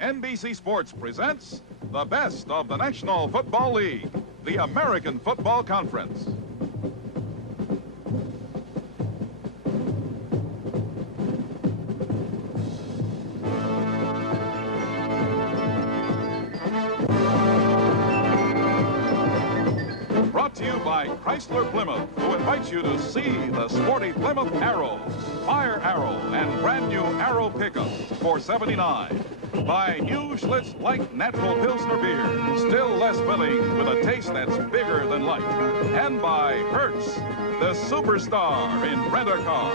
NBC Sports presents the best of the National Football League, the American Football Conference. Brought to you by Chrysler Plymouth, who invites you to see the sporty Plymouth Arrow, Fire Arrow, and brand new Arrow pickup for $79. By new Schlitz Light Natural Pilsner Beer, still less filling with a taste that's bigger than light. And by Hertz, the superstar in rent-a-car.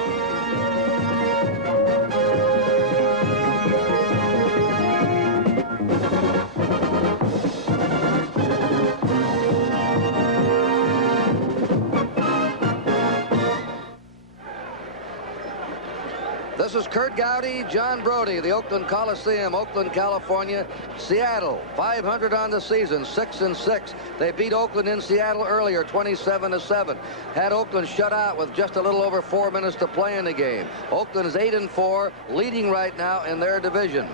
This is Kurt Gowdy, John Brody, the Oakland Coliseum, Oakland, California. Seattle, 500 on the season, 6-6. They beat Oakland in Seattle earlier, 27-7. Had Oakland shut out with just a little over 4 minutes to play in the game. Oakland is 8-4, leading right now in their division.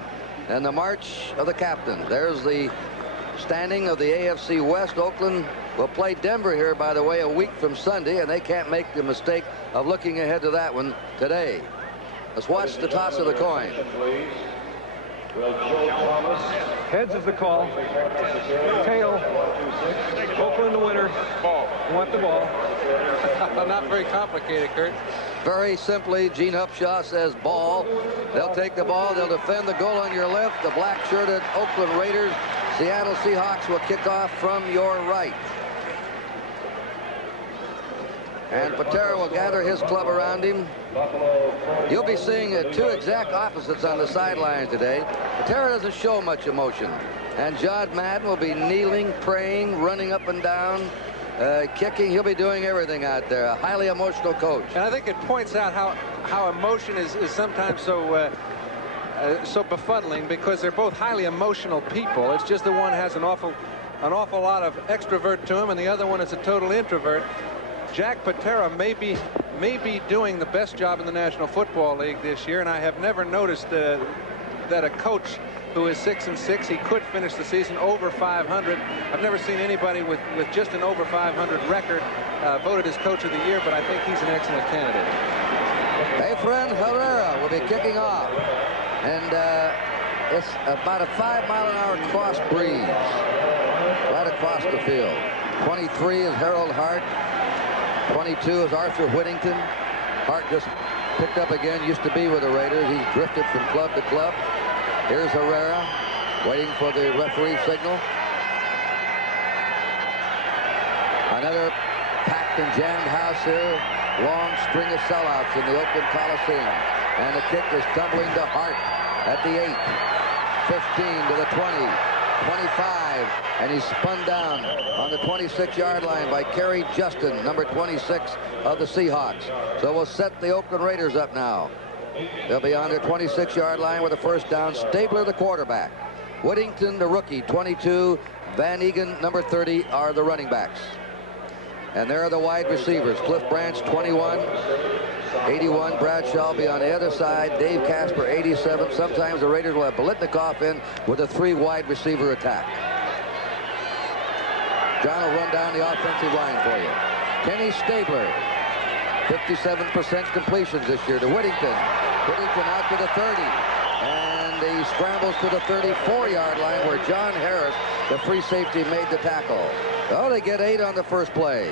And the march of the captain. There's the standing of the AFC West. Oakland will play Denver here, by the way, a week from Sunday, and they can't make the mistake of looking ahead to that one today. Let's watch the toss of the coin. Heads is the call. Tail. Oakland the winner. Ball. You want the ball. Not very complicated, Kurt. Very simply, Gene Upshaw says ball. They'll take the ball. They'll defend the goal on your left. The black-shirted Oakland Raiders. Seattle Seahawks will kick off from your right. And Patera will gather his club around him. You'll be seeing two exact opposites on the sideline today. Patera doesn't show much emotion. And John Madden will be kneeling, praying, running up and down, kicking. He'll be doing everything out there. A highly emotional coach. And I think it points out how emotion is sometimes so befuddling, because they're both highly emotional people. It's just the one has an awful lot of extrovert to him, and the other one is a total introvert. Jack Patera may be doing the best job in the National Football League this year, and I have never noticed that a coach who is 6-6, he could finish the season over 500. I've never seen anybody with just an over 500 record voted as Coach of the Year, but I think he's an excellent candidate. Efren Herrera will be kicking off, and it's about a 5-mile-an-hour cross breeze right across the field. 23 is Harold Hart. 22 is Arthur Whittington. Hart just picked up again, used to be with the Raiders. He's drifted from club to club. Here's Herrera waiting for the referee signal. Another packed and jammed house here. Long string of sellouts in the Oakland Coliseum. And the kick is tumbling to Hart at the 8. 15 to the 20. 25, and he's spun down on the 26-yard line by Kerry Justin, number 26 of the Seahawks. So we'll set the Oakland Raiders up now. They'll be on their 26-yard line with a first down. Stabler, the quarterback. Whittington, the rookie, 22. Van Egan, number 30, are the running backs. And there are the wide receivers. Cliff Branch, 21. 81, Bradshaw will be on the other side. Dave Casper, 87. Sometimes the Raiders will have Biletnikoff in with a 3 wide receiver attack. John will run down the offensive line for you. Kenny Stabler, 57% completions this year to Whittington. Whittington out to the 30. And he scrambles to the 34-yard line where John Harris, the free safety, made the tackle. Oh, they get 8 on the first play.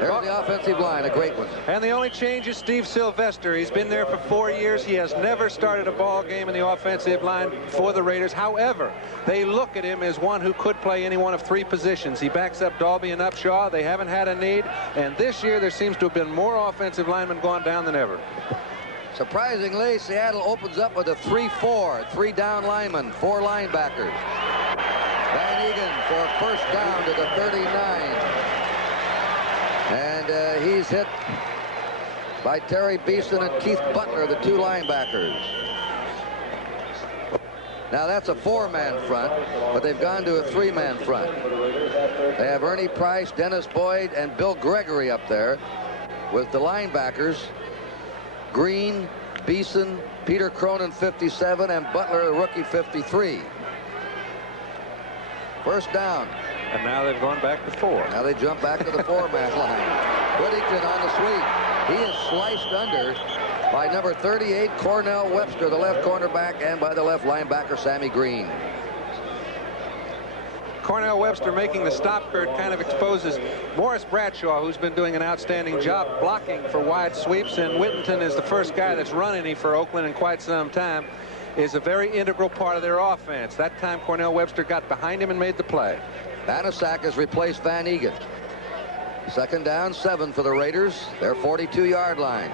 There's the offensive line, a great one. And the only change is Steve Sylvester. He's been there for 4 years. He has never started a ball game in the offensive line for the Raiders. However, they look at him as one who could play any one of 3 positions. He backs up Dalby and Upshaw. They haven't had a need. And this year, there seems to have been more offensive linemen gone down than ever. Surprisingly, Seattle opens up with a 3-4. 3 down linemen, 4 linebackers. Van Egan for a first down to the 39. And he's hit by Terry Beeson and Keith Butler, the 2 linebackers. Now that's a 4-man front, but they've gone to a 3-man front. They have Ernie Price, Dennis Boyd, and Bill Gregory up there with the linebackers. Green, Beeson, Peter Cronin 57, and Butler, the rookie, 53. First down. And now they've gone back to 4. Now they jump back to the 4-man line. Whittington on the sweep. He is sliced under by number 38, Cornell Webster, the left cornerback, and by the left linebacker, Sammy Green. Cornell Webster making the stop kind of exposes Morris Bradshaw, who's been doing an outstanding job blocking for wide sweeps, and Whittington is the first guy that's run any for Oakland in quite some time, is a very integral part of their offense. That time Cornell Webster got behind him and made the play. Vanasak has replaced Van Egan. Second down, 7 for the Raiders. Their 42-yard line.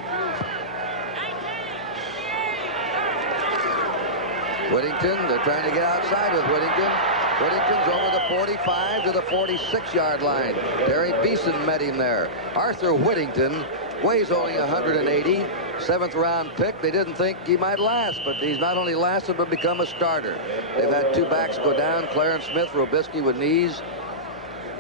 Whittington, they're trying to get outside with Whittington. Whittington's over the 45 to the 46-yard line. Terry Beeson met him there. Arthur Whittington weighs only 180. 7th-round pick. They didn't think he might last, but he's not only lasted but become a starter. They've had 2 backs go down, Clarence Smith, Robisky with knees.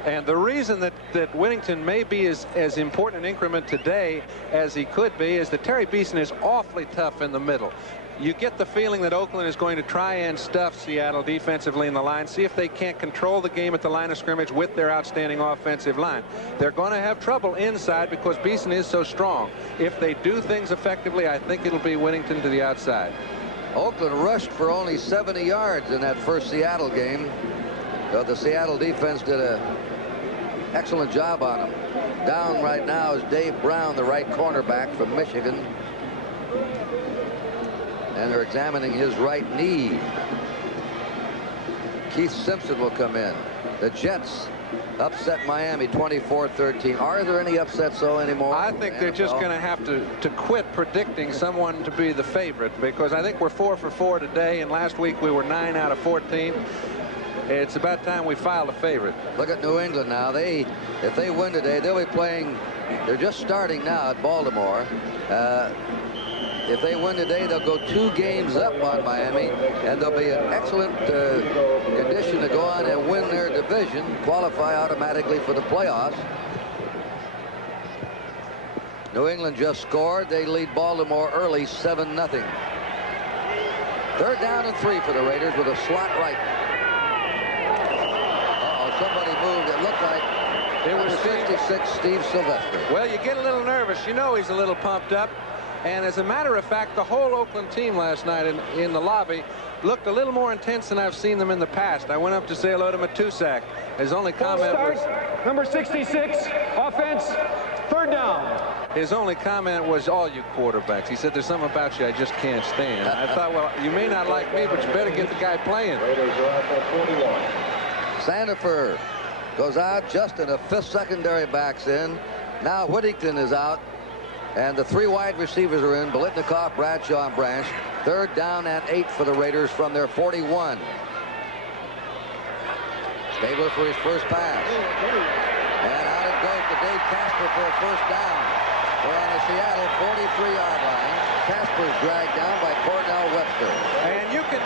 And the reason that Whittington may be as important an increment today as he could be is that Terry Beeson is awfully tough in the middle. You get the feeling that Oakland is going to try and stuff Seattle defensively in the line, see if they can't control the game at the line of scrimmage with their outstanding offensive line. They're going to have trouble inside because Beeson is so strong. If they do things effectively, I think it'll be Whittington to the outside. Oakland rushed for only 70 yards in that first Seattle game. So the Seattle defense did an excellent job on them. Down right now is Dave Brown, the right cornerback from Michigan. And they're examining his right knee. Keith Simpson will come in. The Jets upset Miami 24-13. Are there any upsets though anymore? I think they're just going to have to quit predicting someone to be the favorite, because I think we're 4 for 4 today, and last week we were 9 out of 14. It's about time we filed a favorite. Look at New England now. If they win today, they'll be playing. They're just starting now at Baltimore. If they win today, they'll go 2 games up on Miami, and they'll be an excellent condition to go on and win their division, qualify automatically for the playoffs. New England just scored. They lead Baltimore early, 7-0. 3rd down and 3 for the Raiders with a slot right. Somebody moved. It looked like it was 56, Steve Sylvester. Well, you get a little nervous. You know he's a little pumped up. And as a matter of fact, the whole Oakland team last night in the lobby looked a little more intense than I've seen them in the past. I went up to say hello to Matusak. His only comment was... Number 66, offense, 3rd down. His only comment was, all you quarterbacks. He said, there's something about you I just can't stand. I thought, well, you may not like me, but you better get the guy playing. Sandifer goes out. Justin, a 5th secondary, backs in. Now Whittington is out. And the 3 wide receivers are in. Biletnikoff, Bradshaw, and Branch. 3rd down and 8 for the Raiders from their 41. Stabler for his first pass. And out it goes to Dave Casper for a first down. They're on the Seattle 43-yard line. Casper's dragged down by Cornell Webster. And you can,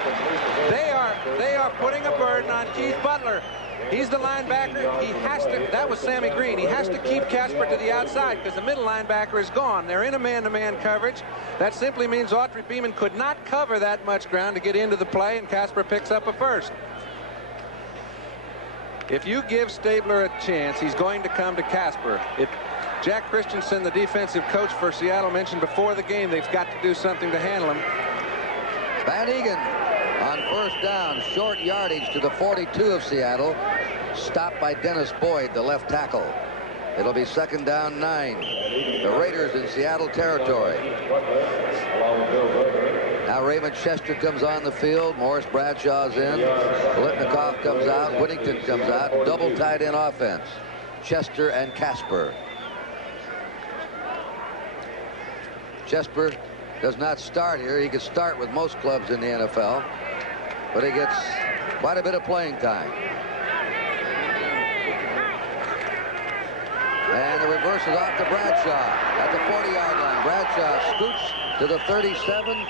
they are putting a burden on Keith Butler. He's the linebacker. He has to, that was Sammy Green. He has to keep Casper to the outside because the middle linebacker is gone. They're in a man-to-man coverage. That simply means Autry Beeman could not cover that much ground to get into the play, and Casper picks up a first. If you give Stabler a chance, he's going to come to Casper. Jack Christensen, the defensive coach for Seattle, mentioned before the game they've got to do something to handle him. Van Egan on first down, short yardage to the 42 of Seattle. Stopped by Dennis Boyd, the left tackle. It'll be 2nd down 9. The Raiders in Seattle territory. Now Raymond Chester comes on the field. Morris Bradshaw's in. Biletnikoff comes out. Whittington comes out. Double tight end offense. Chester and Casper. Chester does not start here. He could start with most clubs in the NFL, but he gets quite a bit of playing time. And the reverse is off to Bradshaw at the 40-yard line. Bradshaw scoots to the 37,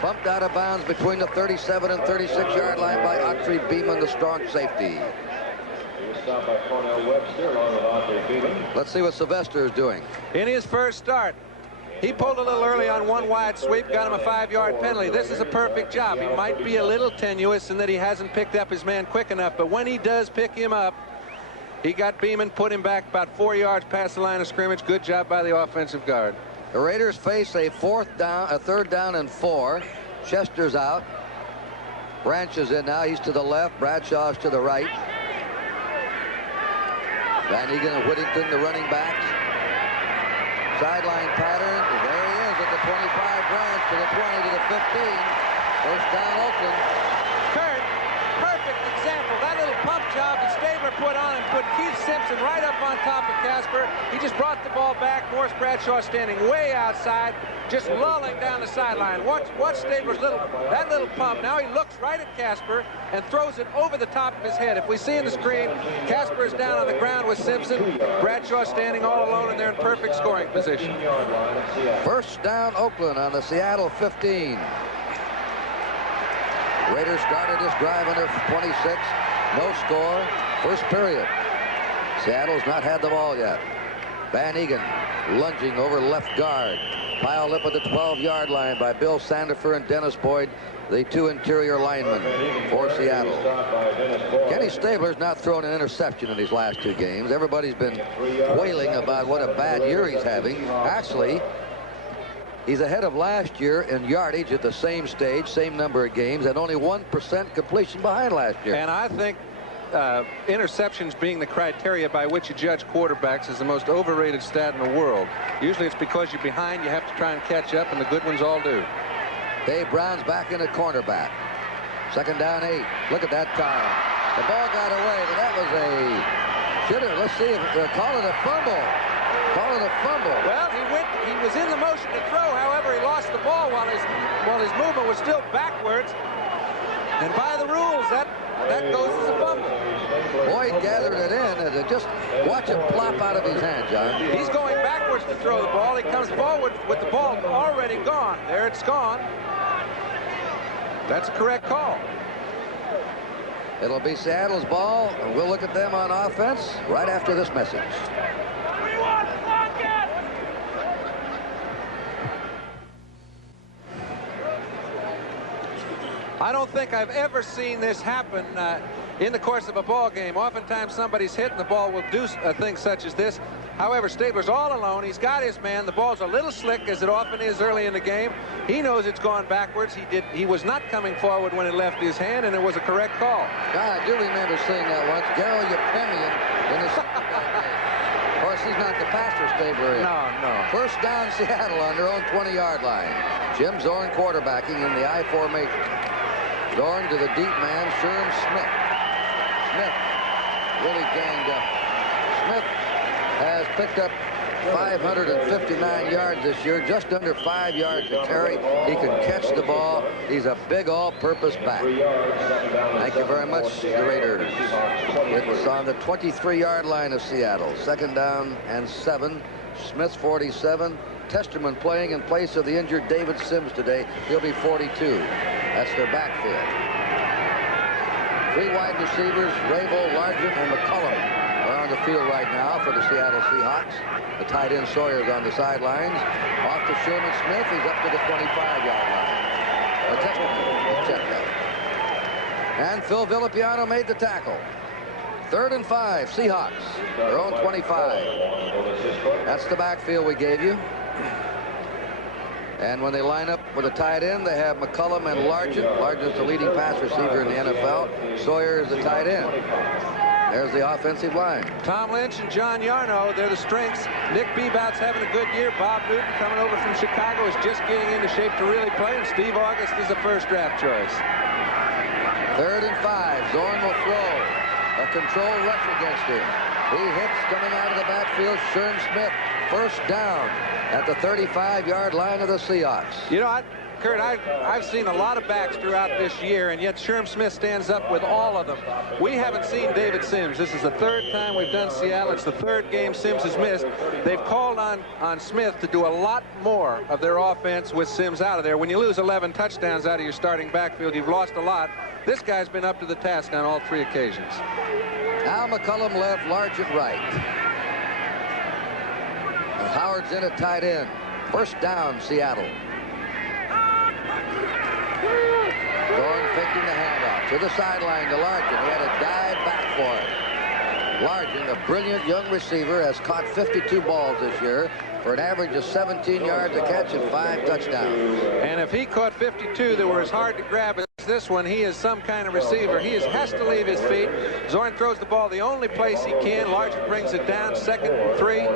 bumped out of bounds between the 37 and 36-yard line by Autry Beeman, the strong safety. Stopped by Cornell Webster along with Autry Beeman. Let's see what Sylvester is doing. In his first start, He pulled a little early on one wide sweep, got him a 5-yard penalty. This is a perfect job. He might be a little tenuous in that he hasn't picked up his man quick enough, but when he does pick him up, he got Beeman, put him back about 4 yards past the line of scrimmage. Good job by the offensive guard. The Raiders face a third down and 4. Chester's out. Branch is in now. He's to the left. Bradshaw's to the right. Van Egan and Whittington, the running backs. Sideline pattern. There he is at the 25. Branch to the 20 to the 15. First down, Oakland. Kurt, perfect example. That little pump job that Stabler put on and put Keith Simpson right up on top of Casper. He just brought the ball back. Morris Bradshaw standing way outside, just lulling down the sideline. Watch Stabler's that little pump. Now he looks right at Casper and throws it over the top of his head. If we see in the screen, Casper is down on the ground with Simpson. Bradshaw standing all alone, and they're in perfect scoring position. First down, Oakland on the Seattle 15. Raiders started this drive under 26. No score. First period. Seattle's not had the ball yet. Van Egan lunging over left guard. Piled up at the 12-yard line by Bill Sandifer and Dennis Boyd, the 2 interior linemen for Seattle. Kenny Stabler's not thrown an interception in these last 2 games. Everybody's been wailing about what a bad year he's having. Actually, he's ahead of last year in yardage at the same stage, same number of games, and only 1% completion behind last year. And I think interceptions being the criteria by which you judge quarterbacks is the most overrated stat in the world. Usually it's because you're behind, you have to try and catch up, and the good ones all do. Dave Brown's back in at cornerback. Second down 8. Look at that time. The ball got away, but that was let's see if call it a fumble. Call it a fumble. Well, he was in the motion to throw. However, he lost the ball while his movement was still backwards. And by the rules, that goes as a fumble. Boyd gathered it in, and just watch it plop out of his hand, John. He's going backwards to throw the ball. He comes forward with the ball already gone. There it's gone. That's a correct call. It'll be Seattle's ball, and we'll look at them on offense right after this message. I don't think I've ever seen this happen in the course of a ball game. Oftentimes somebody's hit and the ball will do a thing such as this. However, Stabler's all alone. He's got his man. The ball's a little slick, as it often is early in the game. He knows it's gone backwards. He was not coming forward when it left his hand, and it was a correct call. God, I do remember seeing that once. Gerald Yepemian in the second game. Of course, he's not the passer Stabler is. No. First down, Seattle on their own 20-yard line. Jim Zorn quarterbacking in the I formation. Zorn to the deep man, Sherm Smith. Smith really ganged up. Smith has picked up 559 yards this year, just under 5 yards to carry. He can catch the ball. He's a big all-purpose back. Thank you very much, the Raiders. It's on the 23-yard line of Seattle. Second down and 7. Smith 47. Testerman playing in place of the injured David Sims today. He'll be 42. That's their backfield. 3 wide receivers, Rabel, Largent, and McCullum are on the field right now for the Seattle Seahawks. The tight end Sawyer's on the sidelines. Off to Sherman Smith. He's up to the 25-yard line. The Testerman checked out. And Phil Villapiano made the tackle. 3rd and 5, Seahawks. Their own 25. That's the backfield we gave you. And when they line up with a tight end, they have McCullum and Largent. Largent's the leading pass receiver in the NFL. Sawyer is the tight end. There's the offensive line. Tom Lynch and John Yarno, they're the strengths. Nick Bebout's having a good year. Bob Newton, coming over from Chicago, is just getting into shape to really play. And Steve August is a first draft choice. 3rd and 5. Zorn will throw. A control rush against him. He hits coming out of the backfield. Sherm Smith, first down at the 35-yard line of the Seahawks. You know, Kurt, I've seen a lot of backs throughout this year, and yet Sherm Smith stands up with all of them. We haven't seen David Sims. This is the 3rd time we've done Seattle. It's the 3rd game Sims has missed. They've called on Smith to do a lot more of their offense with Sims out of there. When you lose 11 touchdowns out of your starting backfield, you've lost a lot. This guy's been up to the task on all 3 occasions. Now McCullum left, Largent right. And Howard's in at tight end. First down, Seattle. Zorn faking the handoff to the sideline to Larkin. He had to dive back for it. Larkin, a brilliant young receiver, has caught 52 balls this year for an average of 17 yards a catch and 5 touchdowns. And if he caught 52 that were as hard to grab as this one, he is some kind of receiver. He has to leave his feet. Zorn throws the ball the only place he can. Larkin brings it down, 2nd and 3.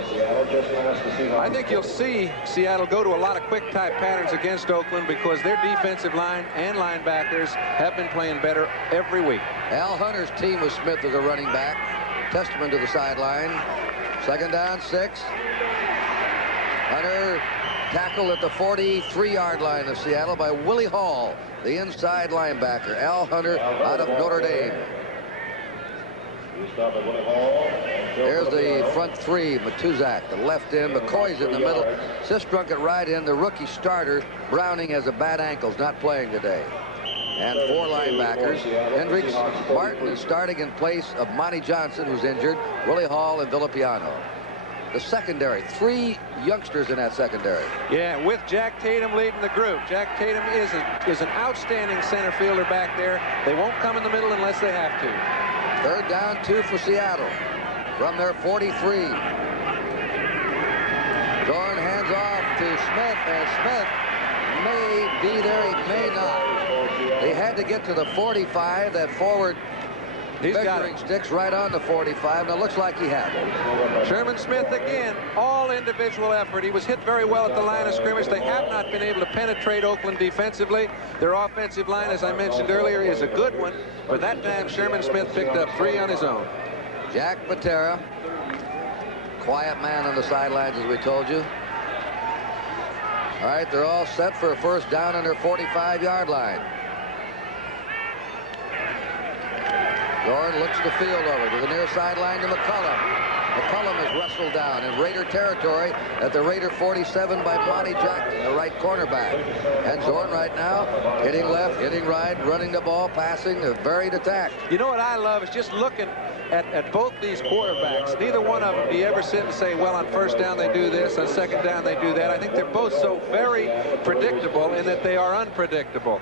I think you'll see Seattle go to a lot of quick type patterns against Oakland because their defensive line and linebackers have been playing better every week. Al Hunter's team with Smith as a running back. Testament to the sideline. 2nd down, 6. Hunter tackled at the 43-yard line of Seattle by Willie Hall, the inside linebacker. Al Hunter out of Notre Dame. There's the front 3. Matuzak, the left end. McCoy's in the middle. Sistrunk at right end. The rookie starter, Browning, has a bad ankle, is not playing today. And 4 linebackers. Hendricks Martin is starting in place of Monty Johnson, who's injured, Willie Hall, and Villapiano. The secondary, 3 youngsters in that secondary. Yeah, with Jack Tatum leading the group. Jack Tatum is an outstanding center fielder back there. They won't come in the middle unless they have to. 3rd down, 2 for Seattle from their 43. Zorn hands off to Smith, and Smith may be there, he may not. They had to get to the 45. That forward measuring sticks right on the 45. Now looks like he had it. Sherman Smith again, all individual effort. He was hit very well at the line of scrimmage. They have not been able to penetrate Oakland defensively. Their offensive line, as I mentioned earlier, is a good one. But that time Sherman Smith picked up 3 on his own. Jack Patera, quiet man on the sidelines, as we told you. All right, they're all set for a first down on their 45-yard line. Zorn looks the field over to the near sideline to McCullum. McCullum is wrestled down in Raider territory at the Raider 47 by Monty Jackson, the right cornerback. And Zorn right now hitting left, hitting right, running the ball, passing, a varied attack. You know what I love is just looking at both these quarterbacks. Neither one of them do you ever sit and say, well, on first down they do this, on second down they do that. I think they're both so very predictable in that they are unpredictable.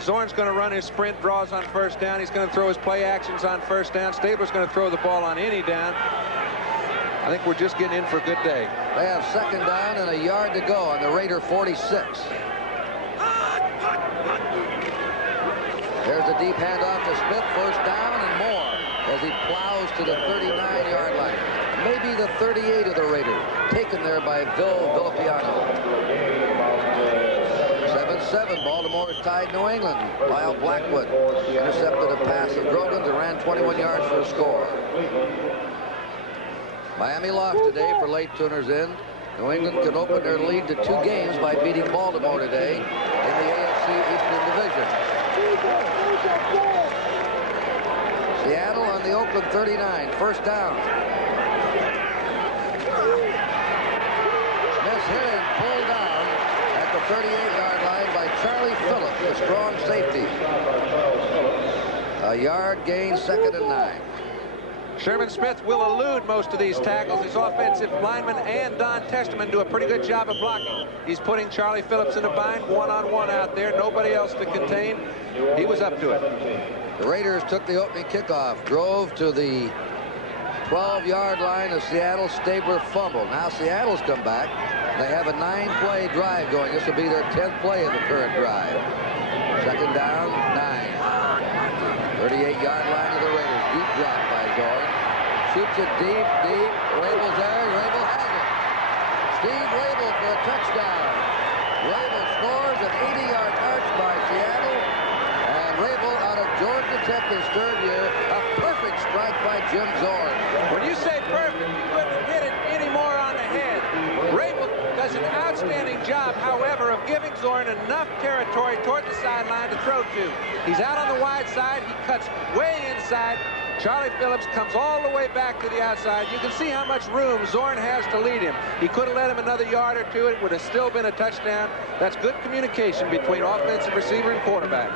Zorn's going to run his sprint draws on first down. He's going to throw his play actions on first down. Stabler's going to throw the ball on any down. I think we're just getting in for a good day. They have 2nd down and a yard to go on the Raider 46. There's a deep handoff to Smith, first down and more as he plows to the 39-yard line. Maybe the 38 of the Raiders, taken there by Villapiano. 7-7, Baltimore is tied New England. Lyle Blackwood intercepted a pass of Grogan's and ran 21 yards for a score. Miami lost today for late tuners in. New England can open their lead to 2 games by beating Baltimore today in the AFC Eastern Division. Seattle on the Oakland 39, first down. Smith hit and pulled down at the 38-yard line by Charlie Phillips, the strong safety. A yard gain, 2nd and 9. Sherman Smith will elude most of these tackles. His offensive lineman and Don Testerman do a pretty good job of blocking. He's putting Charlie Phillips in a bind, one-on-one out there. Nobody else to contain. He was up to it. The Raiders took the opening kickoff, drove to the 12-yard line of Seattle. Stabler fumbled. Now Seattle's come back. They have a 9-play drive going. This will be their 10th play of the current drive. 2nd down, 9. 38-yard line of the Raiders. Deep drop by Zorn. Shoots it deep, deep. Rabel's there. Rabel has it. Steve Rabel for a touchdown. Rabel scores an 80-yard march by Seattle. And Rabel out of Georgia Tech his 3rd year. A perfect strike by Jim Zorn. When you say perfect, you couldn't hit it any more on the head. Rabel does an outstanding job, however, of giving Zorn enough territory toward the sideline to throw to. He's out on the wide side. He cuts way inside. Charlie Phillips comes all the way back to the outside. You can see how much room Zorn has to lead him. He could have let him another yard or 2. It would have still been a touchdown. That's good communication between offensive receiver and quarterback.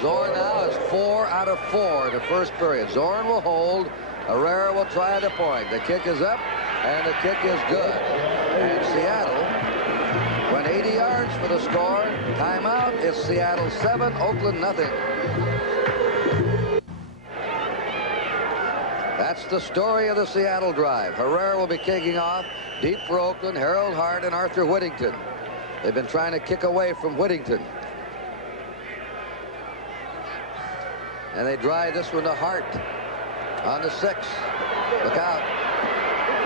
Zorn now is 4 out of 4 in the first period. Zorn will hold. Herrera will try the point. The kick is up, and the kick is good. And Seattle 80 yards for the score. Timeout. It's Seattle 7, Oakland nothing. That's the story of the Seattle drive. Herrera will be kicking off. Deep for Oakland, Harold Hart and Arthur Whittington. They've been trying to kick away from Whittington. And they drive this one to Hart on the 6. Look out.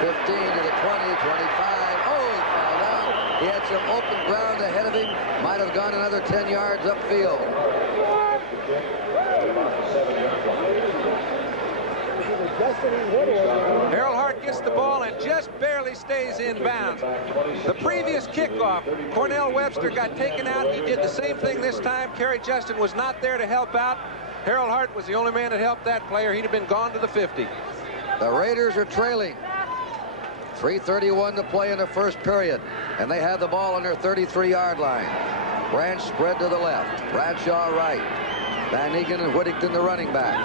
15 to the 20, 25. Oh, he fell down. He had some open ground ahead of him. Might have gone another 10 yards upfield. Harold Hart gets the ball and just barely stays in bounds. The previous kickoff, Cornell Webster got taken out. He did the same thing this time. Kerry Justin was not there to help out. Harold Hart was the only man that helped that player. He'd have been gone to the 50. The Raiders are trailing. 3:31 to play in the first period, and they have the ball on their 33-yard line. Branch spread to the left. Bradshaw right. Van Egan and Whittington the running back.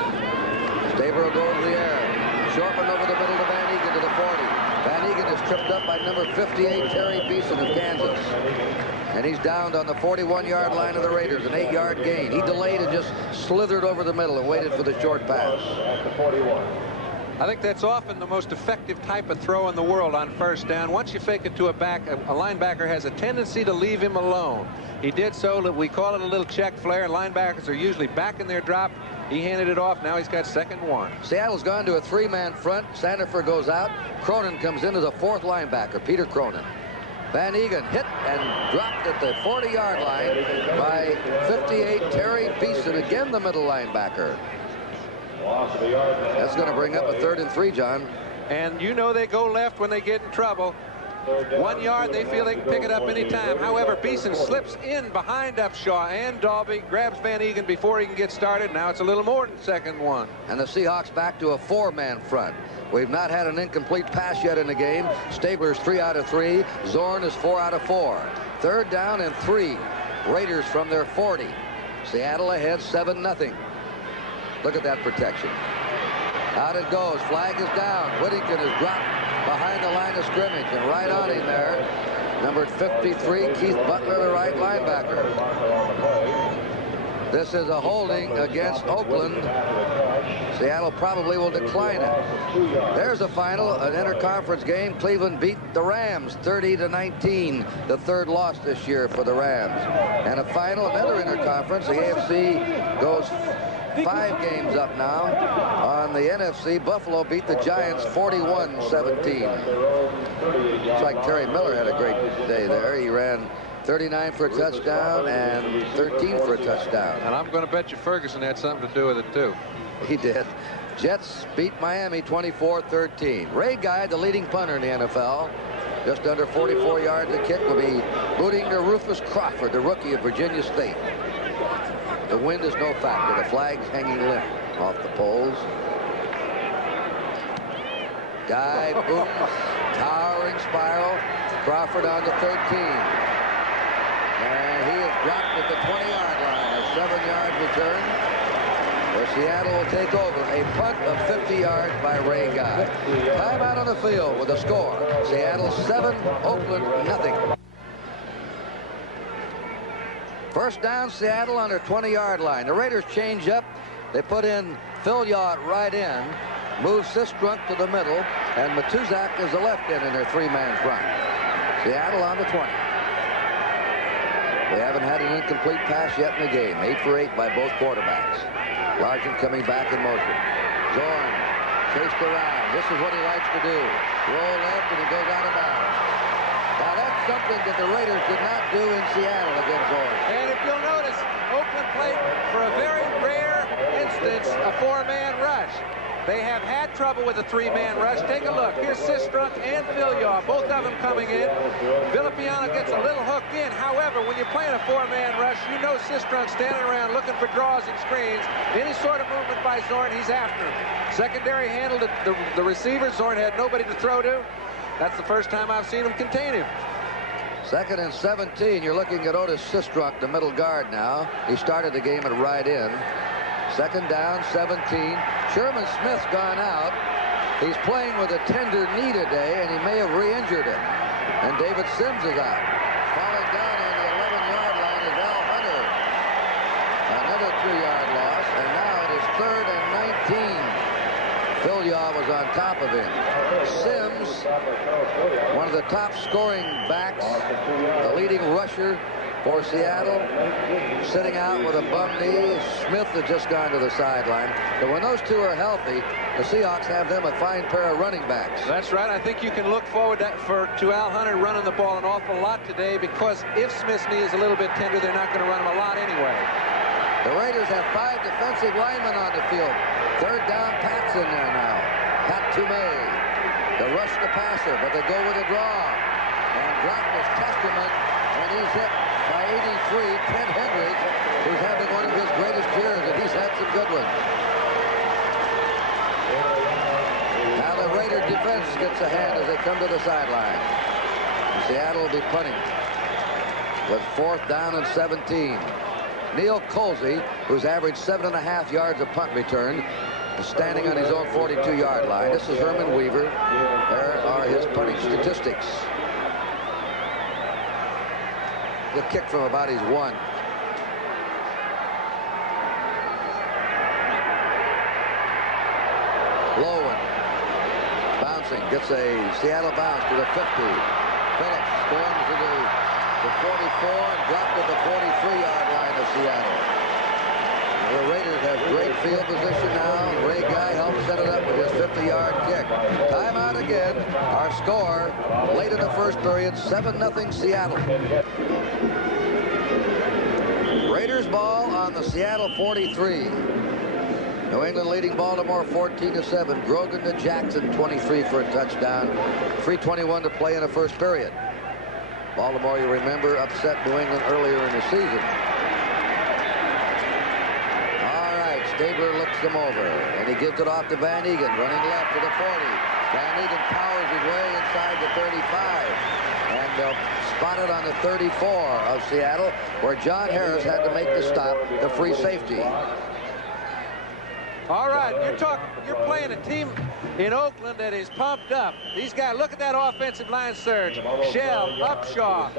Staver will go over the air. Shortman over the middle to Van Egan to the 40. Van Egan is tripped up by number 58, Terry Beeson of Kansas. And he's downed on the 41-yard line of the Raiders, an 8-yard gain. He delayed and just slithered over the middle and waited for the short pass. I think that's often the most effective type of throw in the world on first down. Once you fake it to a linebacker has a tendency to leave him alone. He did so. We call it a little check flare. Linebackers are usually back in their drop. He handed it off. Now he's got 2nd and 1. Seattle's gone to a 3-man front. Sandifer goes out. Cronin comes in as a 4th linebacker, Peter Cronin. Van Egan hit and dropped at the 40-yard line by 58, Terry Beeson, again the middle linebacker. That's going to bring up a 3rd and 3, John. And you know they go left when they get in trouble. 1 yard, they feel they can pick it up anytime. However, Beeson slips in behind Upshaw and Dalby, grabs Van Egan before he can get started. Now it's a little more than 2nd and 1. And the Seahawks back to a 4-man front. We've not had an incomplete pass yet in the game. Stabler's 3 out of 3. Zorn is 4 out of 4. 3rd down and 3. Raiders from their 40. Seattle ahead 7-0. Look at that protection. Out it goes. Flag is down. Whittington is dropped behind the line of scrimmage, and right on him there, number 53, Keith Butler, the right linebacker. This is a holding against Oakland. Seattle probably will decline it. There's a final, an interconference game. Cleveland beat the Rams 30-19, the 3rd loss this year for the Rams. And a final, another interconference. The AFC goes 5 games up now. On the NFC, Buffalo beat the Giants 41-17. Looks like Terry Miller had a great day there. He ran 39 for a touchdown and 13 for a touchdown. And I'm going to bet you Ferguson had something to do with it, too. He did. Jets beat Miami 24-13. Ray Guy, the leading punter in the NFL, just under 44 yards a kick, will be booting to Rufus Crawford, the rookie of Virginia State. The wind is no factor. The flag's hanging limp off the poles. Guy booms, towering spiral. Crawford on the 13. And he is dropped at the 20-yard line. A 7-yard return, where Seattle will take over. A punt of 50 yards by Ray Guy. Timeout on the field with a score. Seattle 7, Oakland nothing. First down, Seattle on their 20-yard line. The Raiders change up. They put in Phil Yacht right in, move Sistrunk to the middle, and Matuzak is the left end in their 3-man front. Seattle on the 20. We haven't had an incomplete pass yet in the game. 8 for 8 by both quarterbacks. Largent coming back in motion. Zorn chased around. This is what he likes to do. Roll left, and he goes out of bounds. Now that's something that the Raiders did not do in Seattle against Zorn. And if you'll notice, Oakland played for a very rare instance a 4-man rush. They have had trouble with a 3-man rush. Take a look. Here's Sistrunk and Philyaw, both of them coming in. Villapiano gets a little hook in. However, when you're playing a 4-man rush, you know Sistrunk standing around looking for draws and screens. Any sort of movement by Zorn, he's after him. Secondary handled the receiver. Zorn had nobody to throw to. That's the first time I've seen him contain him. 2nd and 17. You're looking at Otis Sistrunk, the middle guard now. He started the game at right end. 2nd down, 17. Sherman Smith's gone out. He's playing with a tender knee today, and he may have re-injured it. And David Sims is out. Falling down Julia was on top of him. Sims, one of the top scoring backs, the leading rusher for Seattle, sitting out with a bum knee. Smith has just gone to the sideline. But when those two are healthy, the Seahawks have them a fine pair of running backs. That's right. I think you can look forward to Al Hunter running the ball an awful lot today, because if Smith's knee is a little bit tender, they're not going to run him a lot anyway. The Raiders have 5 defensive linemen on the field. Third down, Pat's in there now. Pat Toomey. The rush the passer, but they go with a draw. And drop was Testament, and he's hit by 83, Ken Hendricks, who's having one of his greatest years, and he's had some good ones. Now the Raider defense gets a hand as they come to the sideline. Seattle will be punting with 4th down and 17. Neil Colsey, who's averaged 7.5 yards a punt return, is standing on his own 42-yard line. This is Herman Weaver. There are his punting statistics. The kick from about his 1. Lowen bouncing, gets a Seattle bounce to the 50. Phillips storms to the 44 and dropped at the 43-yard line of Seattle. The Raiders have great field position now. Ray Guy helps set it up with his 50-yard kick. Timeout again. Our score late in the first period, 7-0 Seattle. Raiders ball on the Seattle 43. New England leading Baltimore 14-7. Grogan to Jackson, 23 for a touchdown. 3:21 to play in the first period. Baltimore, you remember, upset New England earlier in the season. All right, Stabler looks them over, and he gives it off to Van Egan, running left to the 40. Van Egan powers his way inside the 35, and they'll spot it on the 34 of Seattle, where John Harris had to make the stop, the free safety. All right, you're playing a team in Oakland that is pumped up. These guys, look at that offensive line surge. Shell, Upshaw.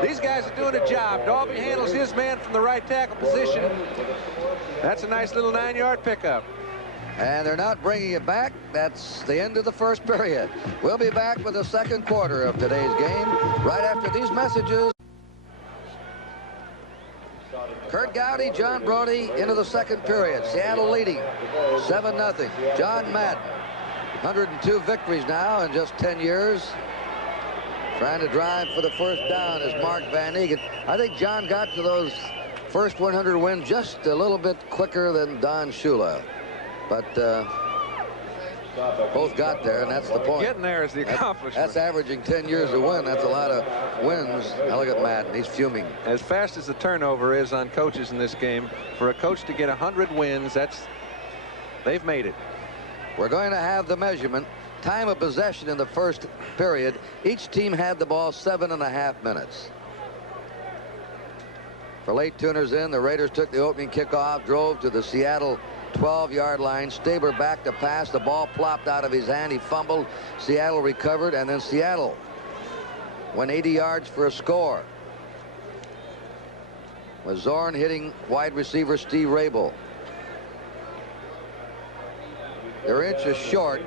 These guys are doing a job. Dalby handles his man from the right tackle position. That's a nice little 9-yard pickup. And they're not bringing it back. That's the end of the first period. We'll be back with the second quarter of today's game right after these messages. Kurt Gowdy, John Brody into the second period. Seattle leading 7-0. John Madden, 102 victories now in just 10 years. Trying to drive for the first down is Mark Van Egan. I think John got to those first 100 wins just a little bit quicker than Don Shula. But both got there, and that's the point. Getting there is the accomplishment. That's averaging 10 years to win. That's a lot of wins. Now look at Madden. He's fuming. As fast as the turnover is on coaches in this game, for a coach to get 100 wins, they've made it. We're going to have the measurement. Time of possession in the first period. Each team had the ball 7.5 minutes. For late tuners in, the Raiders took the opening kickoff, drove to the Seattle 12-yard line. Stabler back to pass. The ball plopped out of his hand. He fumbled. Seattle recovered, and then Seattle went 80 yards for a score, with Zorn hitting wide receiver Steve Rabel. They're inches short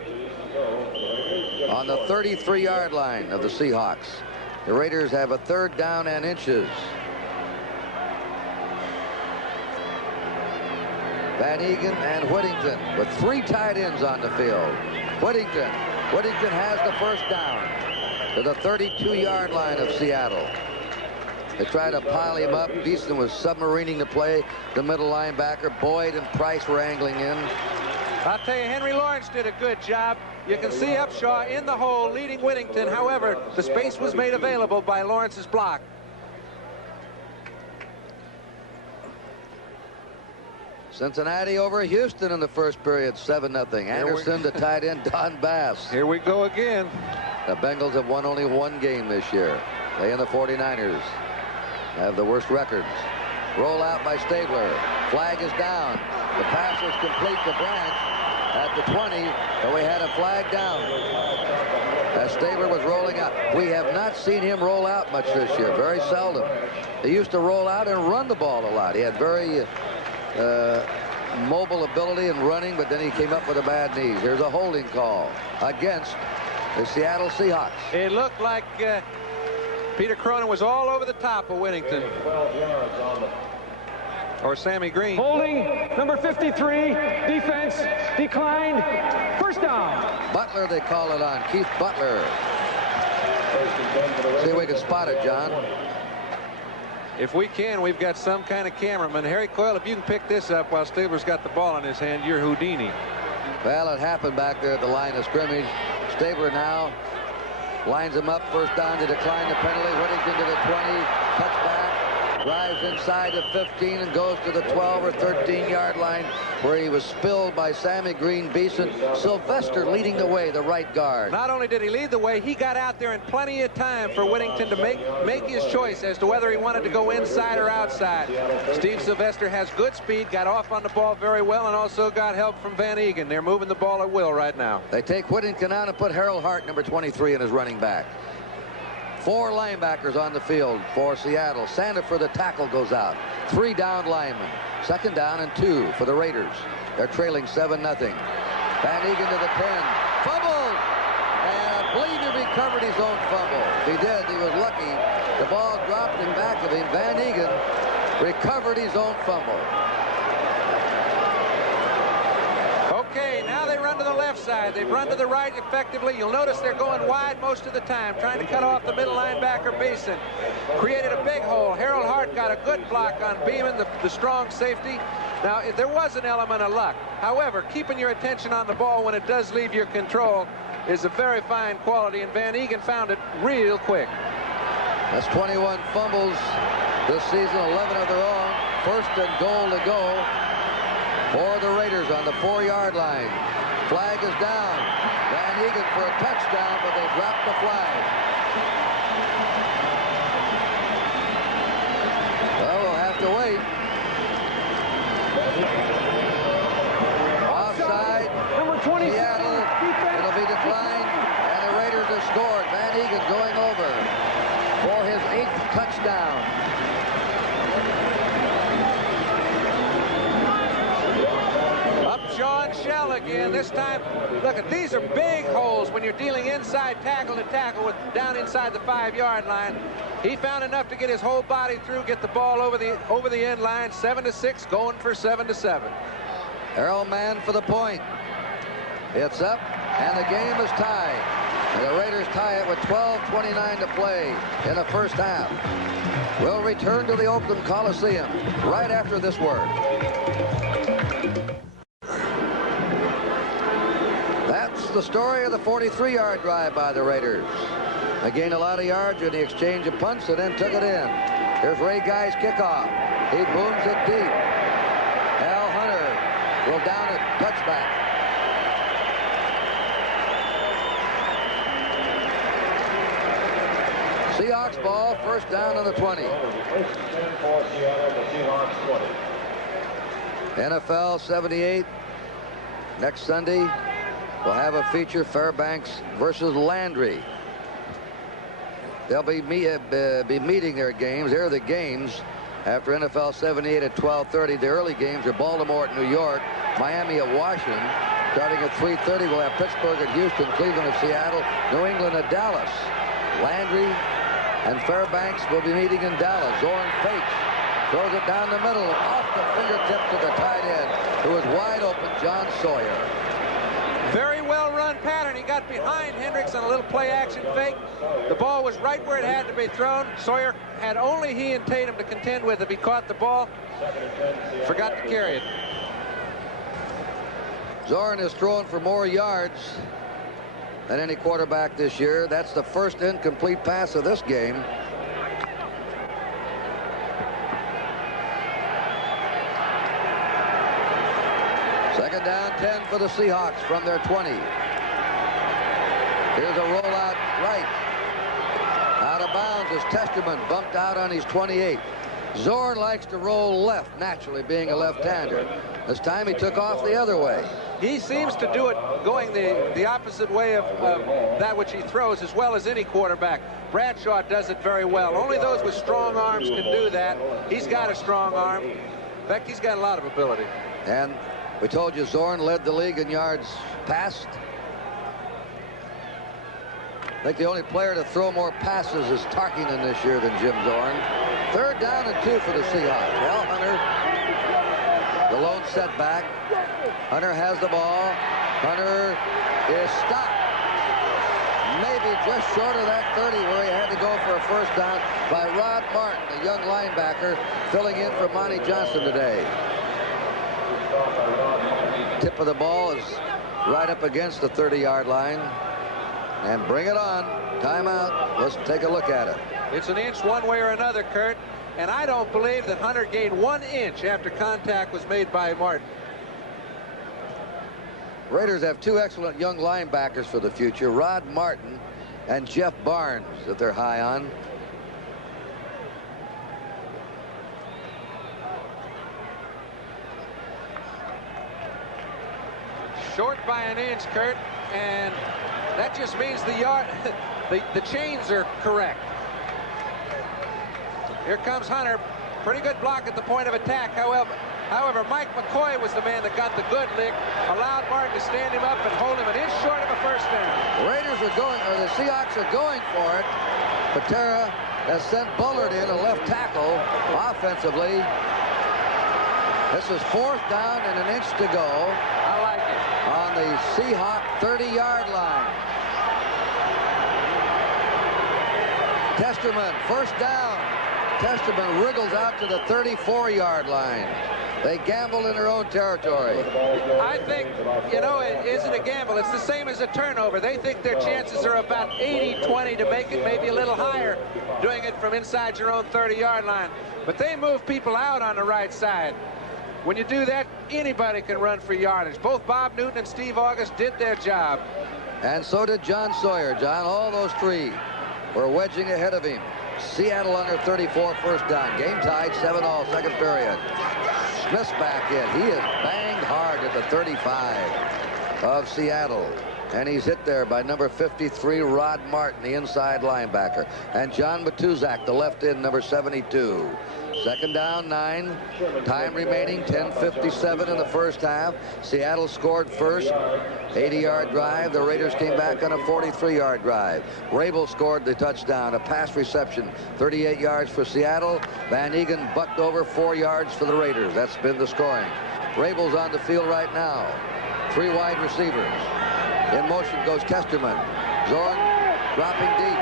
on the 33-yard line of the Seahawks. The Raiders have a 3rd down and inches. Van Egan and Whittington with 3 tight ends on the field. Whittington has the first down to the 32-yard line of Seattle. They try to pile him up. Beeson was submarining the play. The middle linebacker, Boyd and Price were angling in. I'll tell you, Henry Lawrence did a good job. You can see Upshaw in the hole leading Whittington. However, the space was made available by Lawrence's block. Cincinnati over Houston in the first period, 7-0. Anderson, the tight end, Don Bass. Here we go again. The Bengals have won only 1 game this year. They and the 49ers have the worst records. Roll out by Stabler. Flag is down. The pass is complete to Branch at the 20, but we had a flag down as Stabler was rolling out. We have not seen him roll out much this year, very seldom. He used to roll out and run the ball a lot. He had very mobile ability and running, but then he came up with a bad knee. Here's a holding call against the Seattle Seahawks. It looked like Peter Cronin was all over the top of Whittington. 12 yards on the Or Sammy Green. Holding, number 53, defense, declined, first down. Butler, they call it on. Keith Butler. first and 10 for the Raiders. See if we can spot it, John. If we can, we've got some kind of cameraman. Harry Coyle, if you can pick this up while Stabler's got the ball in his hand, you're Houdini. Well, it happened back there at the line of scrimmage. Stabler now lines him up. First down to decline the penalty. Whittington to the 20. Touchback. Drives inside the 15 and goes to the 12 or 13-yard line where he was spilled by Sammy Green Beeson. Sylvester leading the way, the right guard. Not only did he lead the way, he got out there in plenty of time for Whittington to make his choice as to whether he wanted to go inside or outside. Steve Sylvester has good speed, got off on the ball very well, and also got help from Van Egan. They're moving the ball at will right now. They take Whittington out and put Harold Hart, number 23, in his running back. 4 linebackers on the field for Seattle. Sandifer, the tackle, goes out. 3 down linemen. Second down and 2 for the Raiders. They're trailing 7-0. Van Egan to the 10. Fumbled! And I believe he recovered his own fumble. He did. He was lucky. The ball dropped in back of him. Van Egan recovered his own fumble. Okay, now they run to the left side. They've run to the right effectively. You'll notice they're going wide most of the time, trying to cut off the middle linebacker, Beeson. Created a big hole. Harold Hart got a good block on Beeman, the strong safety. Now, there was an element of luck. However, keeping your attention on the ball when it does leave your control is a very fine quality, and Van Egan found it real quick. That's 21 fumbles this season, 11 of their own. First and goal to go for the Raiders on the 4-yard line. Flag is down. Van Egan for a touchdown, but they dropped the flag. Well, we'll have to wait. Offside. Number 20. Seattle. It'll be declined, and the Raiders have scored. Van Egan going over for his 8th touchdown. Sean Shell again. This time, look, these are big holes when you're dealing inside tackle to tackle with down inside the 5-yard line. He found enough to get his whole body through, get the ball over the end line. 7-6, going for 7-7. Errol Mann for the point. It's up, and the game is tied. And the Raiders tie it with 12:29 to play in the first half. We'll return to the Oakland Coliseum right after this word. That's the story of the 43-yard drive by the Raiders. They gained a lot of yards in the exchange of punts and then took it in. Here's Ray Guy's kickoff. He booms it deep. Al Hunter will down it. Touchback. Seahawks ball, first down on the 20. First and 10 for Seattle, the Seahawks 20. NFL 78. Next Sunday, we'll have a feature, Fairbanks versus Landry. They'll be meeting their games. There are the games after NFL 78 at 12:30. The early games are Baltimore at New York, Miami at Washington. Starting at 3:30, we'll have Pittsburgh at Houston, Cleveland at Seattle, New England at Dallas. Landry and Fairbanks will be meeting in Dallas. Zorn fakes, throws it down the middle, off the fingertips of the tight end, who was wide open, John Sawyer. Very well run pattern. He got behind Hendricks on a little play action fake. The ball was right where it had to be thrown. Sawyer had only he and Tatum to contend with if he caught the ball. Forgot to carry it. Zorn has thrown for more yards than any quarterback this year. That's the first incomplete pass of this game. Second down, 10 for the Seahawks from their 20. Here's a rollout right. Out of bounds as Testerman bumped out on his 28. Zorn likes to roll left, naturally being a left-hander. This time he took off the other way. He seems to do it going the opposite way of that which he throws as well as any quarterback. Bradshaw does it very well. Only those with strong arms can do that. He's got a strong arm. In fact, he's got a lot of ability. And we told you Zorn led the league in yards passed. I think the only player to throw more passes is Tarkington this year than Jim Zorn. 3rd down and 2 for the Seahawks. Well, Hunter, the lone setback. Hunter has the ball. Hunter is stopped. Maybe just short of that 30 where he had to go for a first down by Rod Martin, the young linebacker, filling in for Monty Johnson today. Tip of the ball is right up against the 30-yard line. And bring it on. Timeout. Let's take a look at it. It's an inch one way or another, Kurt. And I don't believe that Hunter gained 1 inch after contact was made by Martin. Raiders have 2 excellent young linebackers for the future, Rod Martin and Jeff Barnes, that they're high on. Short by an inch, Kurt, and that just means the chains are correct. Here comes Hunter. Pretty good block at the point of attack. However, Mike McCoy was the man that got the good lick, allowed Martin to stand him up and hold him an inch short of a first down. The Raiders are going, or the Seahawks are going for it. Patera has sent Bullard in, a left tackle, offensively. This is 4th down and an inch to go. I like it. On the Seahawk 30-yard line. Testerman, first down. Testerman wriggles out to the 34-yard line. They gamble in their own territory. I think, you know, it isn't a gamble. It's the same as a turnover. They think their chances are about 80-20 to make it, maybe a little higher, doing it from inside your own 30-yard line. But they move people out on the right side. When you do that, anybody can run for yardage. Both Bob Newton and Steve August did their job. And so did John Sawyer. John, all those 3 were wedging ahead of him. Seattle under 34, first down. Game tied, 7-all, second period. Smith's back in. He is banged hard at the 35 of Seattle. And he's hit there by number 53, Rod Martin, the inside linebacker. And John Matuzak, the left end, number 72. 2nd down, 9. Time remaining, 10:57 in the first half. Seattle scored first. 80-yard drive. The Raiders came back on a 43-yard drive. Rabel scored the touchdown. A pass reception, 38 yards for Seattle. Van Egan bucked over 4 yards for the Raiders. That's been the scoring. Rabel's on the field right now. 3 wide receivers. In motion goes Testerman. Zorn dropping deep.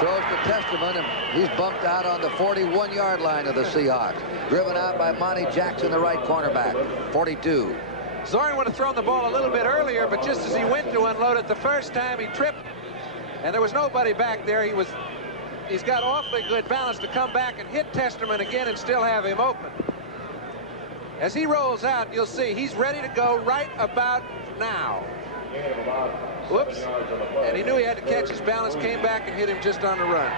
Throws to Testerman, and he's bumped out on the 41-yard line of the Seahawks. Driven out by Monty Jackson, the right cornerback, 42. Zorn would have thrown the ball a little bit earlier, but just as he went to unload it the first time, he tripped. And there was nobody back there. He's got awfully good balance to come back and hit Testerman again and still have him open. As he rolls out, you'll see he's ready to go right about now. Whoops. And he knew he had to catch his balance, came back and hit him just on the run.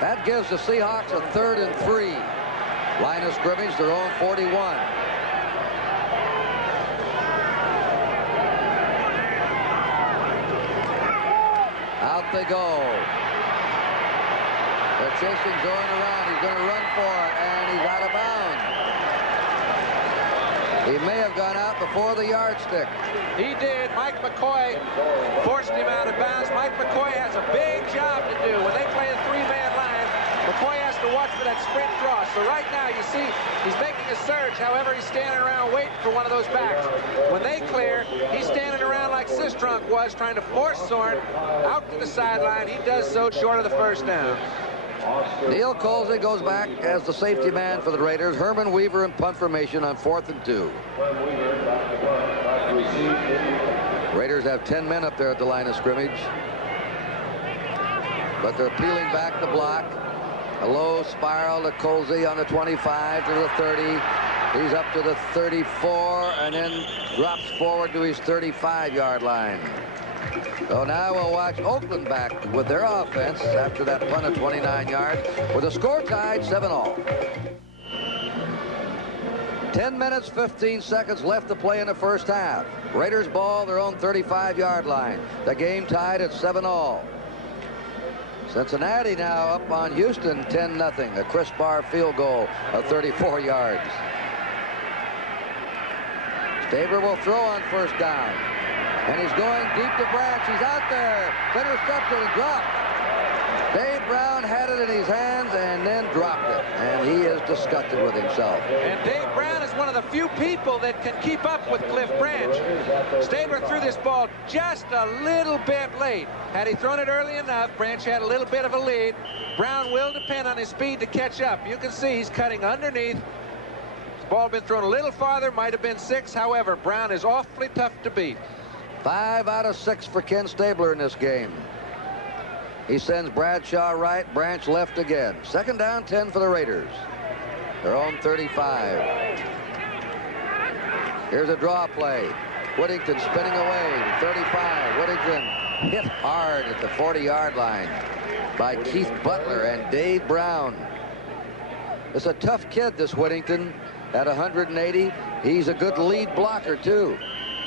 That gives the Seahawks a 3rd and 3. Line of scrimmage, their own 41. Out they go. They're chasing Zorn around. He's going to run for it, and he's out of bounds. He may have gone out before the yardstick. He did. Mike McCoy forced him out of bounds. Mike McCoy has a big job to do. When they play a 3-man line, McCoy has to watch for that sprint cross. So right now, you see, he's making a surge. However, he's standing around waiting for one of those backs. When they clear, he's standing around like Sistrunk was, trying to force Zorn out to the sideline. He does so short of the first down. Neil Colsey goes back as the safety man for the Raiders. Herman Weaver in punt formation on 4th and 2. Raiders have 10 men up there at the line of scrimmage. But they're peeling back the block. A low spiral to Colsey on the 25 to the 30. He's up to the 34 and then drops forward to his 35-yard line. So now we'll watch Oakland back with their offense after that punt of 29 yards with a score tied 7-all. 10 minutes, 15 seconds left to play in the first half. Raiders ball their own 35-yard line. The game tied at 7-all. Cincinnati now up on Houston 10-0. A Chris Barr field goal of 34 yards. Stabler will throw on first down. And he's going deep to Branch. He's out there. It's intercepted and dropped. Dave Brown had it in his hands and then dropped it. And he is disgusted with himself. And Dave Brown is one of the few people that can keep up with Cliff Branch. Stabler threw this ball just a little bit late. Had he thrown it early enough, Branch had a little bit of a lead. Brown will depend on his speed to catch up. You can see he's cutting underneath. This ball been thrown a little farther, might have been 6. However, Brown is awfully tough to beat. 5 out of 6 for Ken Stabler in this game. He sends Bradshaw right, Branch left again. 2nd down, 10 for the Raiders. Their own 35. Here's a draw play. Whittington spinning away. 35. Whittington hit hard at the 40-yard line by Keith Butler and Dave Brown. It's a tough kid, this Whittington, at 180. He's a good lead blocker, too.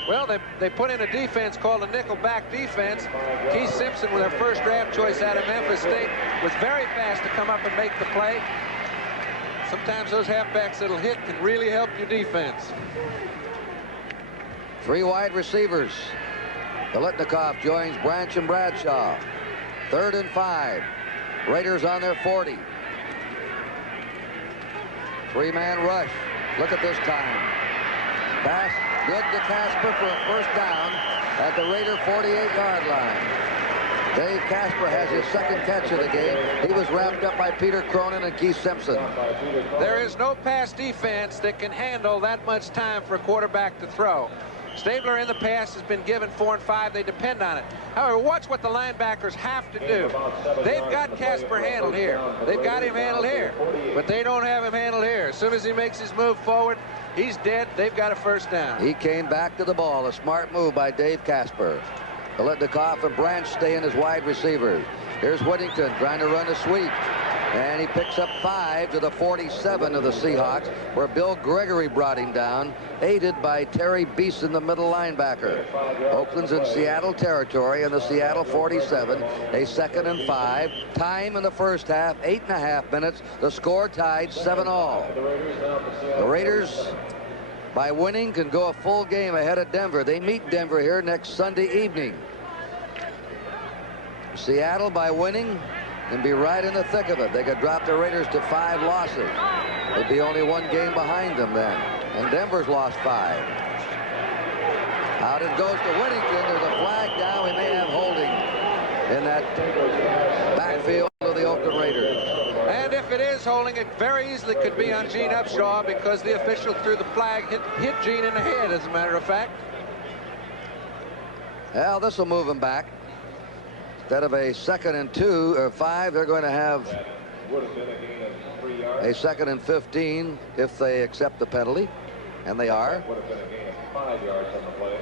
Well, they put in a defense called a nickel-back defense. Keith Simpson, with their first draft choice out of Memphis State, was very fast to come up and make the play. Sometimes those halfbacks that'll hit can really help your defense. 3 wide receivers. Biletnikoff joins Branch and Bradshaw. 3rd and 5. Raiders on their 40. 3-man rush. Look at this time. Pass good to Casper for a first down at the Raider 48-yard line. Dave Casper has his 2nd catch of the game. He was wrapped up by Peter Cronin and Keith Simpson. There is no pass defense that can handle that much time for a quarterback to throw. Stabler in the past has been given 4 and 5. They depend on it. However, watch what the linebackers have to do. They've got Casper handled here. They've got him handled here. But they don't have him handled here. As soon as he makes his move forward, he's dead. They've got a first down. He came back to the ball. A smart move by Dave Casper. Biletnikoff and Branch stay in as wide receivers. Here's Whittington trying to run a sweep. And he picks up 5 to the 47 of the Seahawks, where Bill Gregory brought him down, aided by Terry Beeson, the middle linebacker. Oakland's in Seattle territory in the Seattle 47, a 2nd and 5. Time in the first half, 8.5 minutes. The score tied 7-all. The Raiders, by winning, can go a full game ahead of Denver. They meet Denver here next Sunday evening. Seattle, by winning, and be right in the thick of it. They could drop the Raiders to 5 losses. They'd be only 1 game behind them then. And Denver's lost 5. Out it goes to Whittington. There's a flag down. We may have holding in that backfield of the Oakland Raiders. And if it is holding, it very easily could be on Gene Upshaw, because the official threw the flag, hit Gene in the head, as a matter of fact. Well, this will move him back. Instead of a 2nd and 2 or 5, they're going to have a 2nd and 15 if they accept the penalty, and they are. Would have been a gain of 5 yards on the play.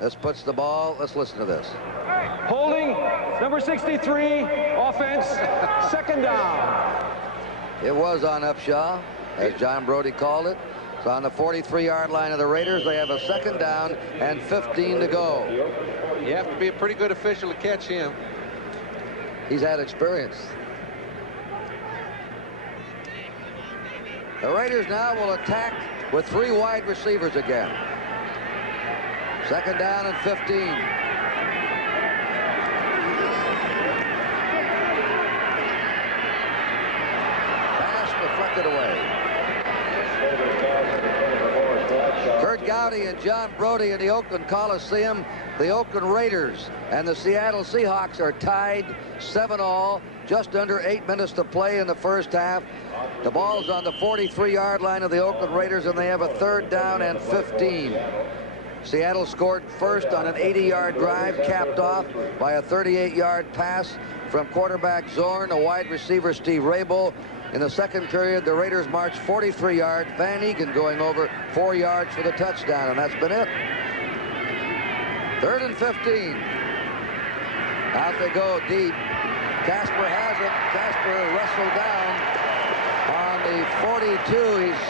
This puts the ball. Let's listen to this. Holding, number 63, offense, 2nd down. It was on Upshaw, as John Brody called it. It's on the 43-yard line of the Raiders. They have a 2nd down and 15 to go. You have to be a pretty good official to catch him. He's had experience. The Raiders now will attack with 3 wide receivers again. 2nd down and 15. Pass deflected away. Kurt Gowdy and John Brody in the Oakland Coliseum. The Oakland Raiders and the Seattle Seahawks are tied 7-all. Just under 8 minutes to play in the first half. The ball's on the 43-yard line of the Oakland Raiders, and they have a 3rd down and 15. Seattle scored first on an 80-yard drive, capped off by a 38-yard pass from quarterback Zorn, a wide receiver Steve Rabel. In the 2nd period, the Raiders marched 43 yards. Van Egan going over 4 yards for the touchdown, and that's been it. 3rd and 15. Out they go deep. Casper has it. Casper wrestled down on the 42. He's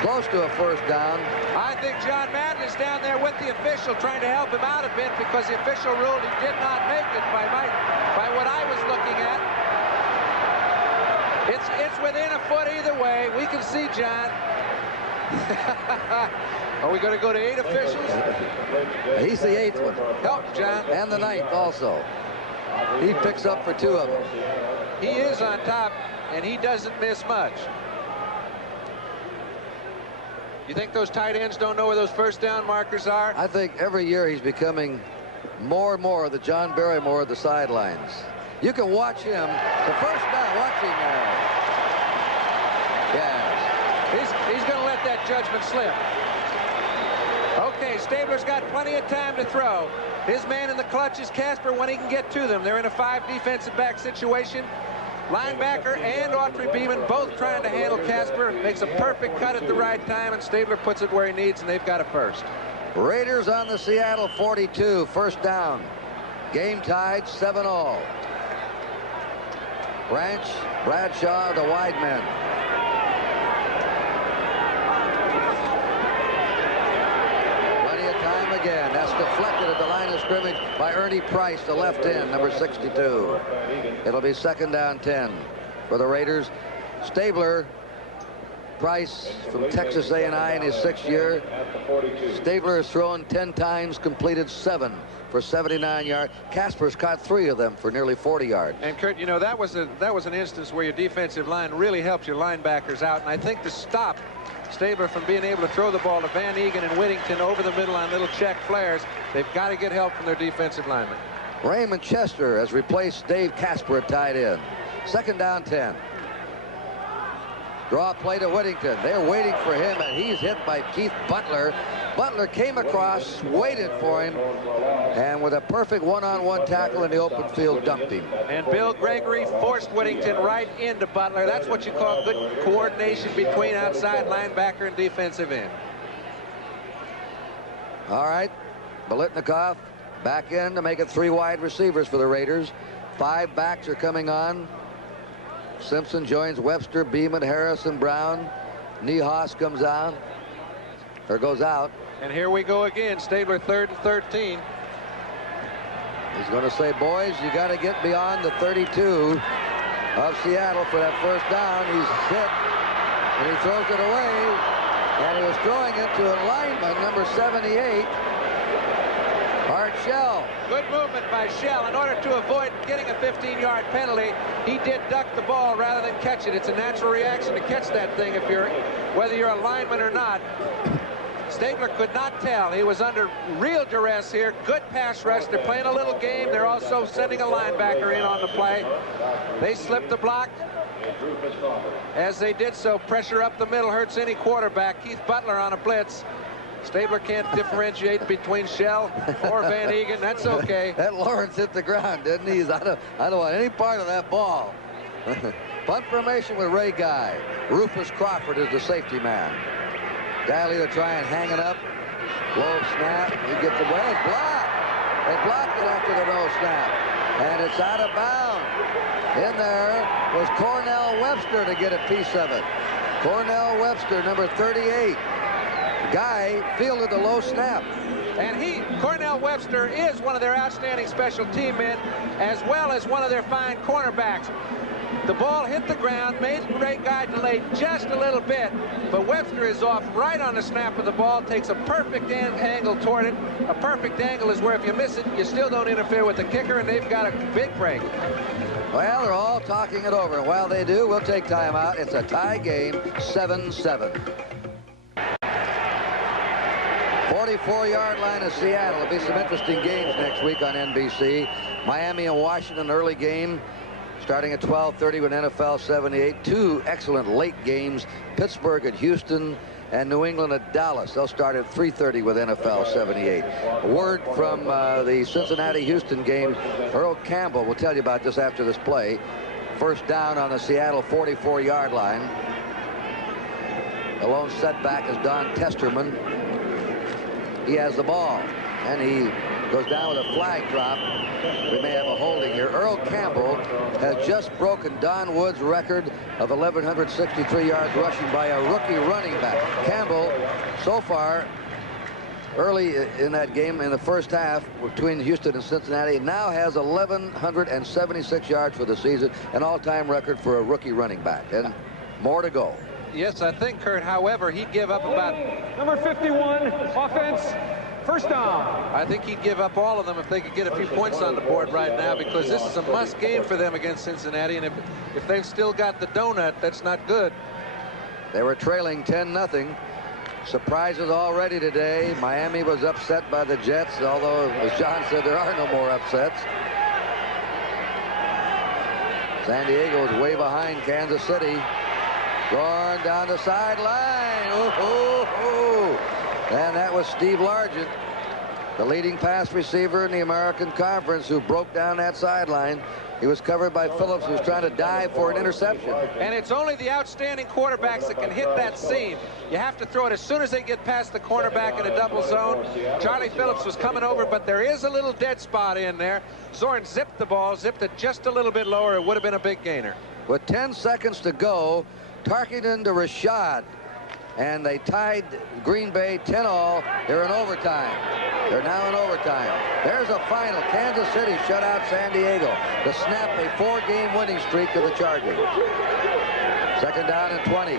close to a first down. I think John Madden is down there with the official trying to help him out a bit because the official ruled he did not make it by what I was looking at. It's within a foot either way. We can see John. Are we going to go to 8 officials? He's the 8th one. Help, John. And the 9th also. He picks up for 2 of them. He is on top, and he doesn't miss much. You think those tight ends don't know where those first down markers are? I think every year he's becoming more and more the John Barrymore of the sidelines. You can watch him. The first down, watch him there. Yes. He's going to let that judgment slip. Okay, Stabler's got plenty of time to throw. His man in the clutch is Casper when he can get to them. They're in a 5 defensive back situation. Linebacker and Autry Beeman both trying to handle Casper. Makes a perfect cut at the right time, and Stabler puts it where he needs, and they've got a first. Raiders on the Seattle 42, first down. Game tied, 7-all. Branch, Bradshaw, the wide men. Plenty of time again. That's deflected at the line of scrimmage by Ernie Price, the left end, number 62. It'll be 2nd down 10 for the Raiders. Stabler, Price from Texas A&I in his 6th year. Stabler has thrown 10 times, completed 7 for 79 yards. Casper's caught 3 of them for nearly 40 yards. And Kurt, you know, that was an instance where your defensive line really helped your linebackers out. And I think to stop Stabler from being able to throw the ball to Van Egan and Whittington over the middle on little check flares, they've got to get help from their defensive linemen. Raymond Chester has replaced Dave Casper at tight end. 2nd down 10. Draw play to Whittington. They're waiting for him, and he's hit by Keith Butler. Butler came across, waited for him, and with a perfect one-on-one tackle in the open field, dumped him. And Bill Gregory forced Whittington right into Butler. That's what you call good coordination between outside linebacker and defensive end. All right, Biletnikoff back in to make it 3 wide receivers for the Raiders. 5 backs are coming on. Simpson joins Webster, Beeman, Harrison, Brown. Niehaus comes out, or goes out. And here we go again. Stabler 3rd and 13. He's going to say, boys, you got to get beyond the 32 of Seattle for that first down. He's hit, and he throws it away, and he was throwing it to a lineman, number 78, Art Shell. Good movement by Shell. In order to avoid getting a 15-yard penalty, he did duck the ball rather than catch it. It's a natural reaction to catch that thing whether you're a lineman or not. Stabler could not tell. He was under real duress here. Good pass rush. They're playing a little game. They're also sending a linebacker in on the play. They slipped the block. As they did so, pressure up the middle hurts any quarterback. Keith Butler on a blitz. Stabler can't differentiate between Shell or Van Egan. That's okay. That Lawrence hit the ground, didn't he? I don't want any part of that ball. Punt formation with Ray Guy. Rufus Crawford is the safety man. Guy will either try and hang it up. Low snap. He gets away. It's blocked. They blocked it after the no snap. And it's out of bounds. In there was Cornell Webster to get a piece of it. Cornell Webster, number 38. Guy fielded the low snap. And Cornell Webster, is one of their outstanding special team men, as well as one of their fine cornerbacks. The ball hit the ground, made Ray Guy delay just a little bit, but Webster is off right on the snap of the ball, takes a perfect angle toward it. A perfect angle is where if you miss it, you still don't interfere with the kicker, and they've got a big break. Well, they're all talking it over. While they do, we'll take time out. It's a tie game, 7-7. 44-yard line of Seattle. There'll be some interesting games next week on NBC. Miami and Washington, early game, starting at 12:30 with NFL 78. 2 excellent late games, Pittsburgh at Houston and New England at Dallas. They'll start at 3:30 with NFL 78. A word from the Cincinnati-Houston game. Earl Campbell will tell you about this after this play. First down on the Seattle 44-yard line. The lone setback is Don Testerman. He has the ball, and he goes down with a flag drop. We may have a holding here. Earl Campbell has just broken Don Wood's record of 1,163 yards rushing by a rookie running back. Campbell, so far, early in that game in the first half between Houston and Cincinnati, now has 1,176 yards for the season, an all-time record for a rookie running back, and more to go. Yes, I think, Kurt, however, he'd give up about... Number 51, offense, first down. I think he'd give up all of them if they could get a few points on the board right now, because this is a must game for them against Cincinnati, and if they've still got the donut, that's not good. They were trailing 10-0. Surprises already today. Miami was upset by the Jets, although, as John said, there are no more upsets. San Diego is way behind Kansas City. Going down the sideline. Ooh, ooh, ooh. And that was Steve Largent, the leading pass receiver in the American Conference, who broke down that sideline. He was covered by Phillips, who was trying to dive for an interception. And it's only the outstanding quarterbacks that can hit that seam. You have to throw it as soon as they get past the cornerback in a double zone. Charlie Phillips was coming over, but there is a little dead spot in there. Zorn zipped the ball, zipped it just a little bit lower. It would have been a big gainer. With 10 seconds to go, Tarkenton to Rashad. And they tied Green Bay 10-all. They're in overtime. They're now in overtime. There's a final. Kansas City shut out San Diego to snap a 4-game winning streak to the Chargers. Second down and 20.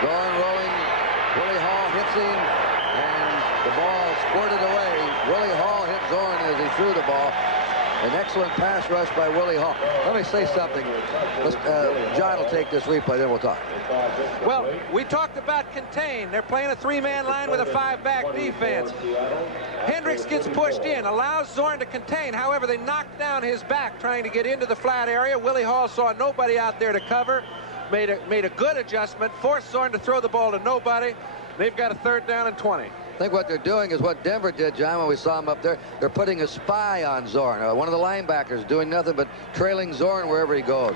Going, rolling. Willie Hall hits him, and the ball squirted away. Willie Hall hit Zorn as he threw the ball. An excellent pass rush by Willie Hall. Let me say something. John will take this replay, then we'll talk. Well, we talked about contain. They're playing a 3-man line with a 5-back defense. Hendricks gets pushed in, allows Zorn to contain. However, they knocked down his back trying to get into the flat area. Willie Hall saw nobody out there to cover. Made a good adjustment, forced Zorn to throw the ball to nobody. They've got a 3rd down and 20. I think what they're doing is what Denver did, John, when we saw him up there. They're putting a spy on Zorn. One of the linebackers doing nothing but trailing Zorn wherever he goes.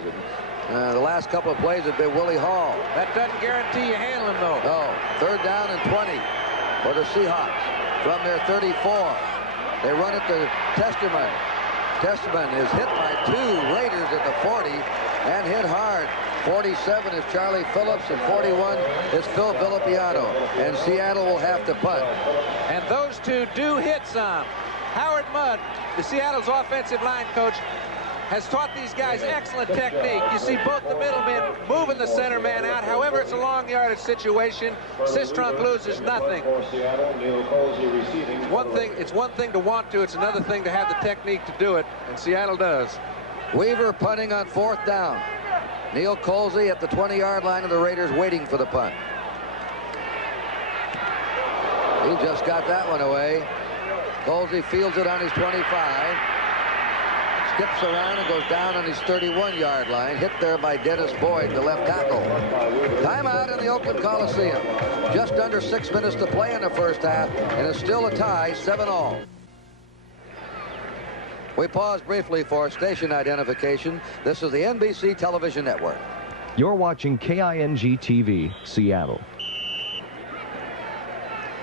And, the last couple of plays have been Willie Hall. That doesn't guarantee you handle him, though. No. 3rd down and 20 for the Seahawks from their 34. They run it to Testerman. Testerman is hit by 2 Raiders at the 40 and hit hard. 47 is Charlie Phillips, and 41 is Phil Villapiano. And Seattle will have to punt. And those two do hit some. Howard Mudd, the Seattle's offensive line coach, has taught these guys excellent technique. You see both the middlemen moving the center man out. However, it's a long yardage situation. Sistrunk loses nothing. It's one thing to want to. It's another thing to have the technique to do it, and Seattle does. Weaver punting on 4th down. Neil Colsey at the 20-yard line of the Raiders waiting for the punt. He just got that one away. Colsey fields it on his 25. Skips around and goes down on his 31-yard line. Hit there by Dennis Boyd, the left tackle. Timeout in the Oakland Coliseum. Just under 6 minutes to play in the first half, and it's still a tie, 7-all. We pause briefly for station identification. This is the NBC Television Network. You're watching KING-TV, Seattle.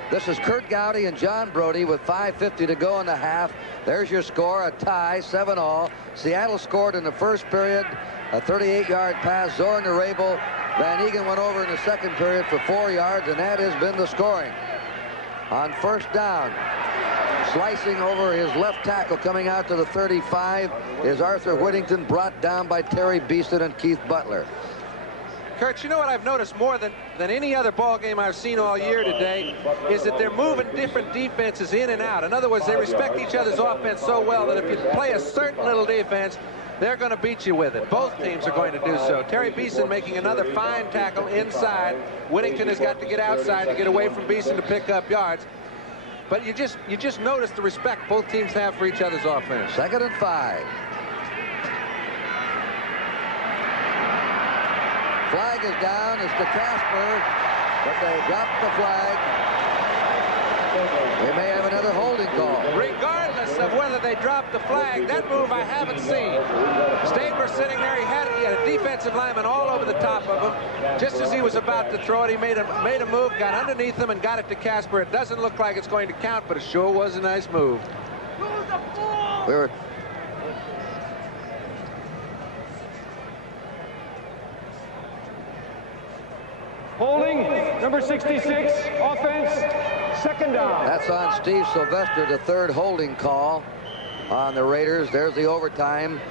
This is Kurt Gowdy and John Brody with 5:50 to go in the half. There's your score, a tie, 7-all. Seattle scored in the first period, a 38-yard pass. Zorn to Rabel. Van Egan went over in the second period for 4 yards, and that has been the scoring. On first down, slicing over his left tackle, coming out to the 35, is Arthur Whittington, brought down by Terry Beeson and Keith Butler. Kurt, you know what I've noticed more than any other ball game I've seen all year today is that they're moving different defenses in and out. In other words, they respect each other's offense so well that if you play a certain little defense, they're going to beat you with it. Both teams are going to do so. Terry Beeson making another fine tackle inside. Whittington has got to get outside to get away from Beeson to pick up yards. But you just notice the respect both teams have for each other's offense. 2nd and 5. Flag is down. It's to Casper, but they dropped the flag. We may have another holding call. Regardless of whether they dropped the flag. That move I haven't seen. Stabler sitting there, he had a defensive lineman all over the top of him. Just as he was about to throw it, he made a move, got underneath him, and got it to Casper. It doesn't look like it's going to count, but it sure was a nice move. Holding, number 66, offense, second down. That's on Steve Sylvester, the third holding call on the Raiders. There's the overtime.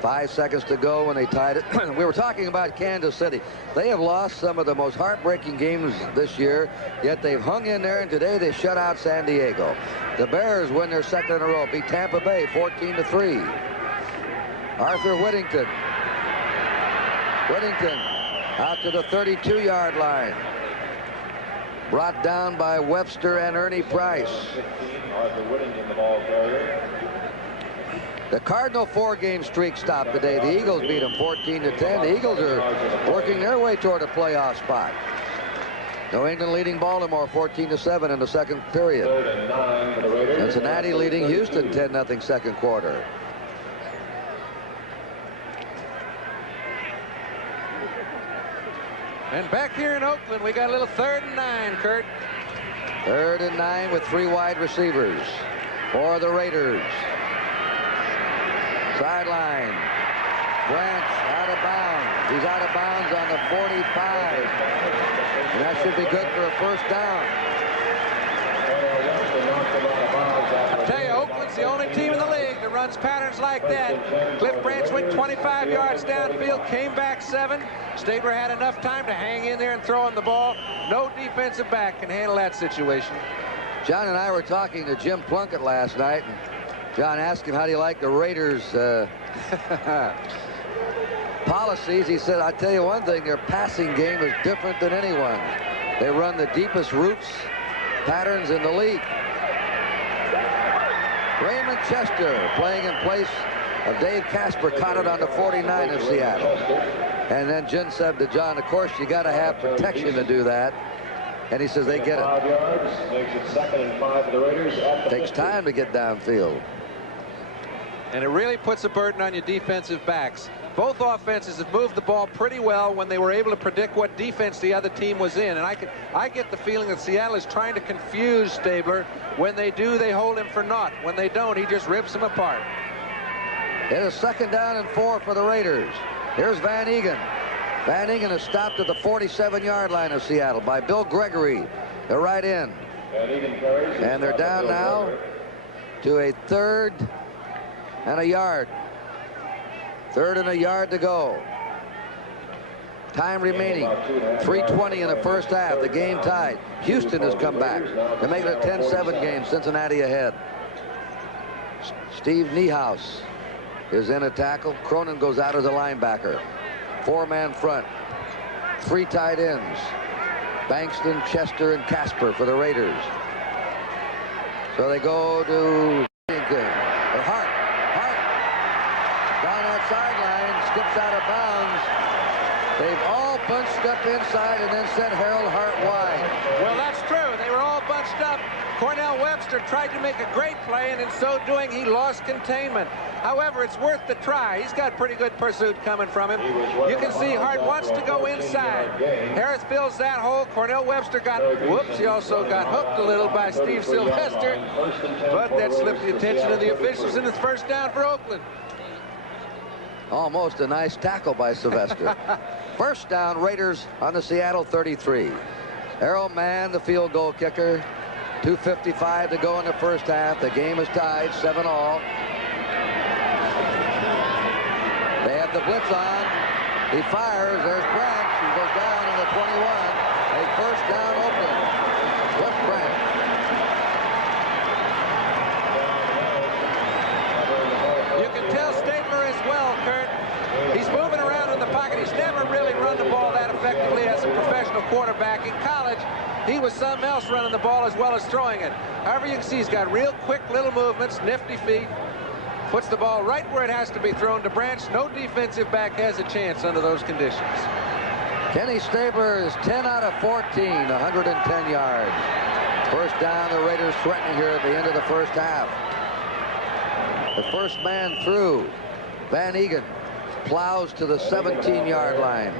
5 seconds to go when they tied it. We were talking about Kansas City. They have lost some of the most heartbreaking games this year, yet they've hung in there, and today they shut out San Diego. The Bears win their second in a row, beat Tampa Bay 14-3. Arthur Whittington out to the 32-yard line. Brought down by Webster and Ernie Price. Arthur Whittington, the ball carrier. The Cardinal 4-game streak stopped today. The Eagles beat them 14-10. The Eagles are working their way toward a playoff spot. New England leading Baltimore 14-7 in the second period. Cincinnati leading Houston 10-0 second quarter. And back here in Oakland, we got a little 3rd and 9, Kurt. 3rd and 9 with 3 wide receivers for the Raiders. Sideline. Branch out of bounds. He's out of bounds on the 45. And that should be good for a first down. I tell you, Oakland's the only team in the league that runs patterns like that. Cliff Branch went 25 yards downfield, came back 7. Stabler had enough time to hang in there and throw him the ball. No defensive back can handle that situation. John and I were talking to Jim Plunkett last night, and John asked him, how do you like the Raiders' policies? He said, I tell you one thing, their passing game is different than anyone. They run the deepest routes patterns in the league. Raymond Chester playing in place of Dave Casper, caught it on the 49 of Seattle. And then Jim said to John, of course, you got to have protection to do that. And he says they get it. 5 yards, makes it 2nd and 5 for the Raiders. Takes time to get downfield. And it really puts a burden on your defensive backs. Both offenses have moved the ball pretty well when they were able to predict what defense the other team was in. And I get the feeling that Seattle is trying to confuse Stabler. When they do, they hold him for naught. When they don't, he just rips them apart. It is 2nd down and 4 for the Raiders. Here's Van Egan. Van Egan is stopped at the 47-yard line of Seattle by Bill Gregory, the right end. And they're down now to a 3rd and a yard. 3rd and a yard to go. Time remaining. 3:20 in the first half. The game tied. Houston has come back to make it a 10-7 game. Cincinnati ahead. Steve Niehaus is in a tackle. Cronin goes out as a linebacker. 4-man front. 3 tight ends. Bankston, Chester, and Casper for the Raiders. So they go to Hart. Down that sideline, skips out of bounds. They've all bunched up inside and then sent Harold Hart wide. Well, that's true. They were all bunched up. Cornell Webster tried to make a great play, and in so doing, he lost containment. However, it's worth the try. He's got pretty good pursuit coming from him. You can see Hart wants to go inside. Harris fills that hole. Cornell Webster got, whoops, he also got hooked a little by Steve Sylvester. But that slipped the attention of the officials, and it's first down for Oakland. Almost a nice tackle by Sylvester. First down, Raiders on the Seattle 33. Errol Mann, the field goal kicker. 2:55 to go in the first half. The game is tied, 7-all. They have the blitz on. He fires. There's Branch. He goes down in the 21. A first down Oakland. Cliff Branch. You can tell Stabler as well, Kurt. He's moving around in the pocket. He's never really run the ball that effectively as a professional quarterback. In college, he was something else running the ball as well as throwing it. However, you can see he's got real quick little movements, nifty feet. Puts the ball right where it has to be thrown to Branch. No defensive back has a chance under those conditions. Kenny Stabler is 10 out of 14, 110 yards. First down, the Raiders threatening here at the end of the first half. The first man through. Van Egan plows to the 17-yard line.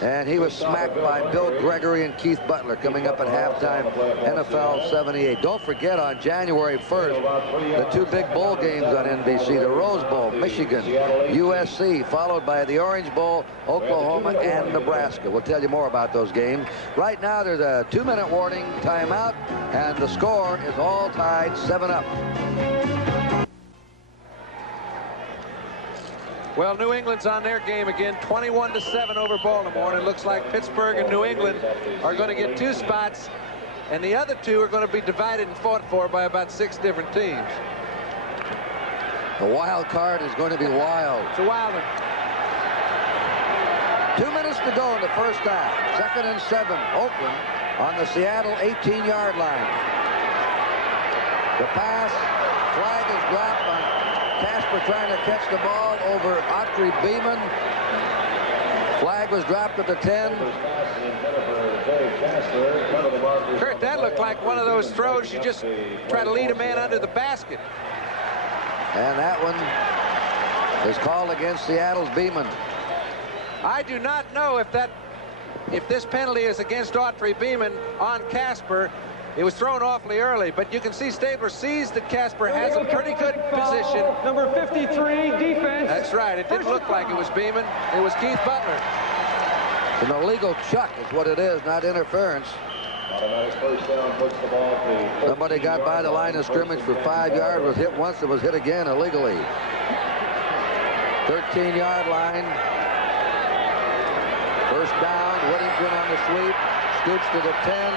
And he was smacked by Bill Gregory and Keith Butler coming up at halftime, NFL 78. Don't forget, on January 1st, the two big bowl games on NBC, the Rose Bowl, Michigan, USC, followed by the Orange Bowl, Oklahoma and Nebraska. We'll tell you more about those games. Right now, there's a 2-minute warning, timeout, and the score is all tied 7-up. Well, New England's on their game again, 21-7 over Baltimore, and it looks like Pittsburgh and New England are going to get 2 spots, and the other 2 are going to be divided and fought for by about 6 different teams. The wild card is going to be wild. It's a wild one. 2 minutes to go in the first half. 2nd and 7. Oakland on the Seattle 18-yard line. The pass, flag is dropped on Casper trying to catch the ball over Autry Beeman. Flag was dropped at the 10. Kurt, that looked like one of those throws you just try to lead a man under the basket. And that one is called against Seattle's Beeman. I do not know if this penalty is against Autry Beeman on Casper. It was thrown awfully early, but you can see Stabler sees that Casper has a pretty good position. Number 53, defense. That's right. It didn't look like it was Beeman. It was Keith Butler. An illegal chuck is what it is, not interference. Somebody got by the line of scrimmage for 5 yards, was hit once, and was hit again illegally. 13-yard line. First down, Whittington on the sweep. Scoots to the 10.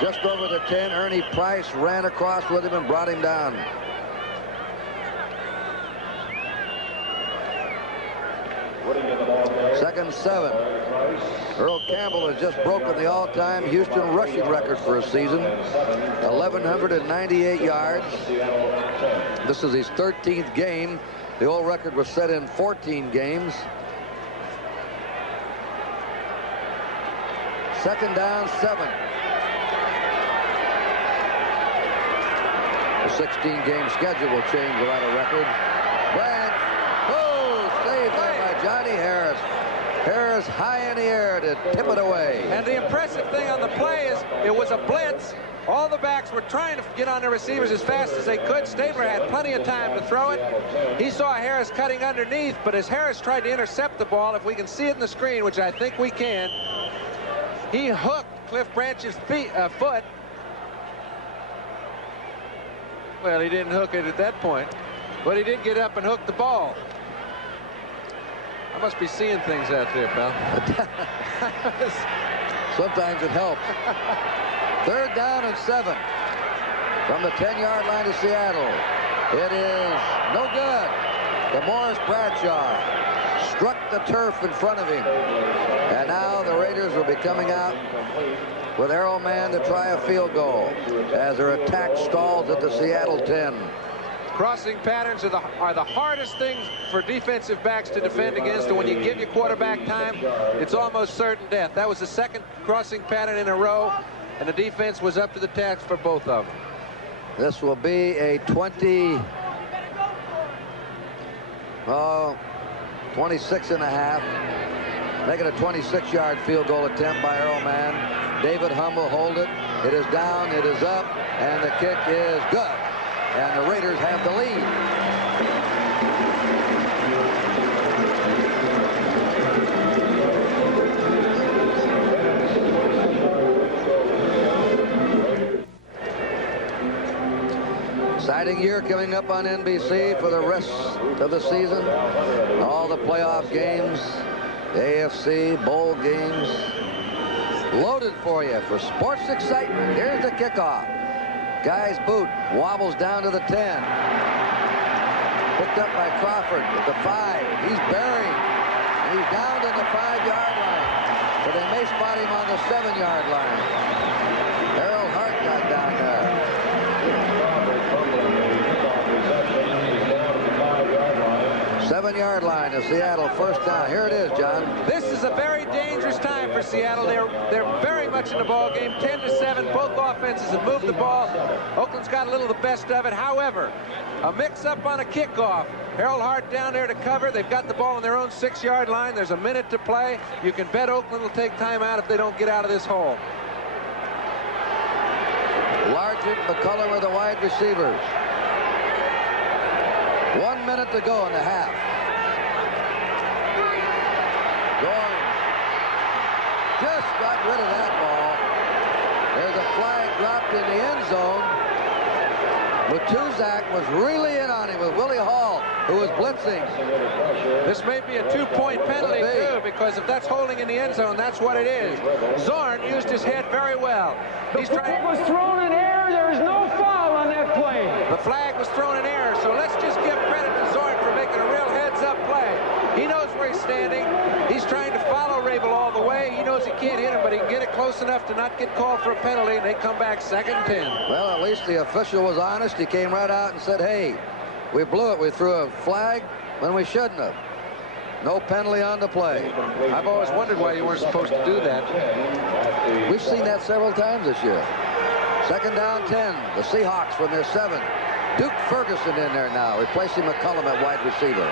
Just over the 10, Ernie Price ran across with him and brought him down. Second 7. Earl Campbell has just broken the all-time Houston rushing record for a season. 1,198 yards. This is his 13th game. The old record was set in 14 games. Second down, 7. The 16-game schedule will change without a record. Bryant, saved there by Johnny Harris. Harris high in the air to tip it away. And the impressive thing on the play is it was a blitz. All the backs were trying to get on their receivers as fast as they could. Stabler had plenty of time to throw it. He saw Harris cutting underneath, but as Harris tried to intercept the ball, if we can see it in the screen, which I think we can, he hooked Cliff Branch's foot. Well, he didn't hook it at that point, but he did get up and hook the ball. I must be seeing things out there, pal. Sometimes it helps. Third down and 7 from the 10-yard line to Seattle. It is no good. DeMorris Bradshaw struck the turf in front of him. And now the Raiders will be coming out with Errol Mann to try a field goal as their attack stalls at the Seattle 10. Crossing patterns are the hardest things for defensive backs to defend against, and when you give your quarterback time, it's almost certain death. That was the second crossing pattern in a row, and the defense was up to the task for both of them. This will be a 26 and a half. Make it a 26-yard field goal attempt by Earl Mann. David Humm will hold it. It is down, it is up, and the kick is good. And the Raiders have the lead. Exciting year coming up on NBC for the rest of the season. All the playoff games, the AFC bowl games, loaded for you for sports excitement. Here's the kickoff. Guy's boot wobbles down to the 10. Picked up by Crawford at the 5. He's buried. He's down to the 5-yard line. But they may spot him on the 7-yard line. Harold Hart got down there. 7 7-yard line of Seattle, first down. Here it is, John. This is a very dangerous time for Seattle. They're very much in the ball game. 10-7. Both offenses have moved the ball. Oakland's got a little of the best of it. However, a mix-up on a kickoff. Harold Hart down there to cover. They've got the ball on their own 6-yard line. There's a minute to play. You can bet Oakland will take time out if they don't get out of this hole. Largent, McCullough are the wide receivers. 1 minute to go in the half. Zorn just got rid of that ball. There's a flag dropped in the end zone. Matuzak was really in on him with Willie Hall, who was blitzing. This may be a 2-point penalty, too, because if that's holding in the end zone, that's what it is. Zorn used his head very well. The flag was thrown in air. There is no foul on that play. The flag was thrown in air, so let's just give credit to Zorn for making a real heads-up play. He knows where he's standing. He's trying to follow Rabel all the way. He knows he can't hit him, but he can get it close enough to not get called for a penalty, and they come back 2nd and 10. Well, at least the official was honest. He came right out and said, hey, we blew it. We threw a flag when we shouldn't have. No penalty on the play. I've always wondered why you weren't supposed to do that. We've seen that several times this year. 2nd down 10. The Seahawks from their 7. Duke Ferguson in there now, replacing McCullum at wide receiver.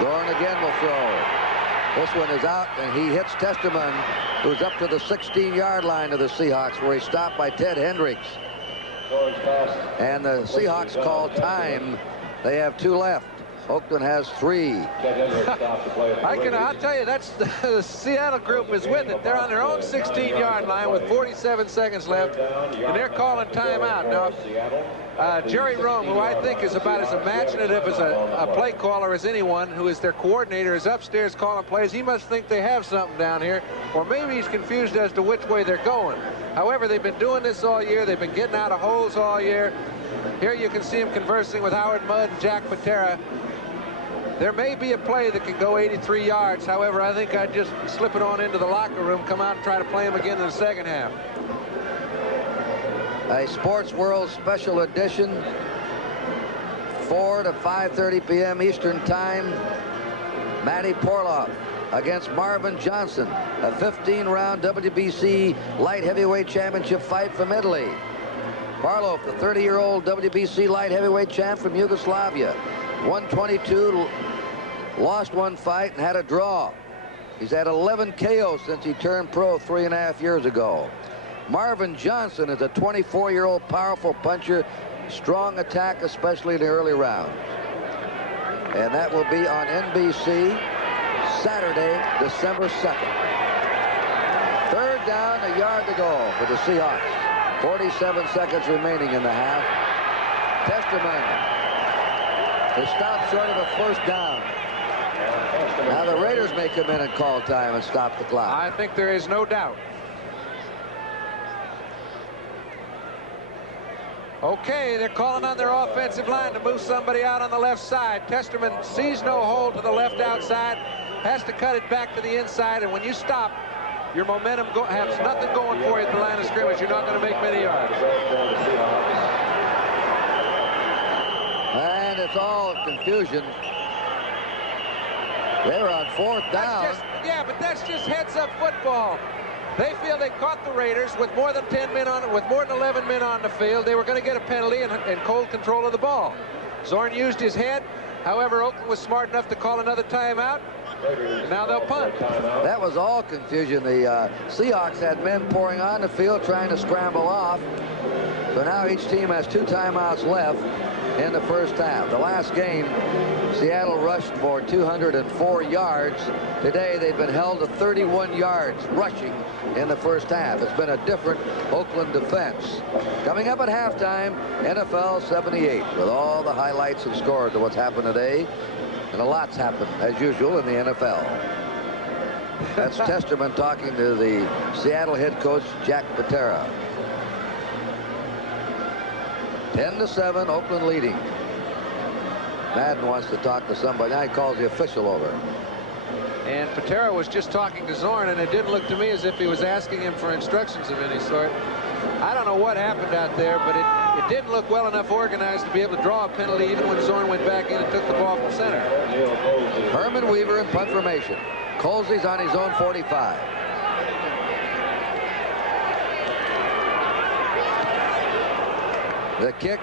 Zorn again will throw. This one is out, and he hits Testerman, who's up to the 16-yard line of the Seahawks, where he's stopped by Ted Hendricks. And the Seahawks call time. They have 2 left. Oakland has 3. I'll tell you, that's the Seattle group is with it. They're on their own 16-yard line with 47 seconds left, and they're calling timeout. Now, Jerry Rome, who I think is about as imaginative as a play caller as anyone, who is their coordinator, is upstairs calling plays. He must think they have something down here, or maybe he's confused as to which way they're going. However, they've been doing this all year. They've been getting out of holes all year. Here you can see him conversing with Howard Mudd and Jack Patera. There may be a play that can go 83 yards. However, I think I'd just slip it on into the locker room, come out and try to play him again in the second half. A Sports World special edition, 4 to 5:30 p.m. Eastern Time. Matty Porloff against Marvin Johnson, a 15-round WBC light heavyweight championship fight from Italy. Porloff, the 30-year-old WBC light heavyweight champ from Yugoslavia. 122, lost 1 fight and had a draw. He's had 11 KOs since he turned pro 3.5 years ago. Marvin Johnson is a 24-year-old powerful puncher, strong attack, especially in the early rounds. And that will be on NBC Saturday, December 2nd. 3rd down, a yard to go for the Seahawks. 47 seconds remaining in the half. Testerman is stopped short of a 1st down. Now the Raiders may come in and call time and stop the clock. I think there is no doubt. Okay, they're calling on their offensive line to move somebody out on the left side. Testerman sees no hole to the left outside, has to cut it back to the inside, and when you stop, your momentum has nothing going for you at the line of scrimmage. You're not going to make many yards. And it's all confusion. They were on 4th down. Yeah, but that's just heads-up football. They feel they caught the Raiders with more than 10 men on, with more than 11 men on the field. They were going to get a penalty and cold control of the ball. Zorn used his head. However, Oakland was smart enough to call another timeout. And now they'll punt. That was all confusion. The Seahawks had men pouring on the field trying to scramble off. So now each team has 2 timeouts left in the first half. The last game, Seattle rushed for 204 yards. Today, they've been held to 31 yards rushing in the first half. It's been a different Oakland defense. Coming up at halftime, NFL 78, with all the highlights and scores of what's happened today. And a lot's happened, as usual, in the NFL. That's Testerman talking to the Seattle head coach, Jack Patera. 10-7, Oakland leading. Madden wants to talk to somebody. Now he calls the official over. And Patera was just talking to Zorn, and it didn't look to me as if he was asking him for instructions of any sort. I don't know what happened out there, but it didn't look well enough organized to be able to draw a penalty even when Zorn went back in and took the ball from center. Herman Weaver in punt formation. Colsey's on his own 45. The kick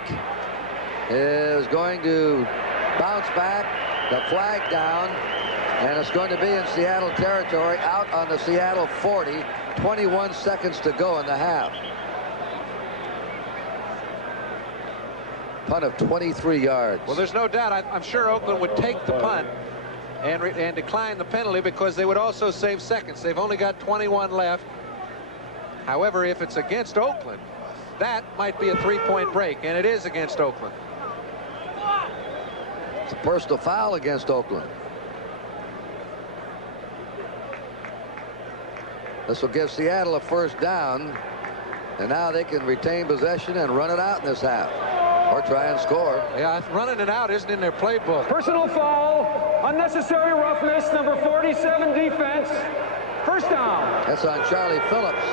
is going to bounce back. The flag down. And it's going to be in Seattle territory, out on the Seattle 40. 21 seconds to go in the half. Punt of 23 yards. Well, there's no doubt. I'm sure Oakland would take the punt and decline the penalty because they would also save seconds. They've only got 21 left. However, if it's against Oakland, that might be a 3-point break, and it is against Oakland. It's a personal foul against Oakland. This will give Seattle a first down, and now they can retain possession and run it out in this half, or try and score. Yeah, running it out isn't in their playbook. Personal foul, unnecessary roughness, number 47 defense, first down. That's on Charlie Phillips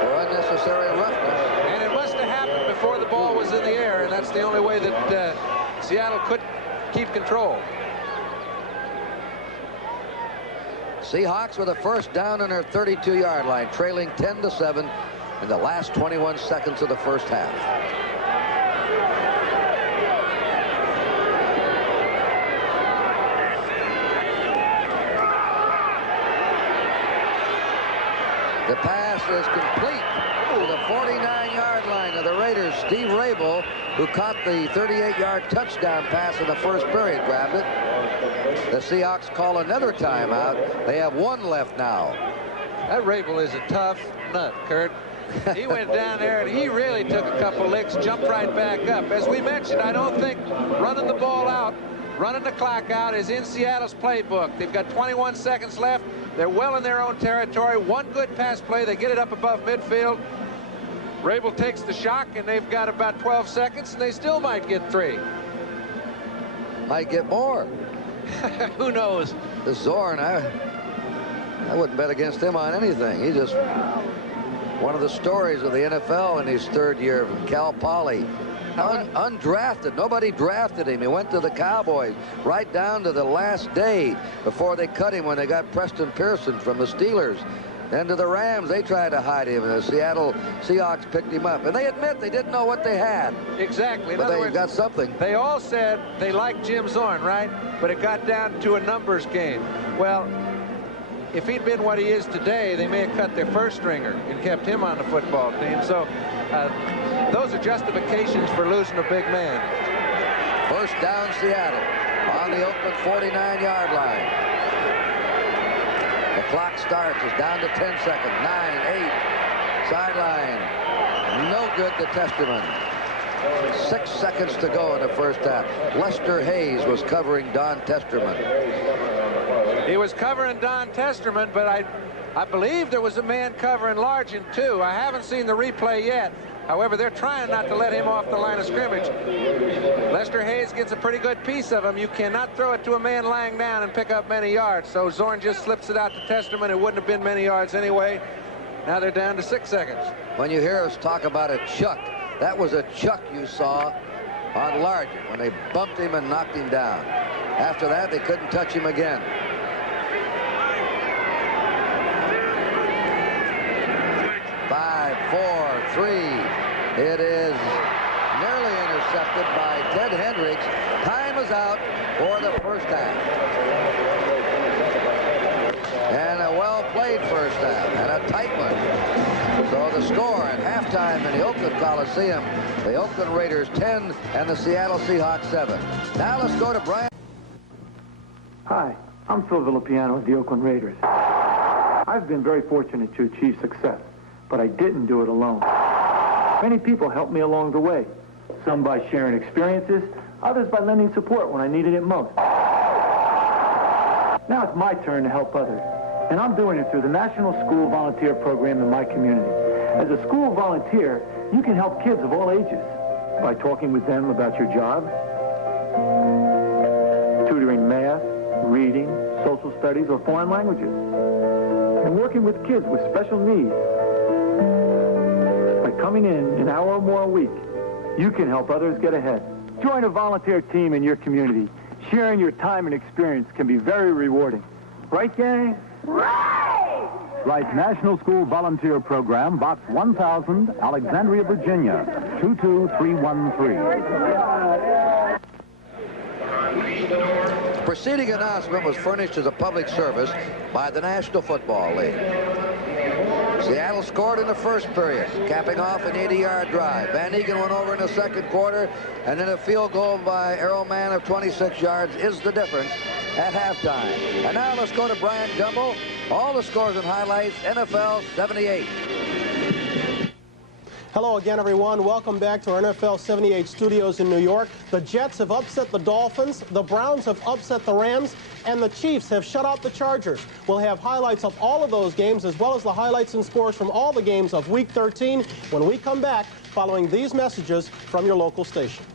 for unnecessary roughness. And it must have happened before the ball was in the air, and that's the only way that Seattle could keep control. Seahawks with a first down on their 32-yard line, trailing 10-7 in the last 21 seconds of the first half. The pass is complete to the 49-yard line of the Raiders. Steve Rabel, who caught the 38-yard touchdown pass in the first period, grabbed it. The Seahawks call another timeout. They have one left now. That Rabel is a tough nut, Kurt. He went down there and he really took a couple licks, jumped right back up. As we mentioned, I don't think running the ball out, running the clock out is in Seattle's playbook. They've got 21 seconds left. They're well in their own territory. One good pass play. They get it up above midfield. Rabel takes the shock, and they've got about 12 seconds, and they still might get 3. Might get more. Who knows? The Zorn, I wouldn't bet against him on anything. He's just one of the stories of the NFL in his third year from Cal Poly. Undrafted. Nobody drafted him. He went to the Cowboys right down to the last day before they cut him when they got Preston Pearson from the Steelers. Then to the Rams, they tried to hide him, and the Seattle Seahawks picked him up. And they admit they didn't know what they had. Exactly. But they got something. They all said they liked Jim Zorn, right? But it got down to a numbers game. Well, if he'd been what he is today, they may have cut their first stringer and kept him on the football team. So those are justifications for losing a big man. First down, Seattle on the Oakland 49-yard line. The clock starts. It's down to 10 seconds. 9, 8. Sideline. No good to Testerman. 6 seconds to go in the first half. Lester Hayes was covering Don Testerman. He was covering Don Testerman, but I believe there was a man covering Largent, too. I haven't seen the replay yet. However, they're trying not to let him off the line of scrimmage. Lester Hayes gets a pretty good piece of him. You cannot throw it to a man lying down and pick up many yards. So Zorn just slips it out to Testerman. It wouldn't have been many yards anyway. Now they're down to 6 seconds. When you hear us talk about a chuck, that was a chuck you saw on Largent when they bumped him and knocked him down. After that, they couldn't touch him again. 5, 4, 3. It is nearly intercepted by Ted Hendricks. Time is out for the first half. And a well-played first half, and a tight one. So the score at halftime in the Oakland Coliseum, the Oakland Raiders 10 and the Seattle Seahawks 7. Now let's go to Brian. Hi, I'm Phil Villapiano of the Oakland Raiders. I've been very fortunate to achieve success, but I didn't do it alone. Many people helped me along the way, some by sharing experiences, others by lending support when I needed it most. Now it's my turn to help others, and I'm doing it through the National School Volunteer Program in my community. As a school volunteer, you can help kids of all ages by talking with them about your job, tutoring math, reading, social studies, or foreign languages, and working with kids with special needs by coming in an hour or more a week, you can help others get ahead. Join a volunteer team in your community. Sharing your time and experience can be very rewarding. Right, gang? Right! Write National School Volunteer Program, Box 1000, Alexandria, Virginia, 22313. The preceding announcement was furnished as a public service by the National Football League. Seattle scored in the first period, capping off an 80-yard drive. Van Egan went over in the second quarter, and then a field goal by Errol Mann of 26 yards is the difference at halftime. And now let's go to Brian Gumble. All the scores and highlights, NFL 78. Hello again, everyone. Welcome back to our NFL 78 studios in New York. The Jets have upset the Dolphins, the Browns have upset the Rams, and the Chiefs have shut out the Chargers. We'll have highlights of all of those games, as well as the highlights and scores from all the games of Week 13 when we come back following these messages from your local stations.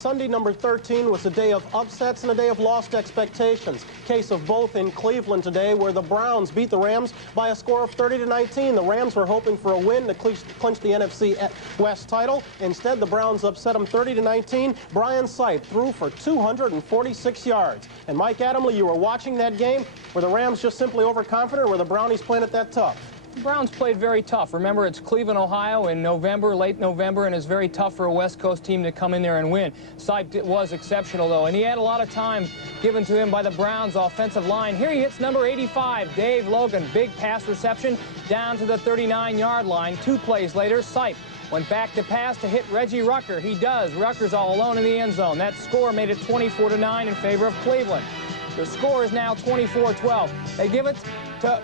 Sunday, number 13, was a day of upsets and a day of lost expectations. Case of both in Cleveland today, where the Browns beat the Rams by a score of 30-19. The Rams were hoping for a win to clinch the NFC West title. Instead, the Browns upset them 30-19. Brian Sipe threw for 246 yards. And Mike Adamle, you were watching that game. Were the Rams just simply overconfident, or were the Brownies playing it that tough? The Browns played very tough. Remember, it's Cleveland, Ohio in November, late November, and it's very tough for a West Coast team to come in there and win. Sipe was exceptional, though, and he had a lot of time given to him by the Browns' offensive line. Here he hits number 85, Dave Logan. Big pass reception down to the 39-yard line. 2 plays later, Sipe went back to pass to hit Reggie Rucker. He does. Rucker's all alone in the end zone. That score made it 24-9 in favor of Cleveland. The score is now 24-12. They give it to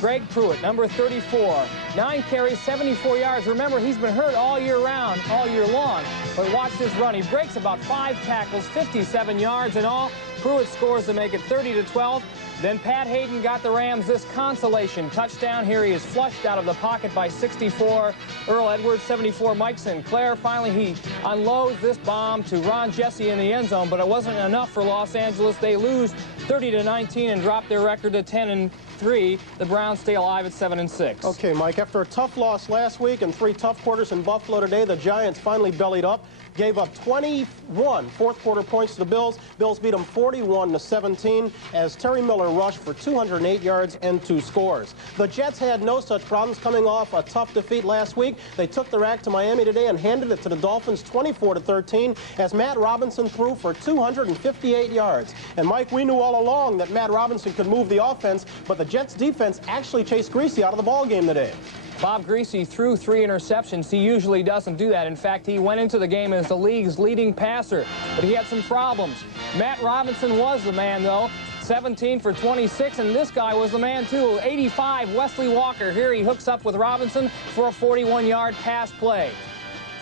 Greg Pruitt, number 34. 9 carries, 74 yards. Remember, he's been hurt all year round, all year long. But watch this run. He breaks about 5 tackles, 57 yards in all. Pruitt scores to make it 30-12. Then Pat Hayden got the Rams this consolation touchdown. Here he is flushed out of the pocket by 64 Earl Edwards, 74 Mike Sinclair. Finally, he unloads this bomb to Ron Jesse in the end zone, but it wasn't enough for Los Angeles. They lose 30-19 and drop their record to 10-3. The Browns stay alive at 7-6. Okay, Mike, after a tough loss last week and 3 tough quarters in Buffalo today, the Giants finally bellied up. Gave up 21 fourth-quarter points to the Bills. Bills beat them 41-17 as Terry Miller rushed for 208 yards and 2 scores. The Jets had no such problems coming off a tough defeat last week. They took their act to Miami today and handed it to the Dolphins 24-13 as Matt Robinson threw for 258 yards. And, Mike, we knew all along that Matt Robinson could move the offense, but the Jets' defense actually chased Greasy out of the ballgame today. Bob Greasy threw 3 interceptions. He usually doesn't do that. In fact, he went into the game as the league's leading passer, but he had some problems. Matt Robinson was the man, though. 17 for 26, and this guy was the man, too. 85, Wesley Walker. Here he hooks up with Robinson for a 41-yard pass play.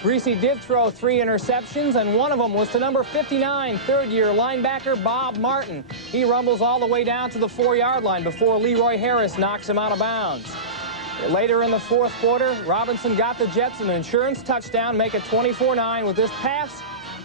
Greasy did throw 3 interceptions, and one of them was to number 59, third-year linebacker Bob Martin. He rumbles all the way down to the 4-yard line before Leroy Harris knocks him out of bounds. Later in the fourth quarter, Robinson got the Jets an insurance touchdown, make it 24-9 with this pass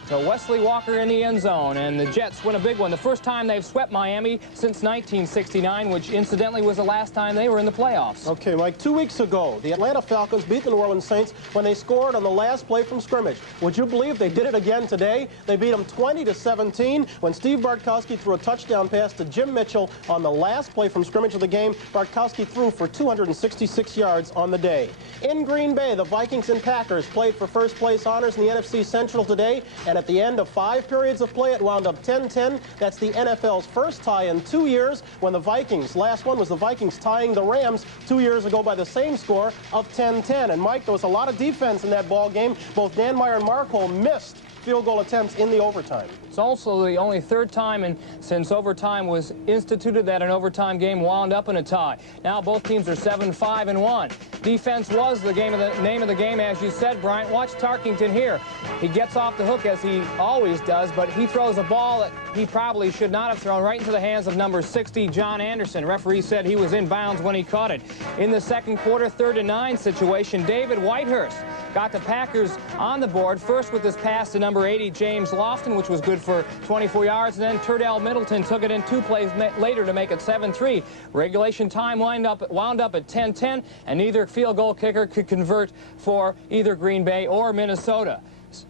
to Wesley Walker in the end zone, and the Jets win a big one. The first time they've swept Miami since 1969, which incidentally was the last time they were in the playoffs. Okay, Mike, 2 weeks ago, the Atlanta Falcons beat the New Orleans Saints when they scored on the last play from scrimmage. Would you believe they did it again today? They beat them 20-17 when Steve Bartkowski threw a touchdown pass to Jim Mitchell on the last play from scrimmage of the game. Bartkowski threw for 266 yards on the day. In Green Bay, the Vikings and Packers played for first place honors in the NFC Central today, and at the end of 5 periods of play, it wound up 10-10. That's the NFL's first tie in 2 years, when the Vikings, last one was the Vikings tying the Rams 2 years ago by the same score of 10-10. And, Mike, there was a lot of defense in that ball game. Both Dan Meyer and Mark Hole missed field goal attempts in the overtime. It's also the only 3rd time since overtime was instituted that an overtime game wound up in a tie. Now both teams are 7-5-1. Defense was the name of the game, as you said, Bryant. Watch Tarkington here. He gets off the hook as he always does, but he throws a ball that he probably should not have thrown right into the hands of number 60, John Anderson. Referee said he was in bounds when he caught it. In the second quarter, 3rd-and-9 situation, David Whitehurst got the Packers on the board, first with this pass to number 80, James Lofton, which was good for 24 yards, and then Turdell Middleton took it in 2 plays later to make it 7-3. Regulation time wound up at 10-10, and neither field goal kicker could convert for either Green Bay or Minnesota.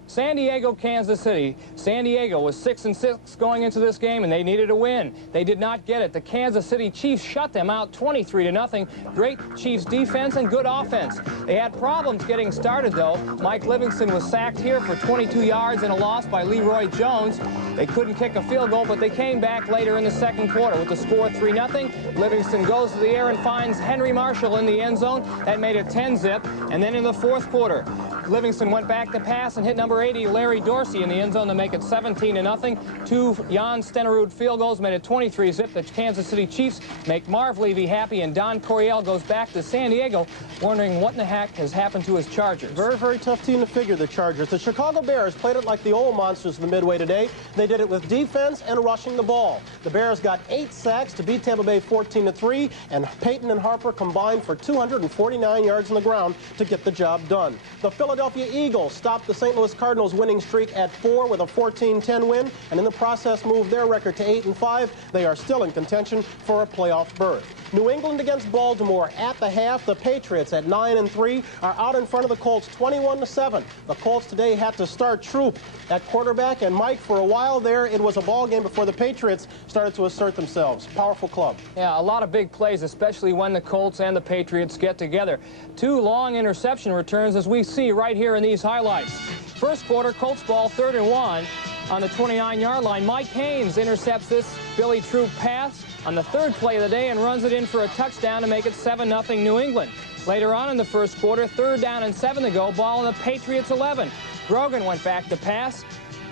San Diego, Kansas City. San Diego was 6-6 going into this game, and they needed a win. They did not get it. The Kansas City Chiefs shut them out 23-0. Great Chiefs defense and good offense. They had problems getting started, though. Mike Livingston was sacked here for 22 yards and a loss by Leroy Jones. They couldn't kick a field goal, but they came back later in the second quarter with the score 3-0. Livingston goes to the air and finds Henry Marshall in the end zone. That made it 10-zip. And then in the fourth quarter, Livingston went back to pass and hit number 80, Larry Dorsey, in the end zone to make it 17-0. 2 Jan Stenerud field goals made it 23-zip. The Kansas City Chiefs make Marv Levy happy, and Don Coryell goes back to San Diego, wondering what in the heck has happened to his Chargers. Very, very tough team to figure, the Chargers. The Chicago Bears played it like the old monsters of the Midway today. They did it with defense and rushing the ball. The Bears got 8 sacks to beat Tampa Bay 14-3, and Peyton and Harper combined for 249 yards on the ground to get the job done. The Philadelphia Eagles stopped the St. Louis Cardinals winning streak at 4 with a 14-10 win, and in the process moved their record to 8-5. They are still in contention for a playoff berth. New England against Baltimore at the half. The Patriots at 9-3 are out in front of the Colts 21-7. The Colts today had to start Troop at quarterback, and Mike, for a while there, it was a ball game before the Patriots started to assert themselves. Powerful club. Yeah, a lot of big plays, especially when the Colts and the Patriots get together. 2 long interception returns, as we see right here in these highlights. First quarter, Colts ball, 3rd and 1 on the 29-yard line. Mike Haynes intercepts this Billy Troop pass on the 3rd play of the day and runs it in for a touchdown to make it 7-0 New England. Later on in the first quarter, 3rd down and 7 to go, ball on the Patriots 11. Grogan went back to pass.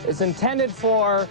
It's intended for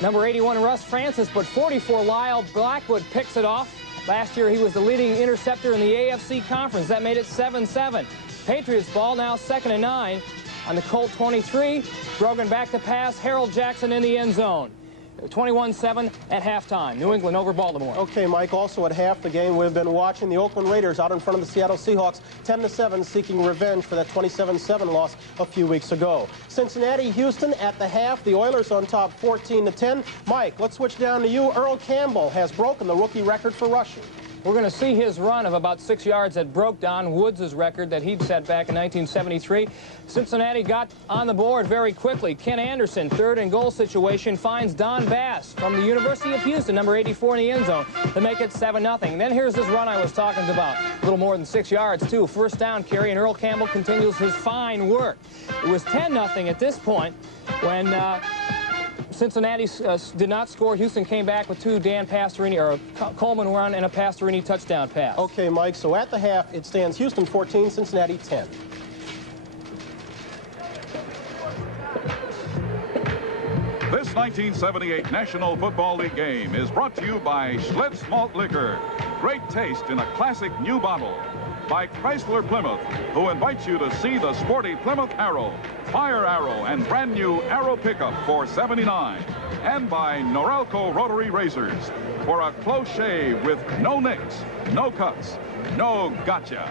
number 81 Russ Francis, but 44 Lyle Blackwood picks it off. Last year he was the leading interceptor in the AFC Conference. That made it 7-7. Patriots ball now 2nd and 9 on the Colt 23. Grogan back to pass. Harold Jackson in the end zone. 21-7 at halftime. New England over Baltimore. Okay, Mike, also at half the game, we've been watching the Oakland Raiders out in front of the Seattle Seahawks 10-7, seeking revenge for that 27-7 loss a few weeks ago. Cincinnati, Houston at the half. The Oilers on top 14-10. Mike, let's switch down to you. Earl Campbell has broken the rookie record for rushing. We're going to see his run of about 6 yards that broke Don Woods' record that he'd set back in 1973. Cincinnati got on the board very quickly. Ken Anderson, 3rd and goal situation, finds Don Bass from the University of Houston, number 84 in the end zone, to make it 7-0. And then here's this run I was talking about. A little more than 6 yards, too. First down carry, and Earl Campbell continues his fine work. It was 10-0 at this point when Cincinnati did not score. Houston came back with 2 Dan Pastorini, or a Coleman run and a Pastorini touchdown pass. Okay, Mike, so at the half, it stands Houston 14, Cincinnati 10. This 1978 National Football League game is brought to you by Schlitz Malt Liquor. Great taste in a classic new bottle. By Chrysler Plymouth, who invites you to see the sporty Plymouth Arrow, Fire Arrow, and brand new Arrow pickup for $79. And by Norelco Rotary Razors for a close shave with no nicks, no cuts, no gotcha.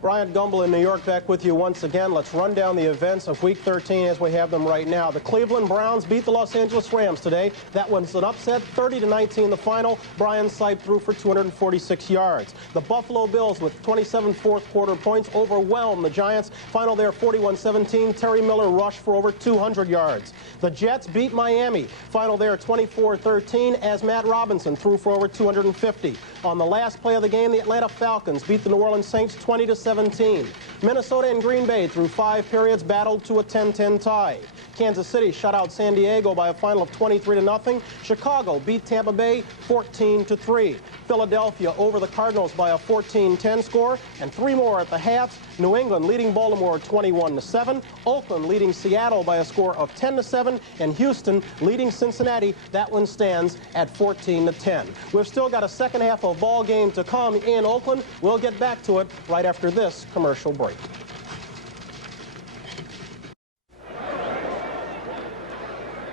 Bryant Gumbel in New York back with you once again. Let's run down the events of Week 13 as we have them right now. The Cleveland Browns beat the Los Angeles Rams today. That was an upset, 30-19 the final. Brian Sipe threw for 246 yards. The Buffalo Bills with 27 fourth-quarter points overwhelmed the Giants. Final there, 41-17. Terry Miller rushed for over 200 yards. The Jets beat Miami. Final there, 24-13, as Matt Robinson threw for over 250. On the last play of the game, the Atlanta Falcons beat the New Orleans Saints 20-17. Minnesota and Green Bay through 5 periods battled to a 10-10 tie. Kansas City shut out San Diego by a final of 23-0. Chicago beat Tampa Bay 14-3. Philadelphia over the Cardinals by a 14-10 score, and 3 more at the halves. New England leading Baltimore 21-7. Oakland leading Seattle by a score of 10-7, and Houston leading Cincinnati. That one stands at 14-10. We've still got a second half of ball game to come in Oakland. We'll get back to it right after this commercial break.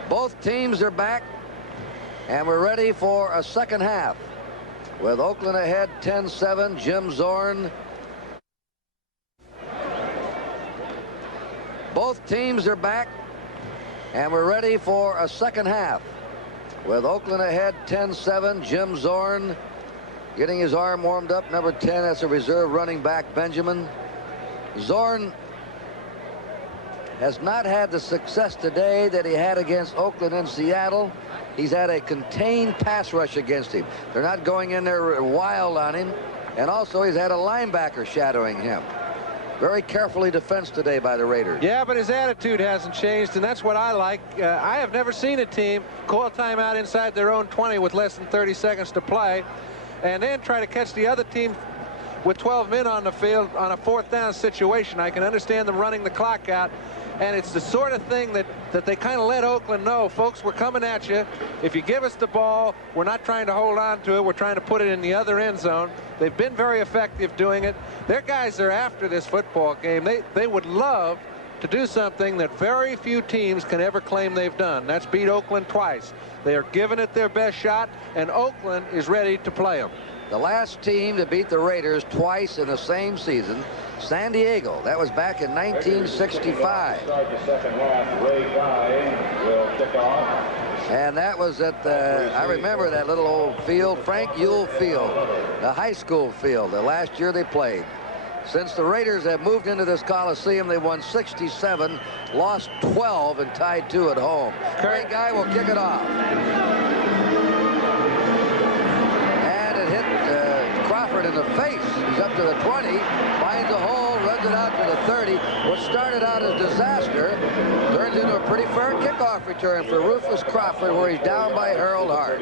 Both teams are back, and we're ready for a second half. With Oakland ahead 10-7, Jim Zorn Both teams are back, and we're ready for a second half. With Oakland ahead 10-7, Jim Zorn getting his arm warmed up. Number 10, that's a reserve running back, Benjamin. Zorn has not had the success today that he had against Oakland and Seattle. He's had a contained pass rush against him. They're not going in there wild on him. And also he's had a linebacker shadowing him. Very carefully defensed today by the Raiders. Yeah, but his attitude hasn't changed, and that's what I like. I have never seen a team call a timeout inside their own 20 with less than 30 seconds to play, and then try to catch the other team with 12 men on the field on a 4th down situation. I can understand them running the clock out, and it's the sort of thing that they kind of let Oakland know, folks, we're coming at you. If you give us the ball, we're not trying to hold on to it. We're trying to put it in the other end zone. They've been very effective doing it. Their guys are after this football game. They would love to do something that very few teams can ever claim they've done. That's beat Oakland twice. They are giving it their best shot, and Oakland is ready to play them. The last team to beat the Raiders twice in the same season, San Diego. That was back in 1965. Start the second half. Ray Guy will kick off. And that was at the, I remember that little old field, Frank Ewell Field, the high school field, the last year they played. Since the Raiders have moved into this Coliseum, they won 67, lost 12, and tied 2 at home. Ray Guy will kick it off. And it hit Crawford in the face. He's up to the 20, finds a hole, runs it out to the 30. What started out as disaster turns into a pretty fair kickoff return for Rufus Crawford, where he's down by Harold Hart.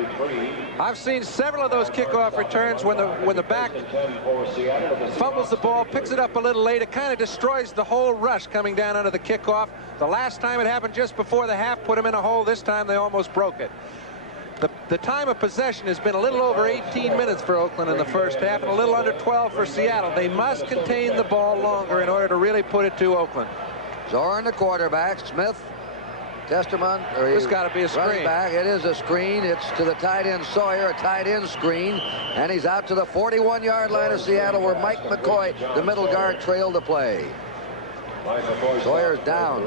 I've seen several of those kickoff returns when the back fumbles the ball, picks it up a little late. It kind of destroys the whole rush coming down under the kickoff. The last time it happened just before the half, put him in a hole. This time they almost broke it. The time of possession has been a little over 18 minutes for Oakland in the first half and a little under 12 for Seattle. They must contain the ball longer in order to really put it to Oakland. Zorn, the quarterback. Smith, Testerman, or it's got to be a screen. Back. It is a screen. It's to the tight end Sawyer, a tight end screen, and he's out to the 41-yard line of Seattle, where Mike McCoy, the middle guard, trailed the play. Sawyer's down.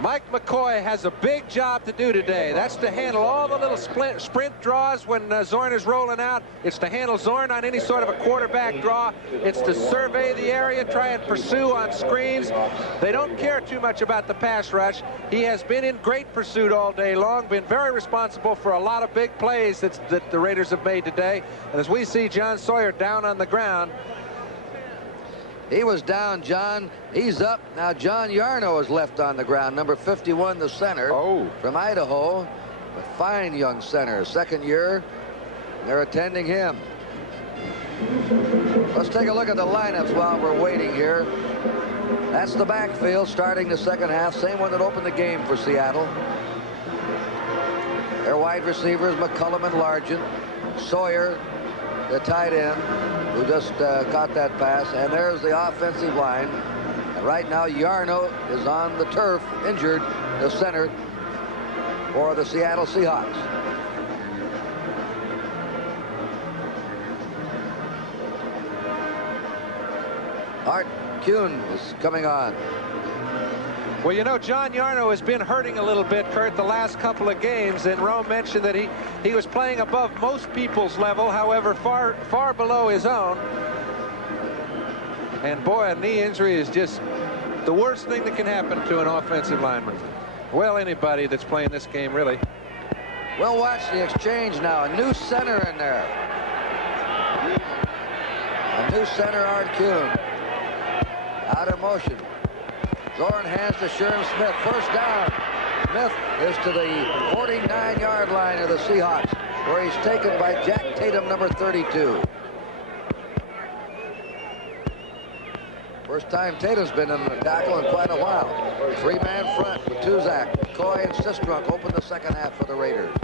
Mike McCoy has a big job to do today. That's to handle all the little sprint draws when Zorn is rolling out. It's to handle Zorn on any sort of a quarterback draw. It's to survey the area, try and pursue on screens. They don't care too much about the pass rush. He has been in great pursuit all day long, been very responsible for a lot of big plays that the Raiders have made today. And as we see John Sawyer down on the ground, he was down, John. He's up. Now John Yarno is left on the ground. Number 51, the center from Idaho. A fine young center. Second year. They're attending him. Let's take a look at the lineups while we're waiting here. That's the backfield starting the second half. Same one that opened the game for Seattle. Their wide receivers, McCullum and Largent. Sawyer, the tight end, who just caught that pass. And there's the offensive line. And right now, Yarno is on the turf, injured, the center for the Seattle Seahawks. Art Kuhn is coming on. Well, you know, John Yarno has been hurting a little bit, Kurt, the last couple of games, and Rome mentioned that he was playing above most people's level, however, far below his own. And boy, a knee injury is just the worst thing that can happen to an offensive lineman. Well, anybody that's playing this game, really. We'll watch the exchange now. A new center in there. A new center, Art Kuhn. Out of motion. Zorn hands to Sherm Smith. First down. Smith is to the 49-yard line of the Seahawks, where he's taken by Jack Tatum, number 32. First time Tatum's been in the tackle in quite a while. Three-man front with Tuzak, McCoy, and Sistrunk open the second half for the Raiders.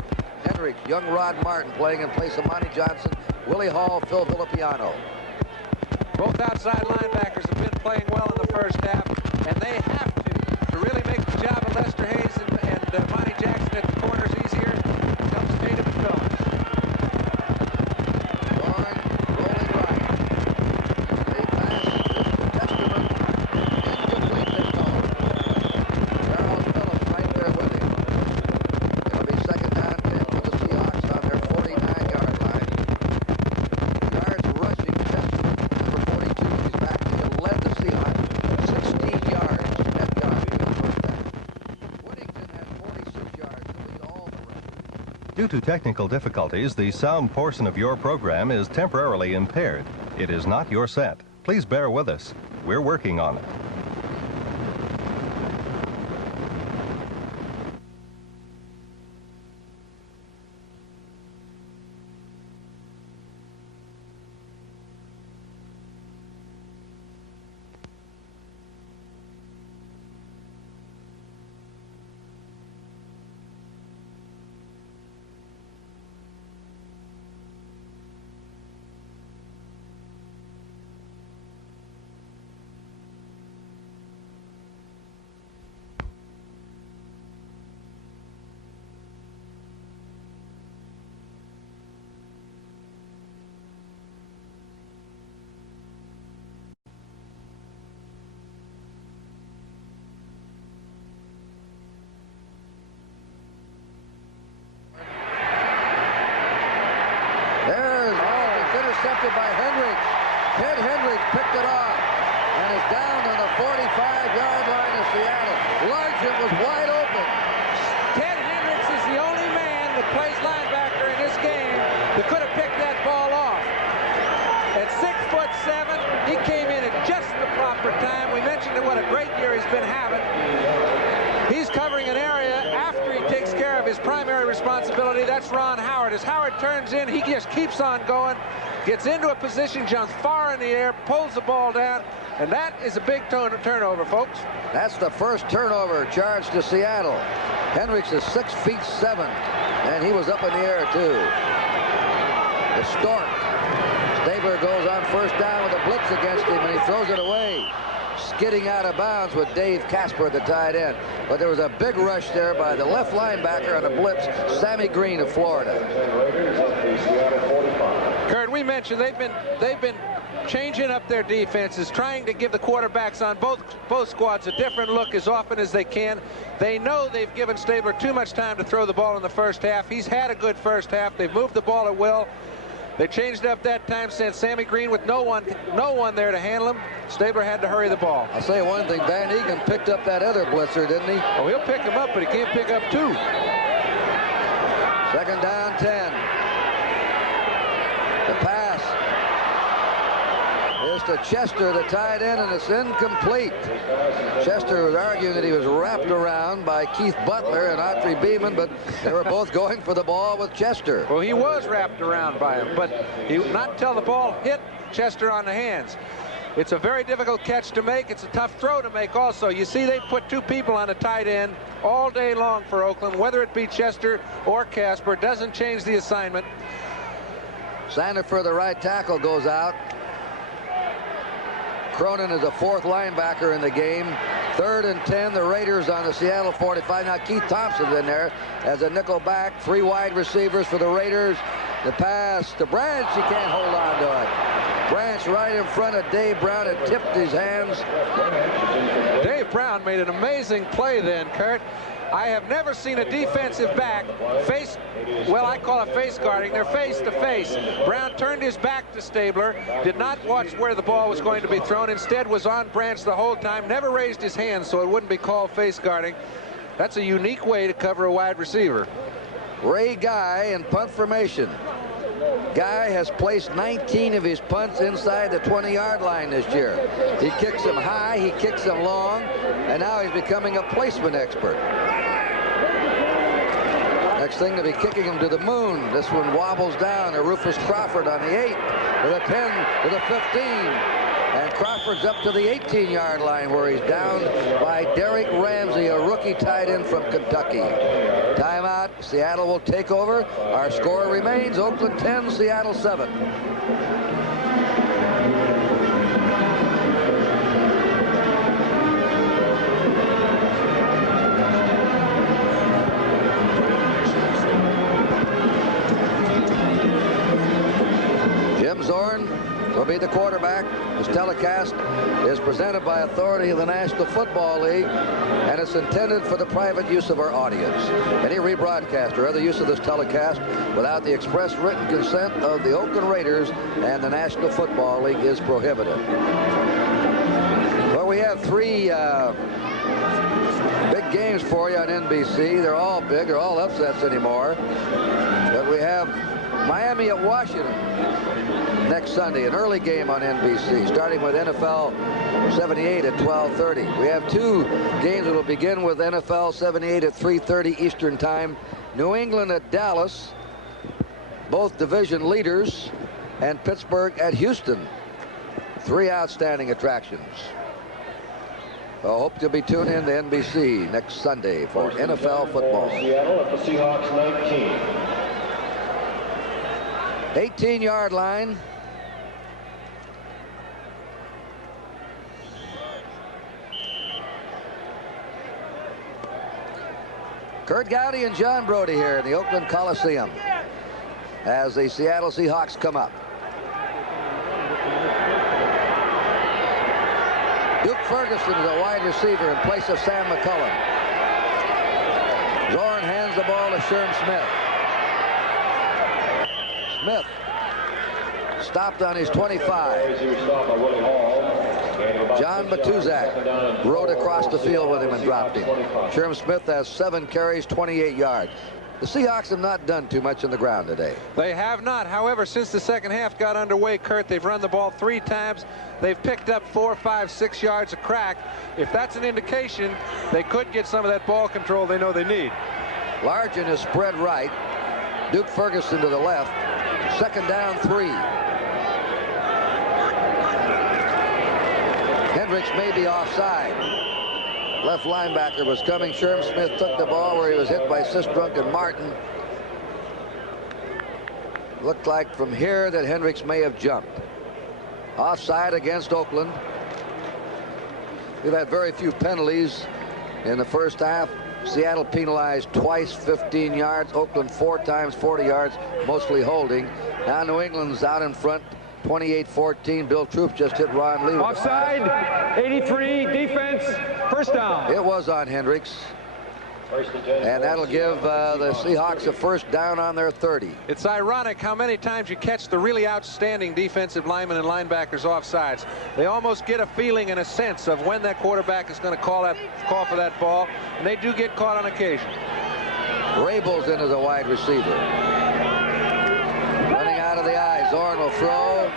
Henrik, young Rod Martin playing in place of Monty Johnson, Willie Hall, Phil Villapiano. Both outside linebackers have been playing well in the first half, and they have to really make the job of Lester Hayes and Monty Jackson at the corners easier. Comes Tatum and Phillips. Zorn rolling right. They pass to Testerman. Incomplete Due to technical difficulties, the sound portion of your program is temporarily impaired. It is not your set. Please bear with us. We're working on it. Intercepted by Hendricks. Ted Hendricks picked it off and is down on the 45-yard line of Seattle. Largent was wide open. Ted Hendricks is the only man that plays linebacker in this game that could have picked that ball off. At 6'7", he came in at just the proper time. We mentioned what a great year he's been having. He's covering an area after he takes care of his primary responsibility. That's Ron Howard. As Howard turns in, he just keeps on going, gets into a position, jumps far in the air, pulls the ball down, and that is a big turnover, folks. That's the first turnover charge to Seattle. Hendricks is 6'7", and he was up in the air, too. The Stork. Stabler goes on first down with a blitz against him, and he throws it away. Skidding out of bounds with Dave Casper at the tight end. But there was a big rush there by the left linebacker on a blitz, Sammy Green of Florida. Kurt, we mentioned they've been changing up their defenses, trying to give the quarterbacks on both squads a different look as often as they can. They know they've given Stabler too much time to throw the ball in the first half. He's had a good first half. They've moved the ball at will. They changed up that time, sent Sammy Green with no one there to handle him. Stabler had to hurry the ball. I'll say one thing, Van Egan picked up that other blitzer, didn't he? Oh, he'll pick him up, but he can't pick up two. Second down, 10. The pass is to Chester, the tight end, and it's incomplete. Chester was arguing that he was wrapped around by Keith Butler and Autry Beeman, but they were both going for the ball with Chester. Well, he was wrapped around by him, but not until the ball hit Chester on the hands. It's a very difficult catch to make. It's a tough throw to make also. You see, they put two people on a tight end all day long for Oakland, whether it be Chester or Casper. Doesn't change the assignment. Sandifer, the right tackle, goes out. Cronin is a fourth linebacker in the game. 3rd and 10, the Raiders on the Seattle 45. Now Keith Thompson's in there as a nickel back. 3 wide receivers for the Raiders. The pass to Branch, he can't hold on to it. Branch right in front of Dave Brown, had tipped his hands. Dave Brown made an amazing play then, Kurt. I have never seen a defensive back face, well, I call it face guarding. They're face to face. Brown turned his back to Stabler, did not watch where the ball was going to be thrown, instead was on Branch the whole time, never raised his hands, so it wouldn't be called face guarding. That's a unique way to cover a wide receiver. Ray Guy in punt formation. Guy has placed 19 of his punts inside the 20-yard line this year. He kicks them high, he kicks them long, and now he's becoming a placement expert. Next thing to be kicking him to the moon. This one wobbles down to Rufus Crawford on the 8, to the 10, to the 15. And Crawford's up to the 18-yard line where he's down by Derek Ramsey, a rookie tight end from Kentucky. Timeout. Seattle will take over. Our score remains Oakland 10, Seattle 7. Jim Zorn will be the quarterback. This telecast is presented by authority of the National Football League, and it's intended for the private use of our audience. Any rebroadcast or other use of this telecast without the express written consent of the Oakland Raiders and the National Football League is prohibited. Well, we have 3 big games for you on NBC. They're all big. They're all upsets anymore. But we have Miami at Washington next Sunday, an early game on NBC, starting with NFL 78 at 12:30. We have two games that will begin with NFL 78 at 3:30 Eastern Time. New England at Dallas, both division leaders, and Pittsburgh at Houston. Three outstanding attractions. I hope you'll be tuned in to NBC next Sunday for NFL football. Seattle at the Seahawks 19. 18-yard line. Kurt Gowdy and John Brody here in the Oakland Coliseum as the Seattle Seahawks come up. Duke Ferguson is a wide receiver in place of Sam McCullum. Zorn hands the ball to Sherm Smith. Smith stopped on his 25. John Matuzak rode across the field with him and dropped him. Sherm Smith has 7 carries, 28 yards. The Seahawks have not done too much on the ground today. They have not. However, since the second half got underway, Kurt, they've run the ball 3 times. They've picked up 4, 5, 6 yards a crack. If that's an indication, they could get some of that ball control they know they need. Largent is spread right. Duke Ferguson to the left. Second down 3. Hendricks may be offside. Left linebacker was coming. Sherm Smith took the ball where he was hit by Sistrunk and Martin. Looked like from here that Hendricks may have jumped. Offside against Oakland. We've had very few penalties in the first half. Seattle penalized twice, 15 yards. Oakland 4 times, 40 yards, mostly holding. Now New England's out in front, 28-14. Bill Troop just hit Ron Lee. Offside, 83, defense, first down. It was on Hendricks. And that'll give the Seahawks a first down on their 30. It's ironic how many times you catch the really outstanding defensive linemen and linebackers offsides. They almost get a feeling and a sense of when that quarterback is going to call for that ball, and they do get caught on occasion. Rabel's into the wide receiver. Running out of the eye. Zorn will throw.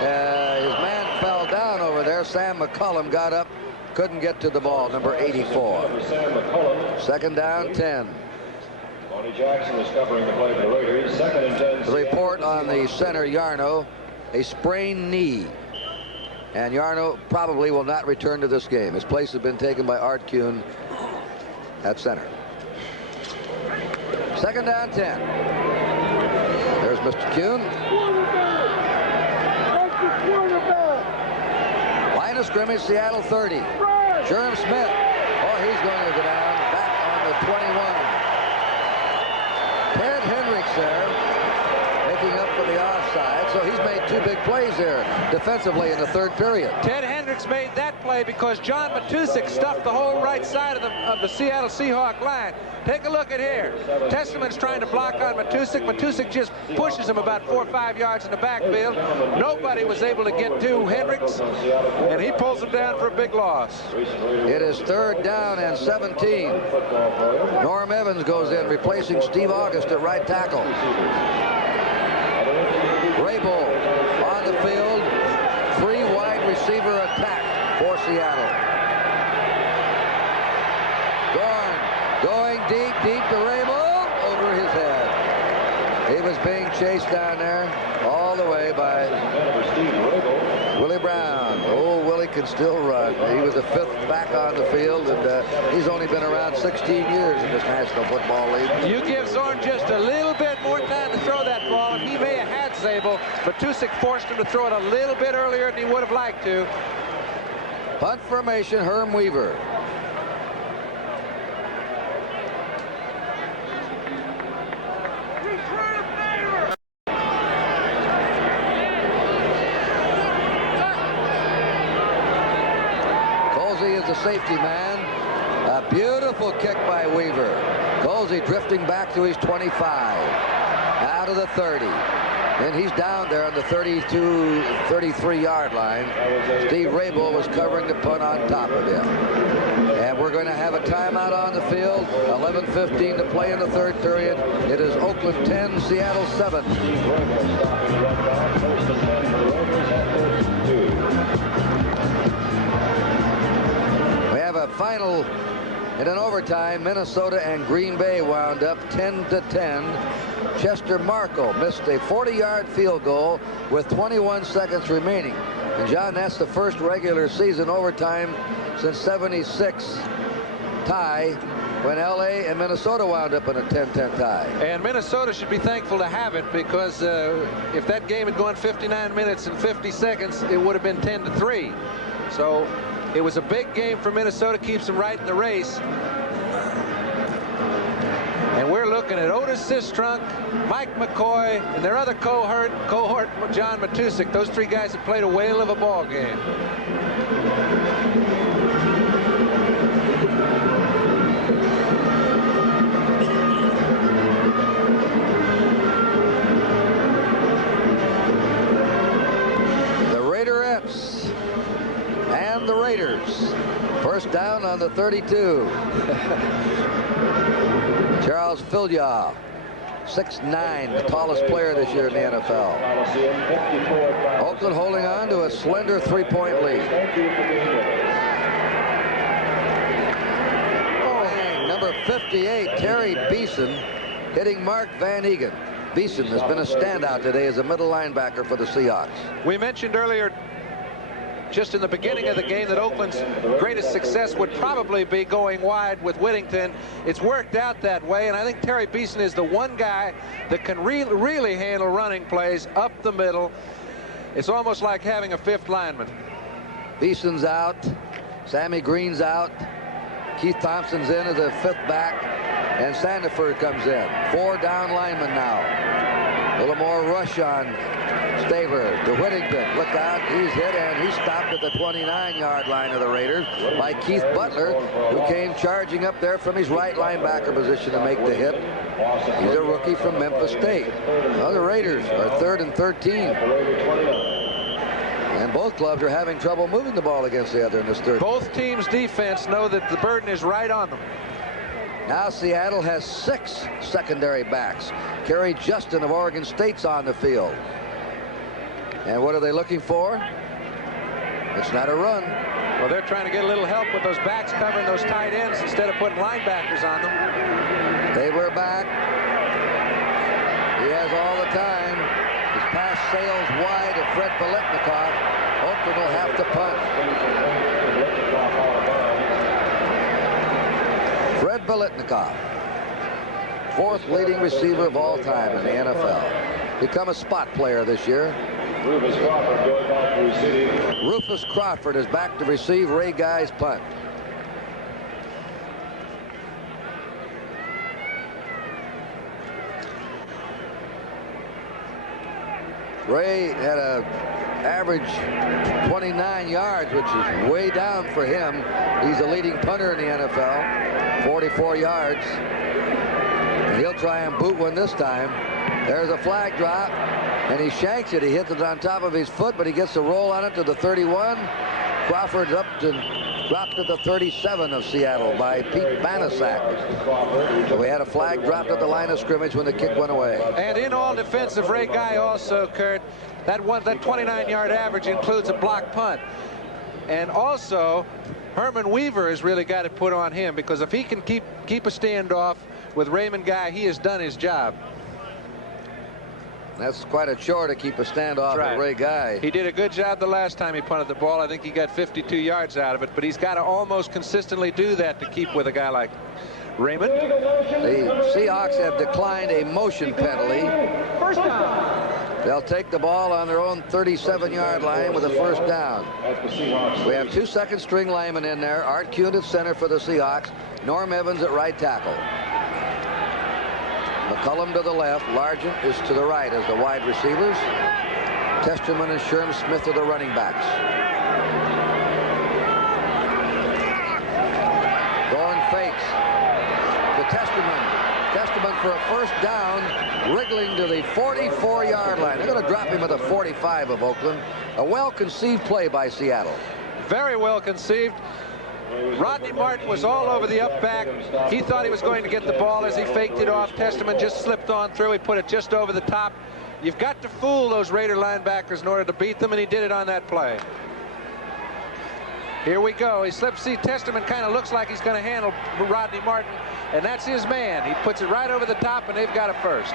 His man fell down over there. Sam McCullum got up. Couldn't get to the ball, number 84. Second down, 10. Bonnie Jackson is covering the play for the Raiders. Second and 10. The report on the center, Yarno, a sprained knee. And Yarno probably will not return to this game. His place has been taken by Art Kuhn at center. Second down, 10. There's Mr. Kuhn. Line of scrimmage, Seattle 30. Sherm Smith. Oh, he's going to go down back on the 21. Ted Hendricks there making up for the offside. So he's made 2 big plays there defensively in the 3rd period. Ted Hendricks made that play because John Matusik stuffed the whole right side of the Seattle Seahawk line. Take a look at here. Testament's trying to block on Matusik. Matusik just pushes him about 4 or 5 yards in the backfield. Nobody was able to get to Hendricks, and he pulls him down for a big loss. It is 3rd down and 17. Norm Evans goes in, replacing Steve August at right tackle. Rabel on the field. 3 wide receiver attack for Seattle. Zorn going deep to Rabel, over his head. He was being chased down there all the way by Willie Brown. Oh, Willie can still run. He was the 5th back on the field, and he's only been around 16 years in this National Football League. You give Zorn just a little bit more time to throw that ball, and he may have had Zabel, but Matusik forced him to throw it a little bit earlier than he would have liked to. Punt formation, Herm Weaver. Colsey is the safety man. A beautiful kick by Weaver. Colsey drifting back to his 25. Out of the 30. And he's down there on the 32, 33-yard line. Steve Raybould was covering the punt on top of him. And we're going to have a timeout on the field. 11:15 to play in the third period. It is Oakland 10, Seattle 7. We have a final in an overtime. Minnesota and Green Bay wound up 10-10. Chester Marco missed a 40-yard field goal with 21 seconds remaining. And John, that's the first regular season overtime since '76 tie when LA and Minnesota wound up in a 10-10 tie. And Minnesota should be thankful to have it, because if that game had gone 59 minutes and 50 seconds, it would have been 10-3. So it was a big game for Minnesota, keeps them right in the race. And we're looking at Otis Sistrunk, Mike McCoy, and their other cohort, John Matusik. Those three guys have played a whale of a ball game. The Raiderettes and the Raiders. First down on the 32. Charles Filyaw, 6'9", the tallest player this year in the NFL. Oakland holding on to a slender 3-point lead. Number 58, Terry Beeson, hitting Mark Van Eegen. Beeson has been a standout today as a middle linebacker for the Seahawks. We mentioned earlier, just in the beginning of the game, that Oakland's greatest success would probably be going wide with Whittington. It's worked out that way, and I think Terry Beeson is the one guy that can really handle running plays up the middle. It's almost like having a fifth lineman. Beeson's out. Sammy Green's out. Keith Thompson's in as a fifth back, and Sandiford comes in. 4 down linemen now. A little more rush on Staver to Whittington. Look out, he's hit, and he's stopped at the 29-yard line of the Raiders by Keith Butler, who came charging up there from his right linebacker position to make the hit. He's a rookie from Memphis State. Well, the Raiders are 3rd and 13. And both clubs are having trouble moving the ball against the other in this third. Both teams' defense know that the burden is right on them. Now Seattle has 6 secondary backs. Kerry Justin of Oregon State's on the field. And what are they looking for? It's not a run. Well, they're trying to get a little help with those backs covering those tight ends instead of putting linebackers on them. They were back. He has all the time. His pass sails wide of Fred Biletnikoff. Oakland will have to punt. Fred Biletnikoff, 4th leading receiver of all time in the NFL. Become a spot player this year. Rufus Crawford going back to receive. Rufus Crawford is back to receive Ray Guy's punt. Ray had an average 29 yards, which is way down for him. He's the leading punter in the NFL, 44 yards. And he'll try and boot one this time. There's a flag drop, and he shanks it. He hits it on top of his foot, but he gets a roll on it to the 31. Crawford's up to dropped to the 37 of Seattle by Pete Banasak. So we had a flag dropped at the line of scrimmage when the kick went away. And in all defense of Ray Guy also, Kurt, that 29-yard average includes a block punt. And also, Herman Weaver has really got to put on him, because if he can keep a standoff with Raymond Guy, he has done his job. That's quite a chore to keep a standoff with Ray Guy. He did a good job the last time he punted the ball. I think he got 52 yards out of it, but he's got to almost consistently do that to keep with a guy like Raymond. The Seahawks have declined a motion penalty. First down. They'll take the ball on their own 37-yard line with a first down. We have 2 second-string linemen in there. Art Kuhn at center for the Seahawks. Norm Evans at right tackle. McCullum to the left. Largent is to the right as the wide receivers. Testerman and Sherm Smith are the running backs. Thorne fakes to Testerman. Testament for a first down, wriggling to the 44-yard line. They're going to drop him at the 45 of Oakland. A well-conceived play by Seattle. Very well conceived. Rodney Martin was all over the up back. He thought he was going to get the ball as he faked it off. Testament just slipped on through. He put it just over the top. You've got to fool those Raider linebackers in order to beat them, and he did it on that play. Here we go. He slips. See, Testament kind of looks like he's going to handle Rodney Martin, and that's his man. He puts it right over the top, and they've got a first.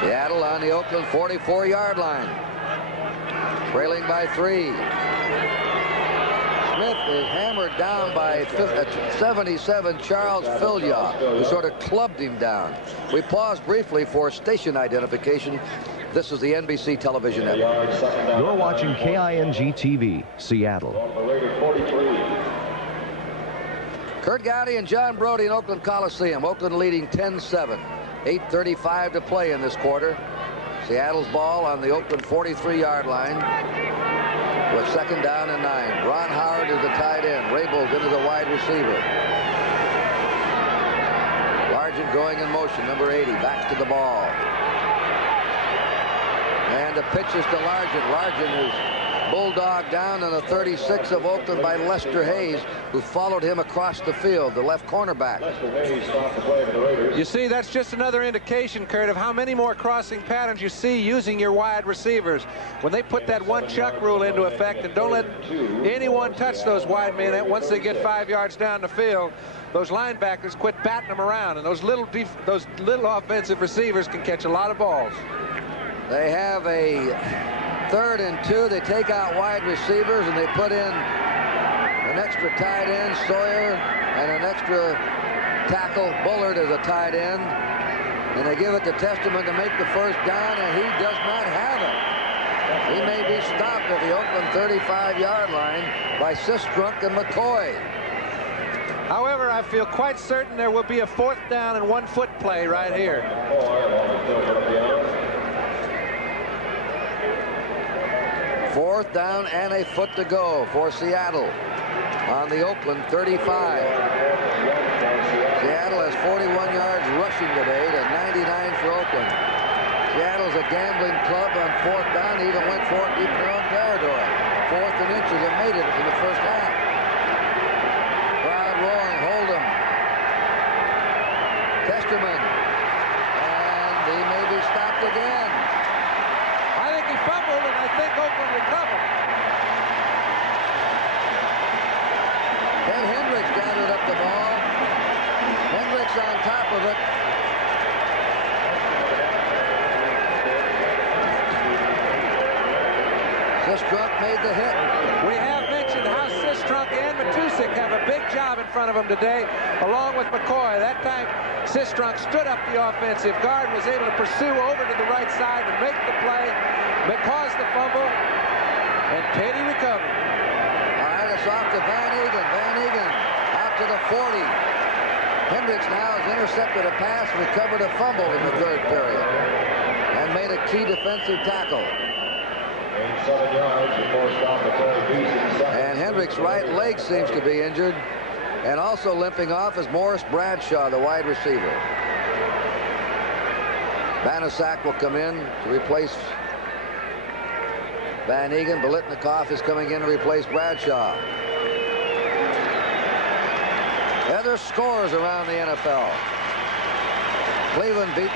Seattle on the Oakland 44-yard line. Trailing by 3. Smith is hammered down by 77 Charles Filyaw, who sort of clubbed him down. We pause briefly for station identification. This is the NBC television network. You're watching KING TV, Seattle. Kurt Gowdy and John Brody in Oakland Coliseum. Oakland leading 10-7. 8:35 to play in this quarter. Seattle's ball on the Oakland 43-yard line. With second down and 9. Ron Howard is the tight end. Rabel into the wide receiver. Largent going in motion. Number 80 back to the ball. And the pitch is to Largent. Largent is bulldogged down in the 36 of Oakland by Lester Hayes, who followed him across the field, the left cornerback. You see, that's just another indication, Kurt, of how many more crossing patterns you see using your wide receivers. When they put that one chuck rule into effect and don't let anyone touch those wide men once they get 5 yards down the field, those linebackers quit batting them around, and those little offensive receivers can catch a lot of balls. They have a 3rd and 2. They take out wide receivers and they put in an extra tight end, Sawyer, and an extra tackle, Bullard, as a tight end. And they give it to Testament to make the first down, and he does not have it. He may be stopped at the Oakland 35-yard line by Sistrunk and McCoy. However, I feel quite certain there will be a 4th down and 1-foot play right here. 4th down and a foot to go for Seattle on the Oakland 35. Seattle has 41 yards rushing today to 99 for Oakland. Seattle's a gambling club on 4th down. They even went for it deep in their own territory. 4th and inches and made it in the first half. Crowd roaring, hold him. Testament. And he may be stopped again. I think he fumbled, and I think Oakland recovered. Ted Hendricks gathered up the ball. Hendricks on top of it. Sistrunk made the hit. We have mentioned how Sistrunk and Matusik have a big job in front of them today, along with McCoy. That time, Sistrunk stood up the offensive guard, was able to pursue over to the right side and make the play, caused the fumble, and Petty recovered. All right, it's off to Van Egan. Van Egan out to the 40. Hendricks now has intercepted a pass, recovered a fumble in the 3rd period, and made a key defensive tackle. 7 yards before stop at And Hendricks' right leg seems to be injured. And also limping off is Morris Bradshaw, the wide receiver. Banaszak will come in to replace Van Egan. Biletnikoff is coming in to replace Bradshaw. Other scores around the NFL. Cleveland beat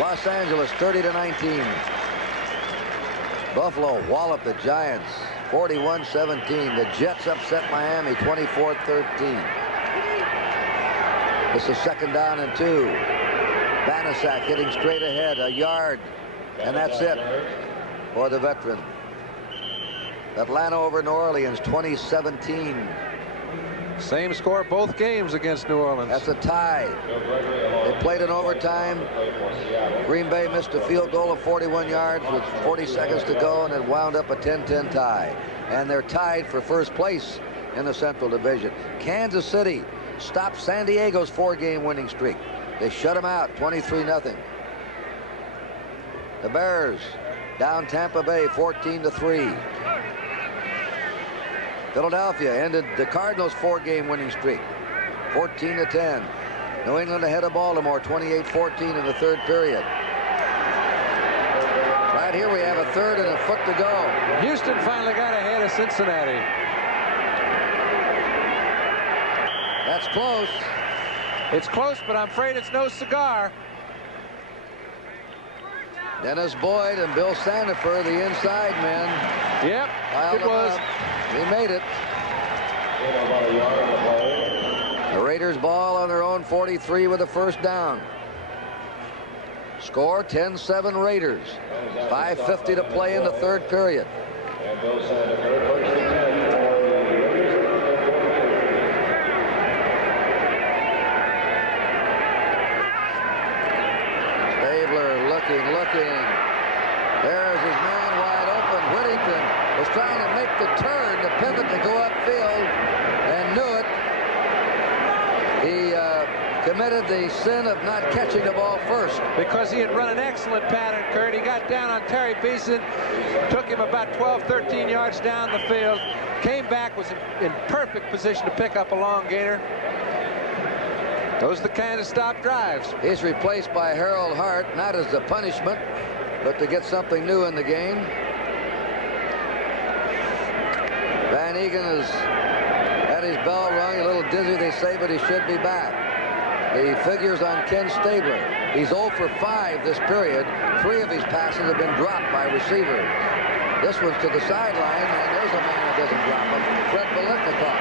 Los Angeles 30-19. Buffalo walloped the Giants 41-17. The Jets upset Miami 24-13. This is 2nd down and 2. Banaszak hitting straight ahead, a yard, and that's it for the veteran. Atlanta over New Orleans 2017. Same score both games against New Orleans. That's a tie. They played in overtime. Green Bay missed a field goal of 41 yards with 40 seconds to go, and it wound up a 10-10 tie. And they're tied for first place in the Central Division. Kansas City stopped San Diego's 4-game winning streak. They shut them out 23-0. The Bears down Tampa Bay 14-3. Philadelphia ended the Cardinals' 4-game winning streak 14-10. New England ahead of Baltimore, 28-14 in the third period. Right here we have a third and a foot to go. Houston finally got ahead of Cincinnati. That's close. It's close, but I'm afraid it's no cigar. Dennis Boyd and Bill Sandifer, the inside men. Yep, it was. He made it. The Raiders ball on their own 43 with a first down. Score 10-7 Raiders. 5:50 to play in the third period. And Bill Sandifer, first and 10 for the Raiders. Stabler looking. There's his man wide open. Whittington was trying to make the turn, the pivot to go upfield, and knew it. He committed the sin of not catching the ball first. Because he had run an excellent pattern, Kurt. He got down on Terry Beeson, took him about 12, 13 yards down the field, came back, was in perfect position to pick up a long gainer. Those are the kind of stop drives. He's replaced by Harold Hart, not as a punishment, but to get something new in the game. Van Egan has had his bell rung, a little dizzy, they say, but he should be back. The figures on Ken Stabler. He's 0 for 5 this period. 3 of his passes have been dropped by receivers. This one's to the sideline, and there's a man that doesn't drop him. Fred Biletnikoff.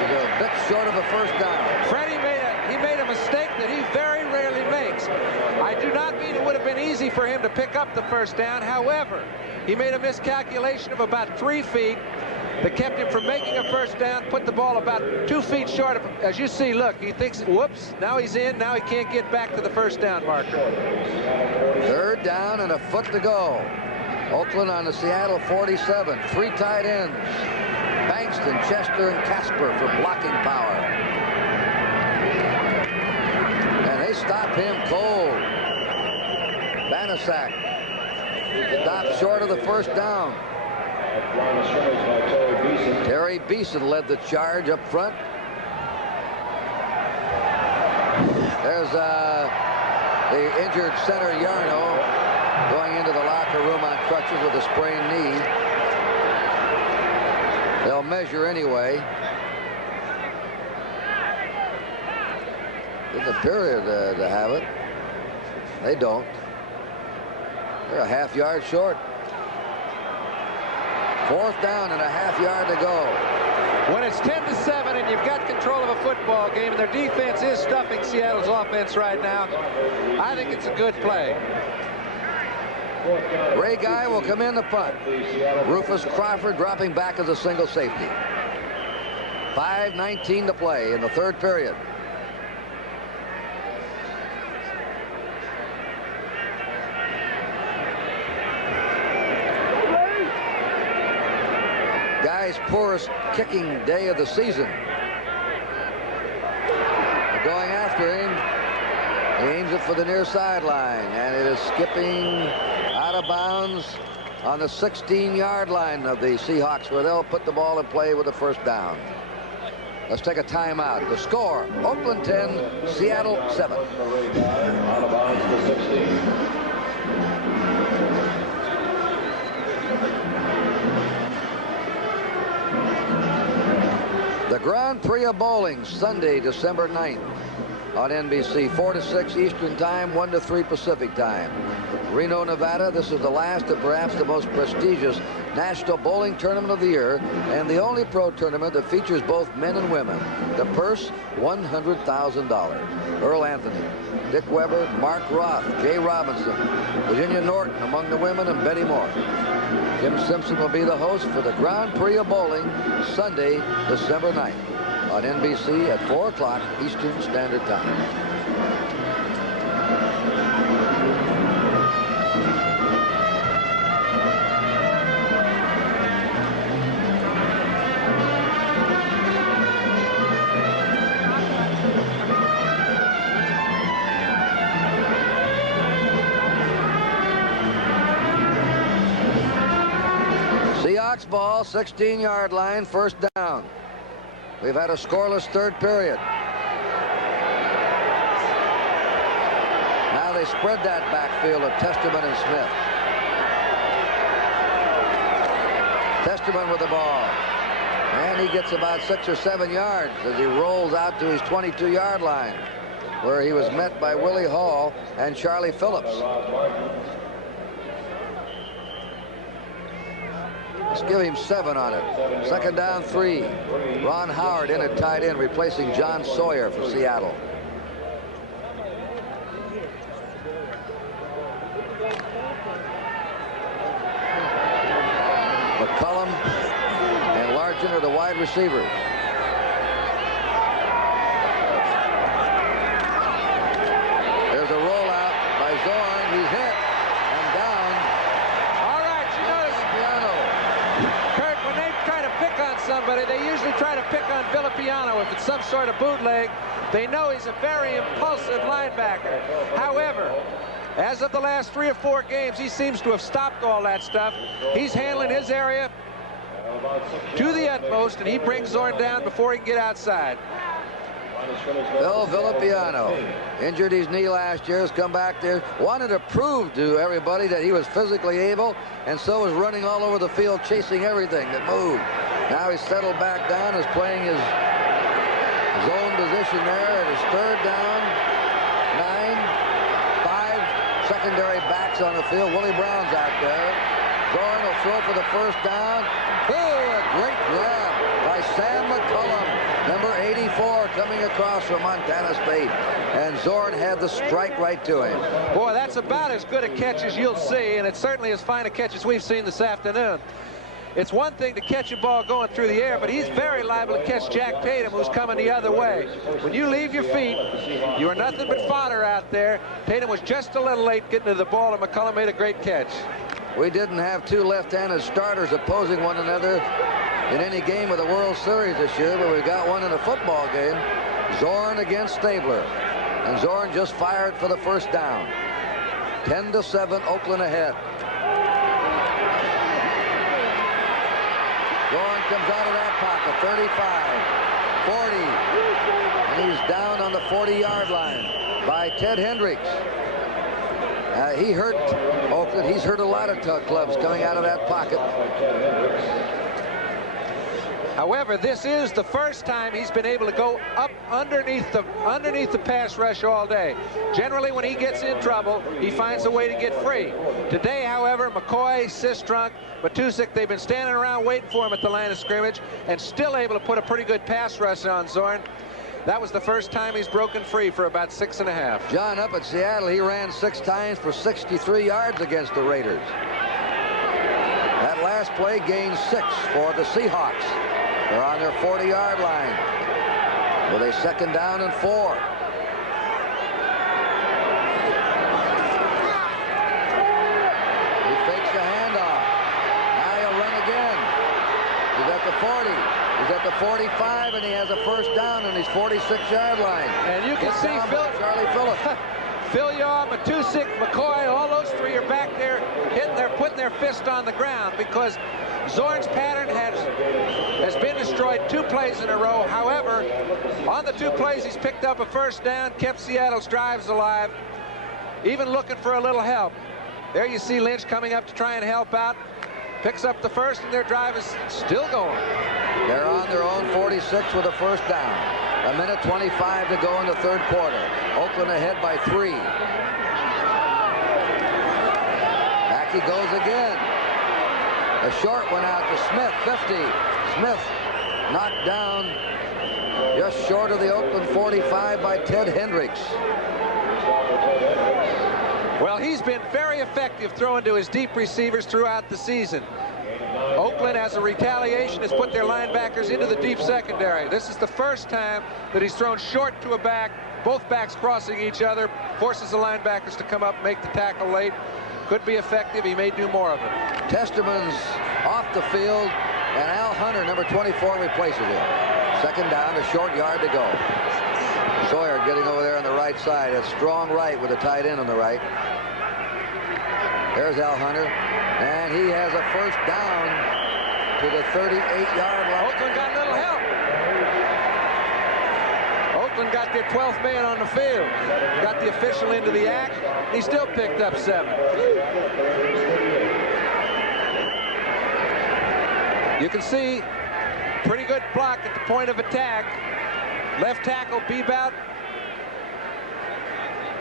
He's a bit short of a first down. Freddie made a mistake that he very rarely makes. I do not mean it would have been easy for him to pick up the first down. However, he made a miscalculation of about 3 feet that kept him from making a first down, put the ball about 2 feet short of him. As you see, look, he thinks, whoops, now he's in, now he can't get back to the first down marker. Third down and a foot to go. Oakland on the Seattle 47. 3 tight ends. Bankston, Chester, and Casper for blocking power. And they stop him cold. Banasak stopped short of the first down. Terry Beeson led the charge up front. There's the injured center Yarno going into the locker room on crutches with a sprained knee. They'll measure anyway. Didn't appear to have it. They don't. They're a half yard short. 4th down and a half yard to go. When it's 10-7 and you've got control of a football game and their defense is stuffing Seattle's offense right now, I think it's a good play. Ray Guy will come in the punt. Rufus Crawford dropping back as a single safety. 5:19 to play in the third period. Guy's poorest kicking day of the season. They're going after him. He aims it for the near sideline, and it is skipping out of bounds on the 16-yard line of the Seahawks, where they'll put the ball in play with a first down. Let's take a timeout. The score, Oakland 10, Seattle 7. Out of bounds to 16. The Grand Prix of Bowling, Sunday, December 9th on NBC, 4 to 6 Eastern Time, 1 to 3 Pacific Time. Reno, Nevada, this is the last of perhaps the most prestigious national bowling tournament of the year, and the only pro tournament that features both men and women. The purse, $100,000. Earl Anthony, Dick Weber, Mark Roth, Jay Robinson, Virginia Norton among the women, and Betty Moore. Jim Simpson will be the host for the Grand Prix of Bowling, Sunday, December 9th on NBC at 4 o'clock Eastern Standard Time. Seahawks ball, 16-yard line, first down. We've had a scoreless third period. Now they spread that backfield of Testament and Smith. Testament with the ball. And he gets about 6 or 7 yards as he rolls out to his 22-yard line, where he was met by Willie Hall and Charlie Phillips. Let's give him 7 on it. 2nd down, 3. Ron Howard in at tight end, replacing John Sawyer for Seattle. McCullum and Largent are the wide receivers. There's a rollout by Zorn. He's hit and down. All right, you notice, Kurt, when they try to pick on somebody, they usually try to pick on Villapiano. If it's some sort of bootleg, they know he's a very impulsive linebacker. However, as of the last 3 or 4 games, he seems to have stopped all that stuff. He's handling his area to the utmost, and he brings Zorn down before he can get outside. Bill Villapiano injured his knee last year, has come back there, wanted to prove to everybody that he was physically able, and so was running all over the field chasing everything that moved. Now he's settled back down, is playing his zone position there. It is 3rd down, 9, 5 secondary backs on the field. Willie Brown's out there. Zorn will throw for the 1st down. Oh, a great grab by Sam McCullum, number 84, coming across from Montana State. And Zorn had the strike right to him. Boy, that's about as good a catch as you'll see, and it's certainly as fine a catch as we've seen this afternoon. It's one thing to catch a ball going through the air, but he's very liable to catch Jack Tatum, who's coming the other way. When you leave your feet, you are nothing but fodder out there. Tatum was just a little late getting to the ball, and McCullum made a great catch. We didn't have 2 left-handed starters opposing one another in any game of the World Series this year, but we got one in a football game. Zorn against Stabler. And Zorn just fired for the 1st down. 10-7, Oakland ahead. Zorn comes out of that pocket, 35, 40, and he's down on the 40-yard line by Ted Hendricks. He hurt Oakland. He's hurt a lot of clubs coming out of that pocket. However, this is the first time he's been able to go up underneath the pass rush all day. Generally, when he gets in trouble, he finds a way to get free. Today, however, McCoy, Sistrunk, Matusik, they've been standing around waiting for him at the line of scrimmage and still able to put a pretty good pass rush on Zorn. That was the first time he's broken free for about 6.5. John, up at Seattle, he ran 6 times for 63 yards against the Raiders. That last play gained 6 for the Seahawks. They're on their 40-yard line with a 2nd down and 4. He fakes the handoff. Now he'll run again. He's at the 40. He's at the 45, and he has a 1st down on his 46-yard line. And you can see Charlie Phillips. Phil Yaw, Matusik, McCoy, all those 3 are back there putting their fist on the ground because Zorn's pattern has been destroyed 2 plays in a row. However, on the 2 plays, he's picked up a 1st down, kept Seattle's drives alive, even looking for a little help. There you see Lynch coming up to try and help out. Picks up the 1st, and their drive is still going. They're on their own 46 with a 1st down. 1:25 to go in the 3rd quarter. Oakland ahead by 3. Back he goes again. A short one out to Smith, 50. Smith knocked down just short of the Oakland 45 by Ted Hendricks. Well, he's been very effective throwing to his deep receivers throughout the season. Oakland, as a retaliation, has put their linebackers into the deep secondary. This is the first time that he's thrown short to a back, both backs crossing each other, forces the linebackers to come up and make the tackle late. Could be effective. He may do more of it. Testament's off the field, and Al Hunter, number 24, replaces him. 2nd down, a short yard to go. Sawyer getting over there on the right side. A strong right with a tight end on the right. There's Al Hunter, and he has a 1st down to the 38-yard line. Oakland got a little help. Oakland got their 12th man on the field. Got the official into the act. He still picked up 7. You can see pretty good block at the point of attack. Left tackle Bebout.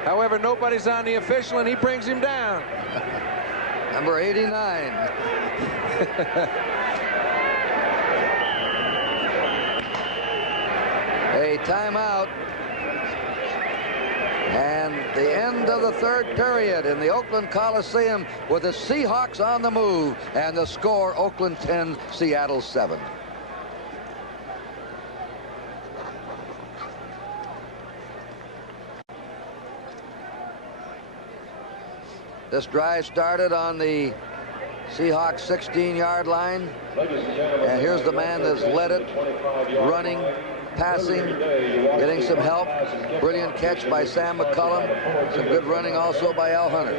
However, nobody's on the official, and he brings him down. Number 89. A timeout. And the end of the third period in the Oakland Coliseum with the Seahawks on the move. And the score, Oakland 10, Seattle 7. This drive started on the Seahawks 16-yard line. And here's the man that's led it, running, passing, getting some help. Brilliant catch by Sam McCullum. Some good running also by Al Hunter.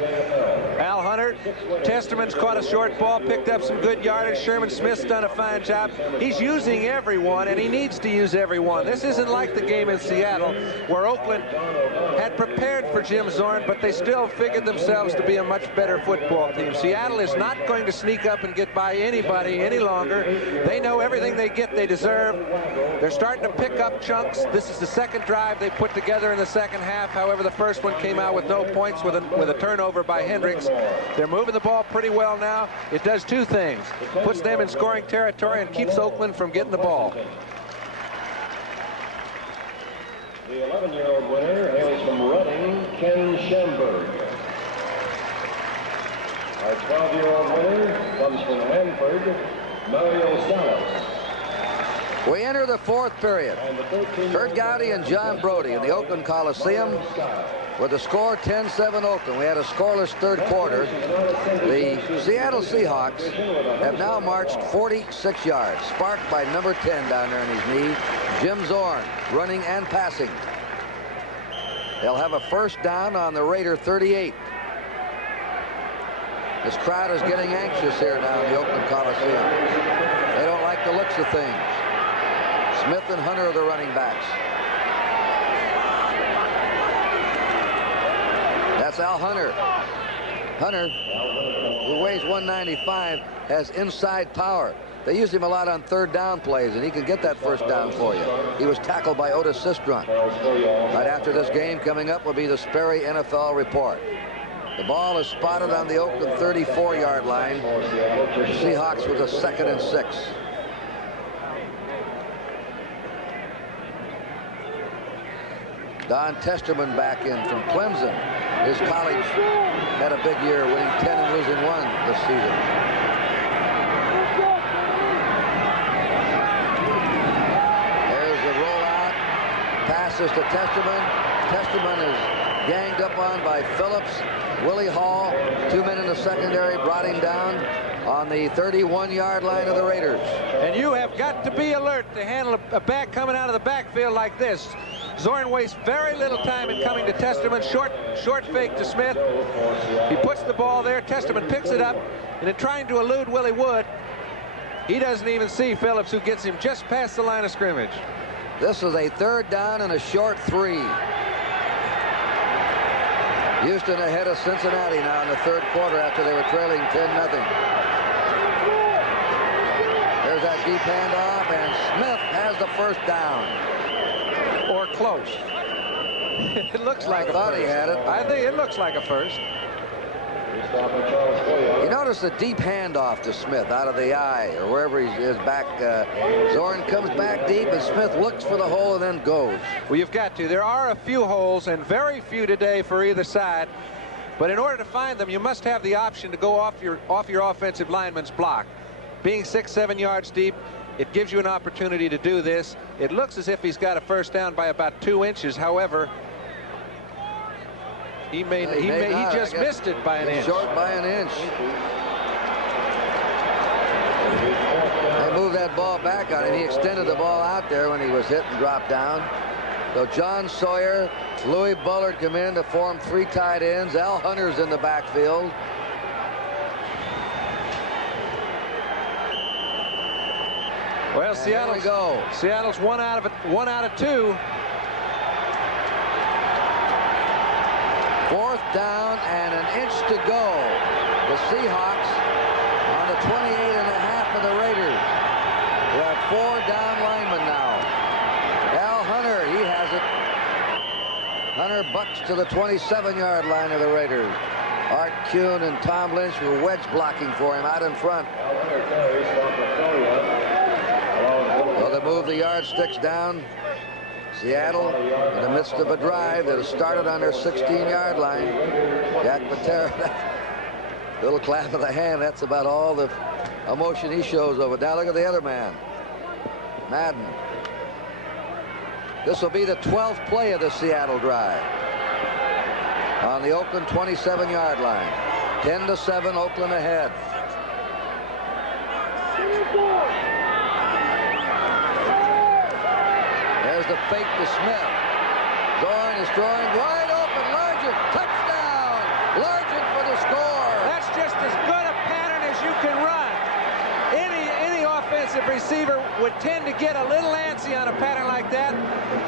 Al Hunter, Testerman's caught a short ball, picked up some good yardage. Sherman Smith's done a fine job. He's using everyone, and he needs to use everyone. This isn't like the game in Seattle, where Oakland had prepared for Jim Zorn, but they still figured themselves to be a much better football team. Seattle is not going to sneak up and get by anybody any longer. They know everything they get they deserve. They're starting to pick up chunks. This is the second drive they put together in the second half. However, the first one came out with no points with a turnover by Hendricks. They're moving the ball pretty well now. It does two things. Puts them in scoring territory and keeps Oakland from getting the ball. The 11-year-old winner hails from Reading, Ken Schamberg. Our 12-year-old winner comes from Hanford, Mario Salas. We enter the fourth period. Kurt Gowdy and John Brody in the Oakland Coliseum with the score 10-7 Oakland. We had a scoreless third quarter. The Seattle Seahawks have now marched 46 yards, sparked by number 10 down there in his knee, Jim Zorn, running and passing. They'll have a first down on the Raider 38. This crowd is getting anxious here now in the Oakland Coliseum. They don't like the looks of things. Smith and Hunter are the running backs. That's Al Hunter. Hunter, who weighs 195, has inside power. They use him a lot on third down plays, and he can get that first down for you. He was tackled by Otis Sistrunk. Right after this game, coming up will be the Sperry NFL Report. The ball is spotted on the Oakland 34-yard line. The Seahawks with a 2nd and 6. Don Testerman back in from Clemson. His college had a big year, winning 10 and losing 1 this season. There's the rollout. Passes to Testerman. Testerman is ganged up on by Phillips. Willie Hall, 2 men in the secondary, brought him down on the 31-yard line of the Raiders. And you have got to be alert to handle a back coming out of the backfield like this. Zorn wastes very little time in coming to Testerman. Short fake to Smith. He puts the ball there. Testerman picks it up, and in trying to elude Willie Wood, he doesn't even see Phillips, who gets him just past the line of scrimmage. This is a third down and a short 3. Houston ahead of Cincinnati now in the third quarter after they were trailing 10-0. There's that deep handoff, and Smith has the first down. Or close. It looks like I thought he had it. I think it looks like a first. You notice the deep handoff to Smith out of the eye or wherever he is back. Zorn comes back deep, and Smith looks for the hole and then goes. Well, you've got to. There are a few holes, and very few today for either side. But in order to find them, you must have the option to go off your offensive lineman's block. Being 6-7 yards deep, it gives you an opportunity to do this. It looks as if he's got a first down by about 2 inches. However, he just missed it by an inch. Short by an inch. They moved that ball back on him. He extended the ball out there when he was hit and dropped down. So John Sawyer, Louis Bullard come in to form 3 tight ends. Al Hunter's in the backfield. Well, Seattle's 1 out of 2. 4th down and an inch to go. The Seahawks on the 28.5 of the Raiders. We have 4 down linemen now. Al Hunter, he has it. Hunter bucks to the 27-yard line of the Raiders. Art Kuhn and Tom Lynch were wedge blocking for him out in front. So they move the yardsticks down. Seattle in the midst of a drive that has started on their 16-yard line. Jack Patera, little clap of the hand. That's about all the emotion he shows over. Now look at the other man, Madden. This will be the 12th play of the Seattle drive. On the Oakland 27-yard line. 10-7, Oakland ahead. There's the fake to Smith. Zorn is throwing wide open. Largent, touchdown. Largent for the score. That's just as good a pattern as you can run. Any offensive receiver would tend to get a little antsy on a pattern like that.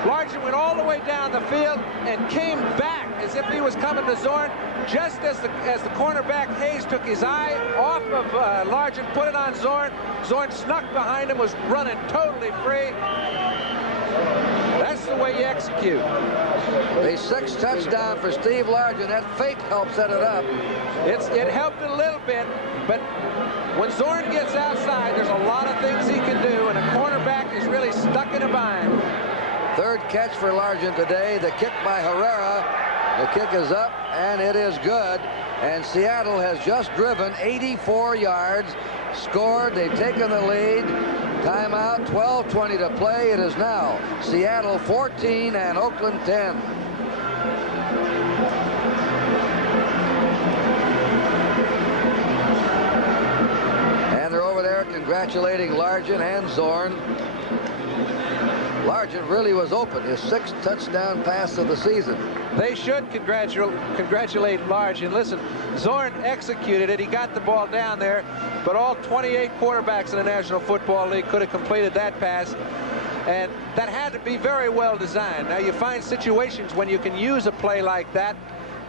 Largent went all the way down the field and came back as if he was coming to Zorn. Just as the cornerback Hayes took his eye off of Largent, put it on Zorn. Zorn snuck behind him, was running totally free. That's the way you execute. A 6th touchdown for Steve Largent. That fake helped set it up. It helped a little bit, but when Zorn gets outside, there's a lot of things he can do, and a cornerback is really stuck in a bind. 3rd catch for Largent today. The kick by Herrera. The kick is up, and it is good. And Seattle has just driven 84 yards, scored. They've taken the lead. Timeout, 12:20 to play. It is now Seattle 14 and Oakland 10. And they're over there congratulating Largent and Zorn. Largent really was open. His 6th touchdown pass of the season. They should congratulate Largent. Listen, Zorn executed it. He got the ball down there, but all 28 quarterbacks in the National Football League could have completed that pass, and that had to be very well designed. Now you find situations when you can use a play like that.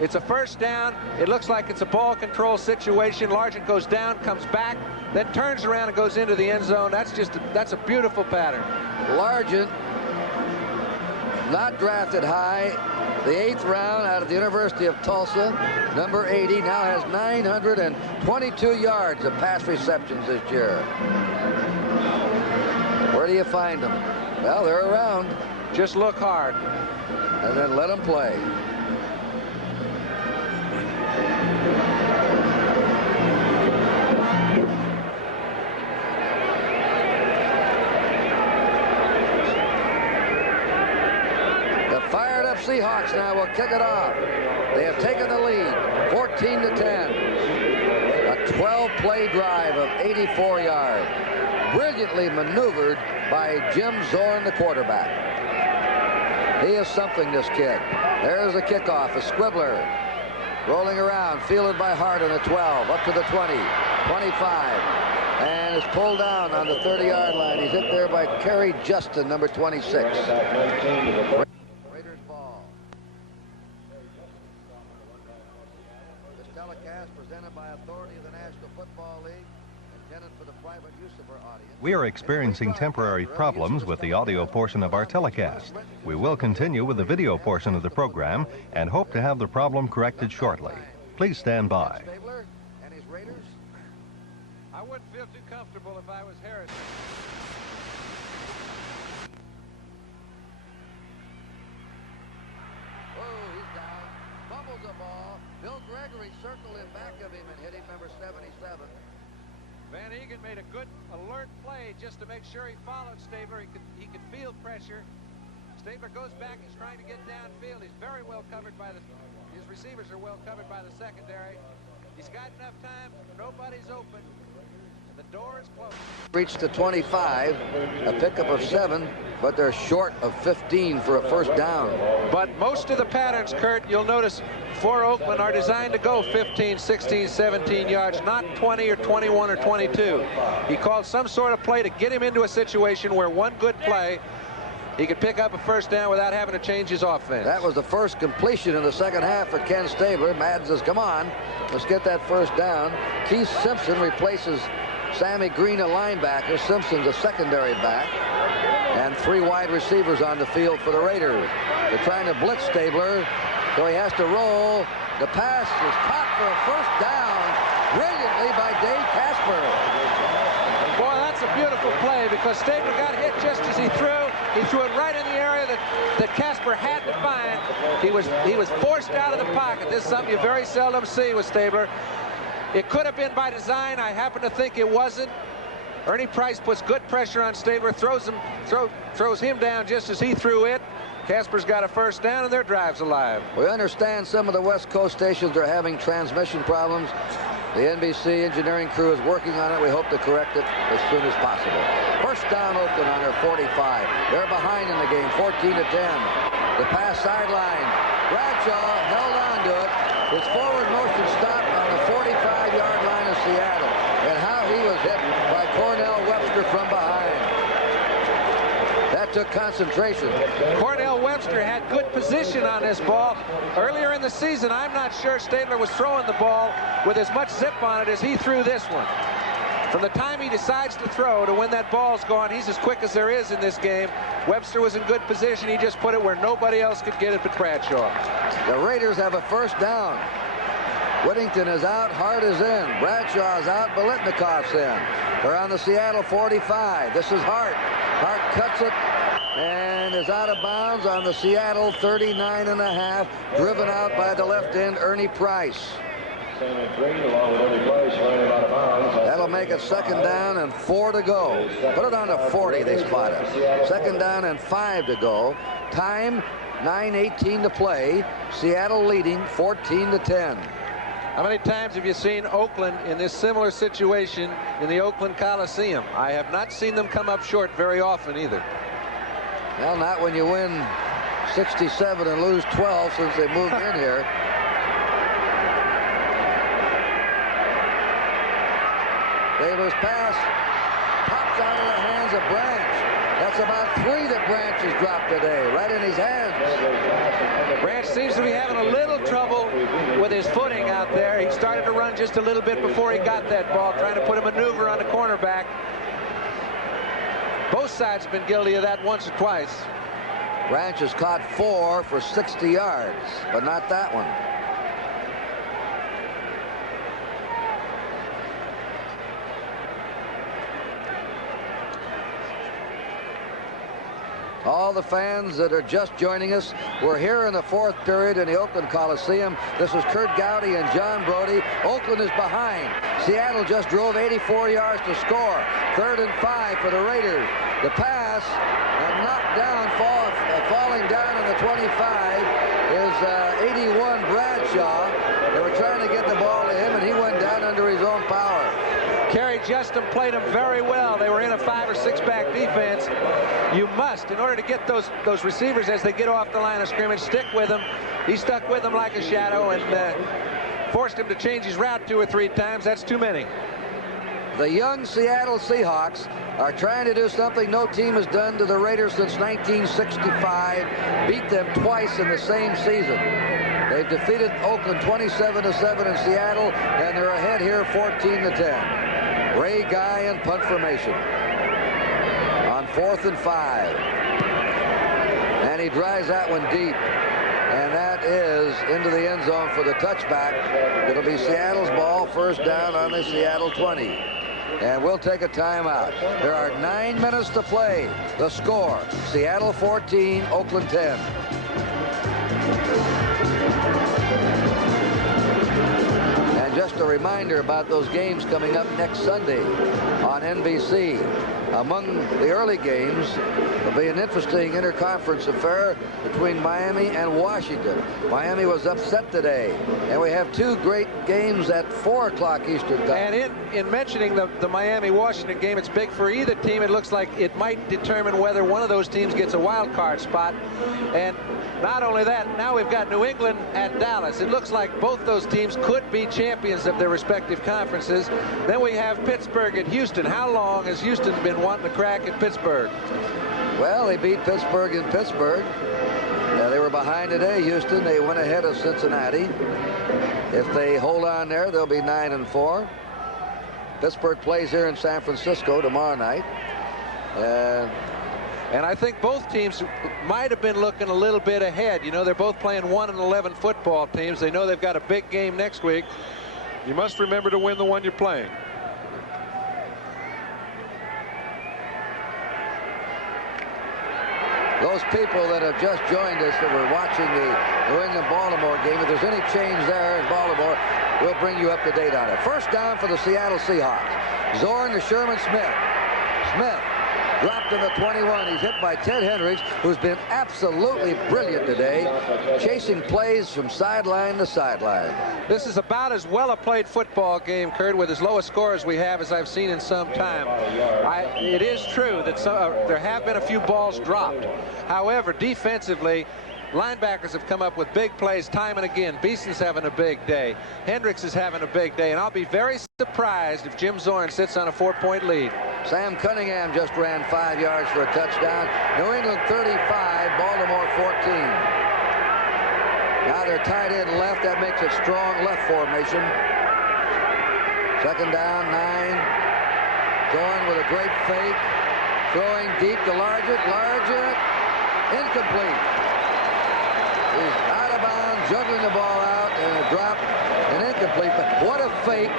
It's a 1st down. It looks like it's a ball control situation. Largent goes down, comes back, then turns around and goes into the end zone. That's a beautiful pattern. Largent, not drafted high, the 8th round out of the University of Tulsa, number 80, now has 922 yards of pass receptions this year. Where do you find them? Well, they're around. Just look hard. And then let them play. Fired up Seahawks now will kick it off. They have taken the lead, 14-10. A 12-play drive of 84 yards. Brilliantly maneuvered by Jim Zorn, the quarterback. He is something, this kid. There's the kickoff, a squibbler. Rolling around, fielded by Hart on the 12, up to the 20, 25. And is pulled down on the 30-yard line. He's hit there by Kerry Justin, number 26. We are experiencing temporary problems with the audio portion of our telecast. We will continue with the video portion of the program and hope to have the problem corrected shortly. Please stand by. And his Raiders? I wouldn't feel too comfortable if I was Harrison. Oh, he's down. Fumbles the ball. Bill Gregory circled in back of him and hit him, number 77. Van Egan made a good alert play just to make sure he followed Stabler. He could feel pressure. Stabler goes back. He's trying to get downfield. He's very well covered by his receivers are well covered by the secondary. He's got enough time. Nobody's open. And the door is closed. Reached the 25, a pickup of 7, but they're short of 15 for a 1st down. But most of the patterns, Kurt, you'll notice for Oakland are designed to go 15, 16, 17 yards, not 20 or 21 or 22. He called some sort of play to get him into a situation where one good play he could pick up a first down without having to change his offense. That was the first completion in the second half for Ken Stabler. Madden says, come on, let's get that first down. Keith Simpson replaces Sammy Green, a linebacker. Simpson's a secondary back. And 3 wide receivers on the field for the Raiders. They're trying to blitz Stabler, so he has to roll. The pass is caught for a first down brilliantly by Dave Casper. Boy, that's a beautiful play because Stabler got hit just as he threw. He threw it right in the area that Casper had to find. He was forced out of the pocket. This is something you very seldom see with Stabler. It could have been by design. I happen to think it wasn't. Ernie Price puts good pressure on Stabler, throws him down just as he threw it. Casper's got a first down, and their drive's alive. We understand some of the West Coast stations are having transmission problems. The NBC engineering crew is working on it. We hope to correct it as soon as possible. First down, Oakland on their 45. They're behind in the game, 14-10. The pass sideline. Bradshaw held on to it. His forward motion stopped on the 45-yard line of Seattle. And how he was hit by Cornell Webster from behind. That took concentration. Cornell Webster had good position on this ball. Earlier in the season, I'm not sure Stabler was throwing the ball with as much zip on it as he threw this one. From the time he decides to throw to when that ball's gone, he's as quick as there is in this game. Webster was in good position. He just put it where nobody else could get it but Bradshaw. The Raiders have a first down. Whittington is out, Hart is in. Bradshaw is out, Biletnikov's in. They're on the Seattle 45. This is Hart. Hart cuts it and is out of bounds on the Seattle 39.5, driven out by the left end, Ernie Price. That'll make it second down and 4 to go. Put it on the 40, they spot it. Second down and 5 to go. Time, 9:18 to play. Seattle leading 14-10. How many times have you seen Oakland in this similar situation in the Oakland Coliseum? I have not seen them come up short very often either. Well, not when you win 67 and lose 12 since they moved in here. Stabler's pass pops out of the hands of Branch. That's about 3 that Branch has dropped today, right in his hands. Branch seems to be having a little trouble with his footing out there. He started to run just a little bit before he got that ball, trying to put a maneuver on the cornerback. Both sides have been guilty of that once or twice. Branch has caught 4 for 60 yards, but not that one. All the fans that are just joining us, we're here in the 4th period in the Oakland Coliseum. This is Kurt Gowdy and John Brody. Oakland is behind. Seattle just drove 84 yards to score. 3rd and 5 for the Raiders. The pass, knocked down, falling down on the 25 is 81 Bradshaw. They were trying to get the ball to him, and he went down under his own power. Kerry Justin played them very well. They were in a 5- or 6-back defense. You must, in order to get those receivers as they get off the line of scrimmage, stick with them. He stuck with them like a shadow and forced him to change his route 2 or 3 times. That's too many. The young Seattle Seahawks are trying to do something no team has done to the Raiders since 1965. Beat them twice in the same season. They've defeated Oakland 27-7 in Seattle, and they're ahead here 14-10. Ray Guy and punt formation on 4th and 5. And he drives that one deep. And that is into the end zone for the touchback. It'll be Seattle's ball, first down on the Seattle 20. And we'll take a timeout. There are 9 minutes to play. The score, Seattle 14, Oakland 10. And just a reminder about those games coming up next Sunday on NBC. Among the early games will be an interesting interconference affair between Miami and Washington. Miami was upset today, and we have 2 great games at 4 o'clock Eastern time. And in mentioning the Miami-Washington game, it's big for either team. It looks like it might determine whether one of those teams gets a wild card spot. And not only that, now we've got New England at Dallas. It looks like both those teams could be champions of their respective conferences. Then we have Pittsburgh at Houston. How long has Houston been wanting to crack at Pittsburgh? Well, they beat Pittsburgh in Pittsburgh. They were behind today, Houston. They went ahead of Cincinnati. If they hold on there, they'll be 9-4. Pittsburgh plays here in San Francisco tomorrow night. And I think both teams might have been looking a little bit ahead. You know, they're both playing 1-11 football teams. They know they've got a big game next week. You must remember to win the one you're playing. Those people that have just joined us that were watching the New England-Baltimore game, if there's any change there in Baltimore, we'll bring you up to date on it. First down for the Seattle Seahawks. Zorn to Sherman Smith. Smith dropped to the 21. He's hit by Ted Hendricks, who's been absolutely brilliant today, chasing plays from sideline to sideline. This is about as well a played football game, Kurt, with as low a score as we have as I've seen in some time. It is true that there have been a few balls dropped. However, defensively, linebackers have come up with big plays time and again. Beeson's having a big day. Hendricks is having a big day. And I'll be very surprised if Jim Zorn sits on a 4-point lead. Sam Cunningham just ran 5 yards for a touchdown. New England 35, Baltimore 14. Now they're tight end left. That makes a strong left formation. Second down, 9. Zorn with a great fake. Throwing deep to Largent. Largent. Incomplete. He's out of bounds, juggling the ball out, and a drop, and incomplete. But what a fake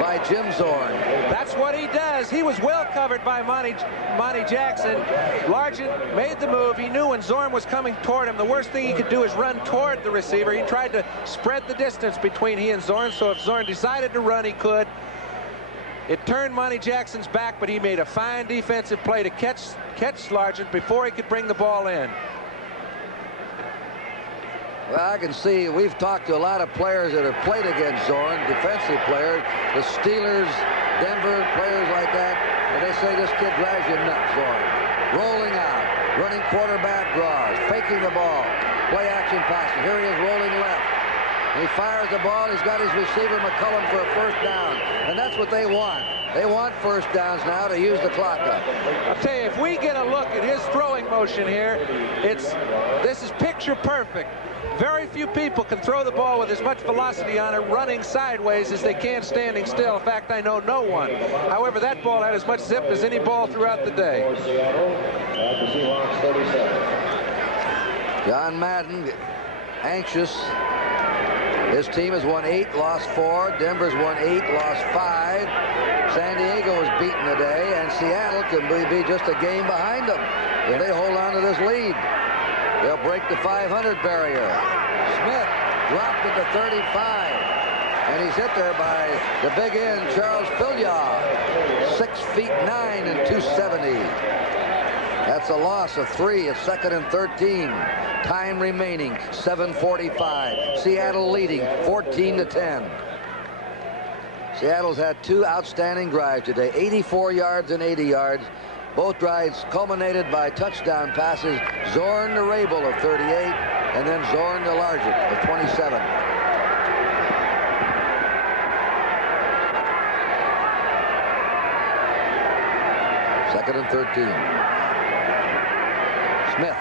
by Jim Zorn. That's what he does. He was well covered by Monty Jackson. Largent made the move. He knew when Zorn was coming toward him, the worst thing he could do is run toward the receiver. He tried to spread the distance between he and Zorn, so if Zorn decided to run, he could. It turned Monty Jackson's back, but he made a fine defensive play to catch Largent before he could bring the ball in. Well, I can see we've talked to a lot of players that have played against Zorn, defensive players, the Steelers, Denver, players like that, and they say this kid drives you nuts, Zorn. Rolling out, running quarterback draws, faking the ball, play action passing. Here he is rolling left. He fires the ball. He's got his receiver McCullum for a first down, and that's what they want. They want first downs now to use the clock up. I'll tell you, if we get a look at his throwing motion here, this is picture perfect. Very few people can throw the ball with as much velocity on it running sideways as they can standing still. In fact, I know no one. However, that ball had as much zip as any ball throughout the day. John Madden, anxious. His team has won 8, lost 4. Denver's won 8, lost 5. San Diego was beaten today, and Seattle can be just a game behind them if they hold on to this lead. They'll break the 500 barrier. Smith dropped at the 35. And he's hit there by the big end, Charles Filyaw. 6'9" and 270. That's a loss of 3. It's 2nd and 13. Time remaining, 7:45. Seattle leading 14-10. Seattle's had 2 outstanding drives today, 84 yards and 80 yards. Both drives culminated by touchdown passes. Zorn to Rabel of 38, and then Zorn to Largent of 27. Second and 13. Smith.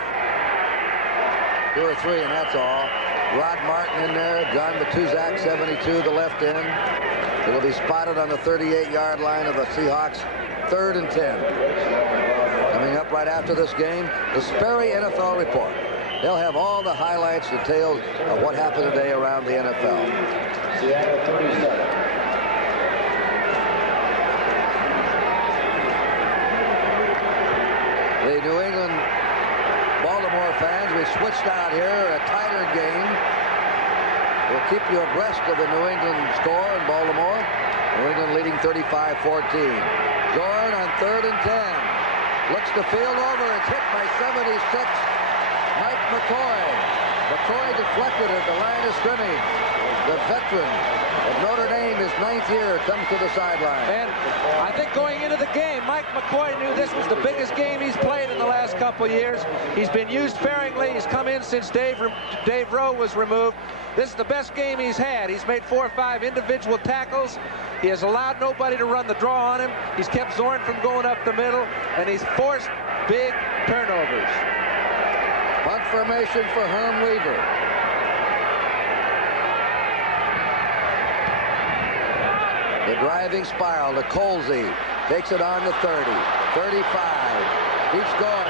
2 or 3, and that's all. Rod Martin in there. John Matuzak, 72, the left end. It'll be spotted on the 38-yard line of the Seahawks. 3rd and 10. Coming up right after this game, the Sperry NFL Report. They'll have all the highlights, details of what happened today around the NFL. Seattle 37. The New England Baltimore fans, we switched out here, a tighter game. We'll keep you abreast of the New England score in Baltimore. New England leading 35-14. Zorn on 3rd and 10. Looks the field over. It's hit by 76. Mike McCoy. McCoy deflected at the line of scrimmage. The veteran of Notre Dame, his 9th year, comes to the sideline. And I think going into the game, Mike McCoy knew this was the biggest game he's played in the last couple of years. He's been used sparingly. He's come in since Dave Rowe was removed. This is the best game he's had. He's made 4 or 5 individual tackles. He has allowed nobody to run the draw on him. He's kept Zorn from going up the middle, and he's forced big turnovers. Punt formation for Herm Weaver. The driving spiral to Colsey. Takes it on to 30, 35. Keeps going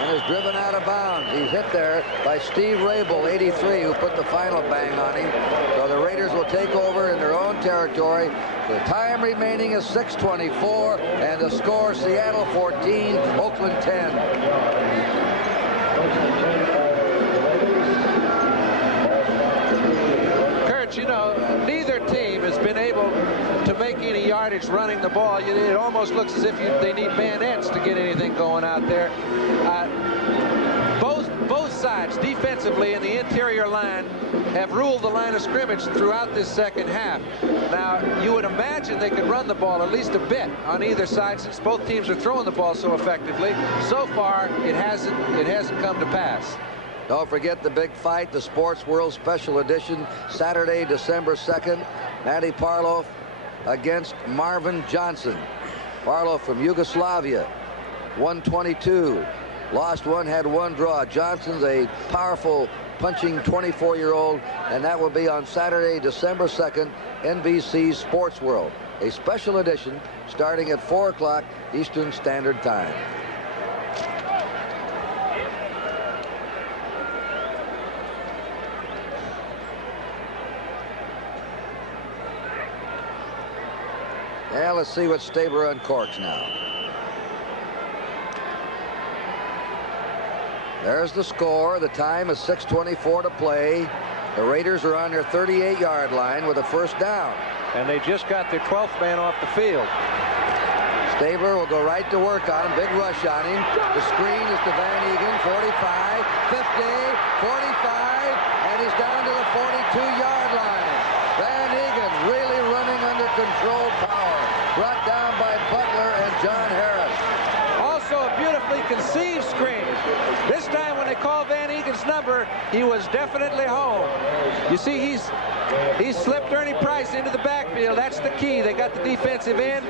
and is driven out of bounds. He's hit there by Steve Rabel, 83, who put the final bang on him. So the Raiders will take over in their own territory. The time remaining is 6:24, and the score, Seattle 14, Oakland 10. Kurt, you know, neither team has been able to make any yardage running the ball. It almost looks as if they need bayonets to get anything going out there. Both sides defensively in the interior line have ruled the line of scrimmage throughout this second half. Now, you would imagine they could run the ball at least a bit on either side, since both teams are throwing the ball so effectively. So far, it hasn't come to pass. Don't forget the big fight, the Sports World Special Edition, Saturday, December 2nd. Matty Parloff against Marvin Johnson. Parloff from Yugoslavia, 122. Lost one, had one draw. Johnson's a powerful, punching 24-year-old, and that will be on Saturday, December 2nd, NBC Sports World. A special edition starting at 4 o'clock Eastern Standard Time. Yeah, let's see what Staber uncorks now. There's the score. The time is 6:24 to play. The Raiders are on their 38-yard line with a first down. And they just got their 12th man off the field. Staber will go right to work on him. Big rush on him. The screen is to Van Egan. 45, 50, 45, and he's down to the 42-yard line. Van Egan really running under controlled power. Brought down by Butler and John Harris. Also a beautifully conceived screen. This time when they called Van Egan's number, he was definitely home. You see, he's slipped Ernie Price into the backfield. That's the key. They got the defensive end.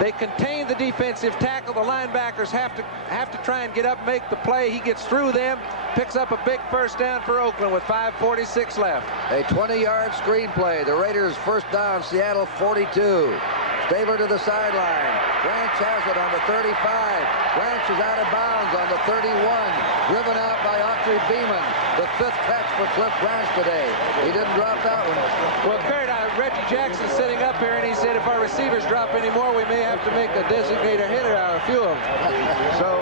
They contain the defensive tackle. The linebackers have to try and get up, make the play. He gets through them, picks up a big first down for Oakland with 5:46 left. A 20-yard screen play. The Raiders first down, Seattle 42. Staber to the sideline. Branch has it on the 35. Branch is out of bounds on the 31. Driven out by Autry Beeman. The 5th catch for Cliff Branch today. He didn't drop that one. Well, Kurt, Reggie Jackson's sitting up here, and he said if our receivers drop any more, we may have to make a designated hitter out of a few of them. So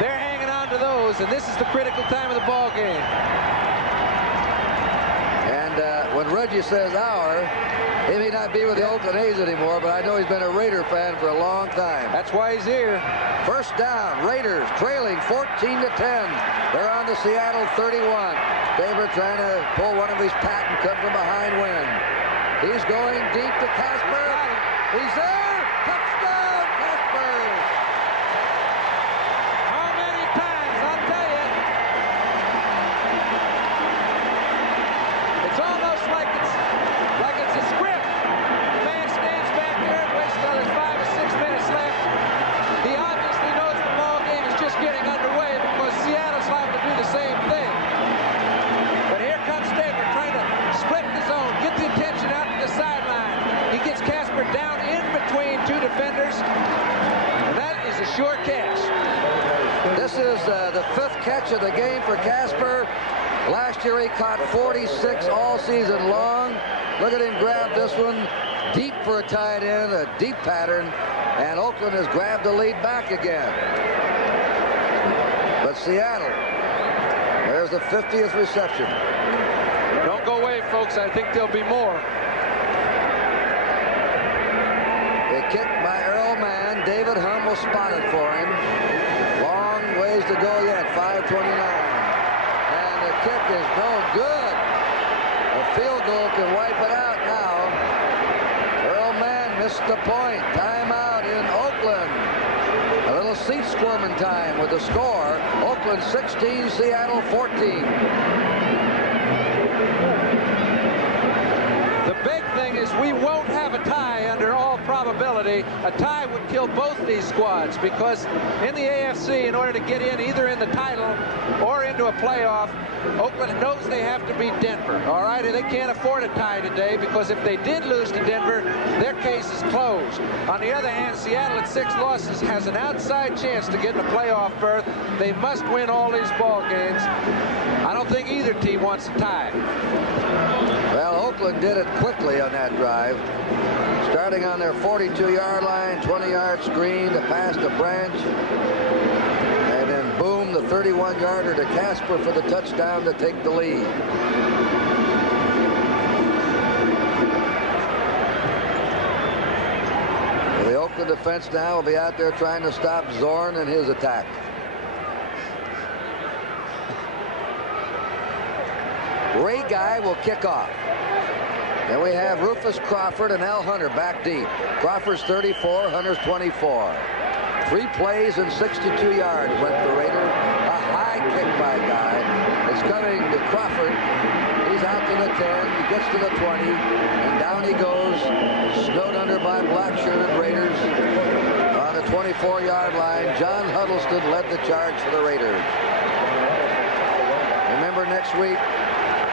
they're hanging on to those, and this is the critical time of the ball game. And when Reggie says our, he may not be with the Oakland A's anymore, but I know he's been a Raider fan for a long time. That's why he's here. First down, Raiders trailing 14-10. They're on the Seattle 31. Staber trying to pull one of his patent, come from behind win. He's going deep to Casper. He's there. Touchdown, Casper. How many times? I'll tell you. It's almost like it's a script. The man stands back there and waits till there's 5 or 6 minutes left. He obviously knows the ball game is just getting underway because Seattle's liable to do the same thing. But here comes Staber trying to split the zone, get the attention out to the sideline. He gets Casper down in between two defenders, and that is a sure catch. This is the 5th catch of the game for Casper. Last year he caught 46 all season long. Look at him grab this one deep for a tight end, a deep pattern, and Oakland has grabbed the lead back again. But Seattle, there's the 50th reception. Don't go away, folks. I think there'll be more. A kick by Earl Mann. David Hummel spotted for him. Long ways to go yet, 5:29. And the kick is no good. A field goal can wipe it out now. Earl Mann missed the point. Timeout in Oakland. A little seat squirming time with the score. Oakland 16, Seattle 14. The big thing is we won't have a tie under all probability. A tie would kill both these squads because in the AFC, in order to get in either in the title or into a playoff, Oakland knows they have to beat Denver. All right, and they can't afford a tie today because if they did lose to Denver, their case is closed. On the other hand, Seattle at 6 losses has an outside chance to get in a playoff berth. They must win all these ball games. I don't think either team wants a tie. Well, Oakland did it quickly on that drive. Starting on their 42-yard line, 20-yard screen to pass to Branch. And then boom, the 31-yarder to Casper for the touchdown to take the lead. The Oakland defense now will be out there trying to stop Zorn and his attack. Ray Guy will kick off. And we have Rufus Crawford and Al Hunter back deep. Crawford's 34, Hunter's 24. 3 plays and 62 yards went the Raiders. A high kick by Guy. It's coming to Crawford. He's out to the 10. He gets to the 20. And down he goes. Snowed under by black-shirted Raiders. On the 24-yard line, John Huddleston led the charge for the Raiders. Remember next week,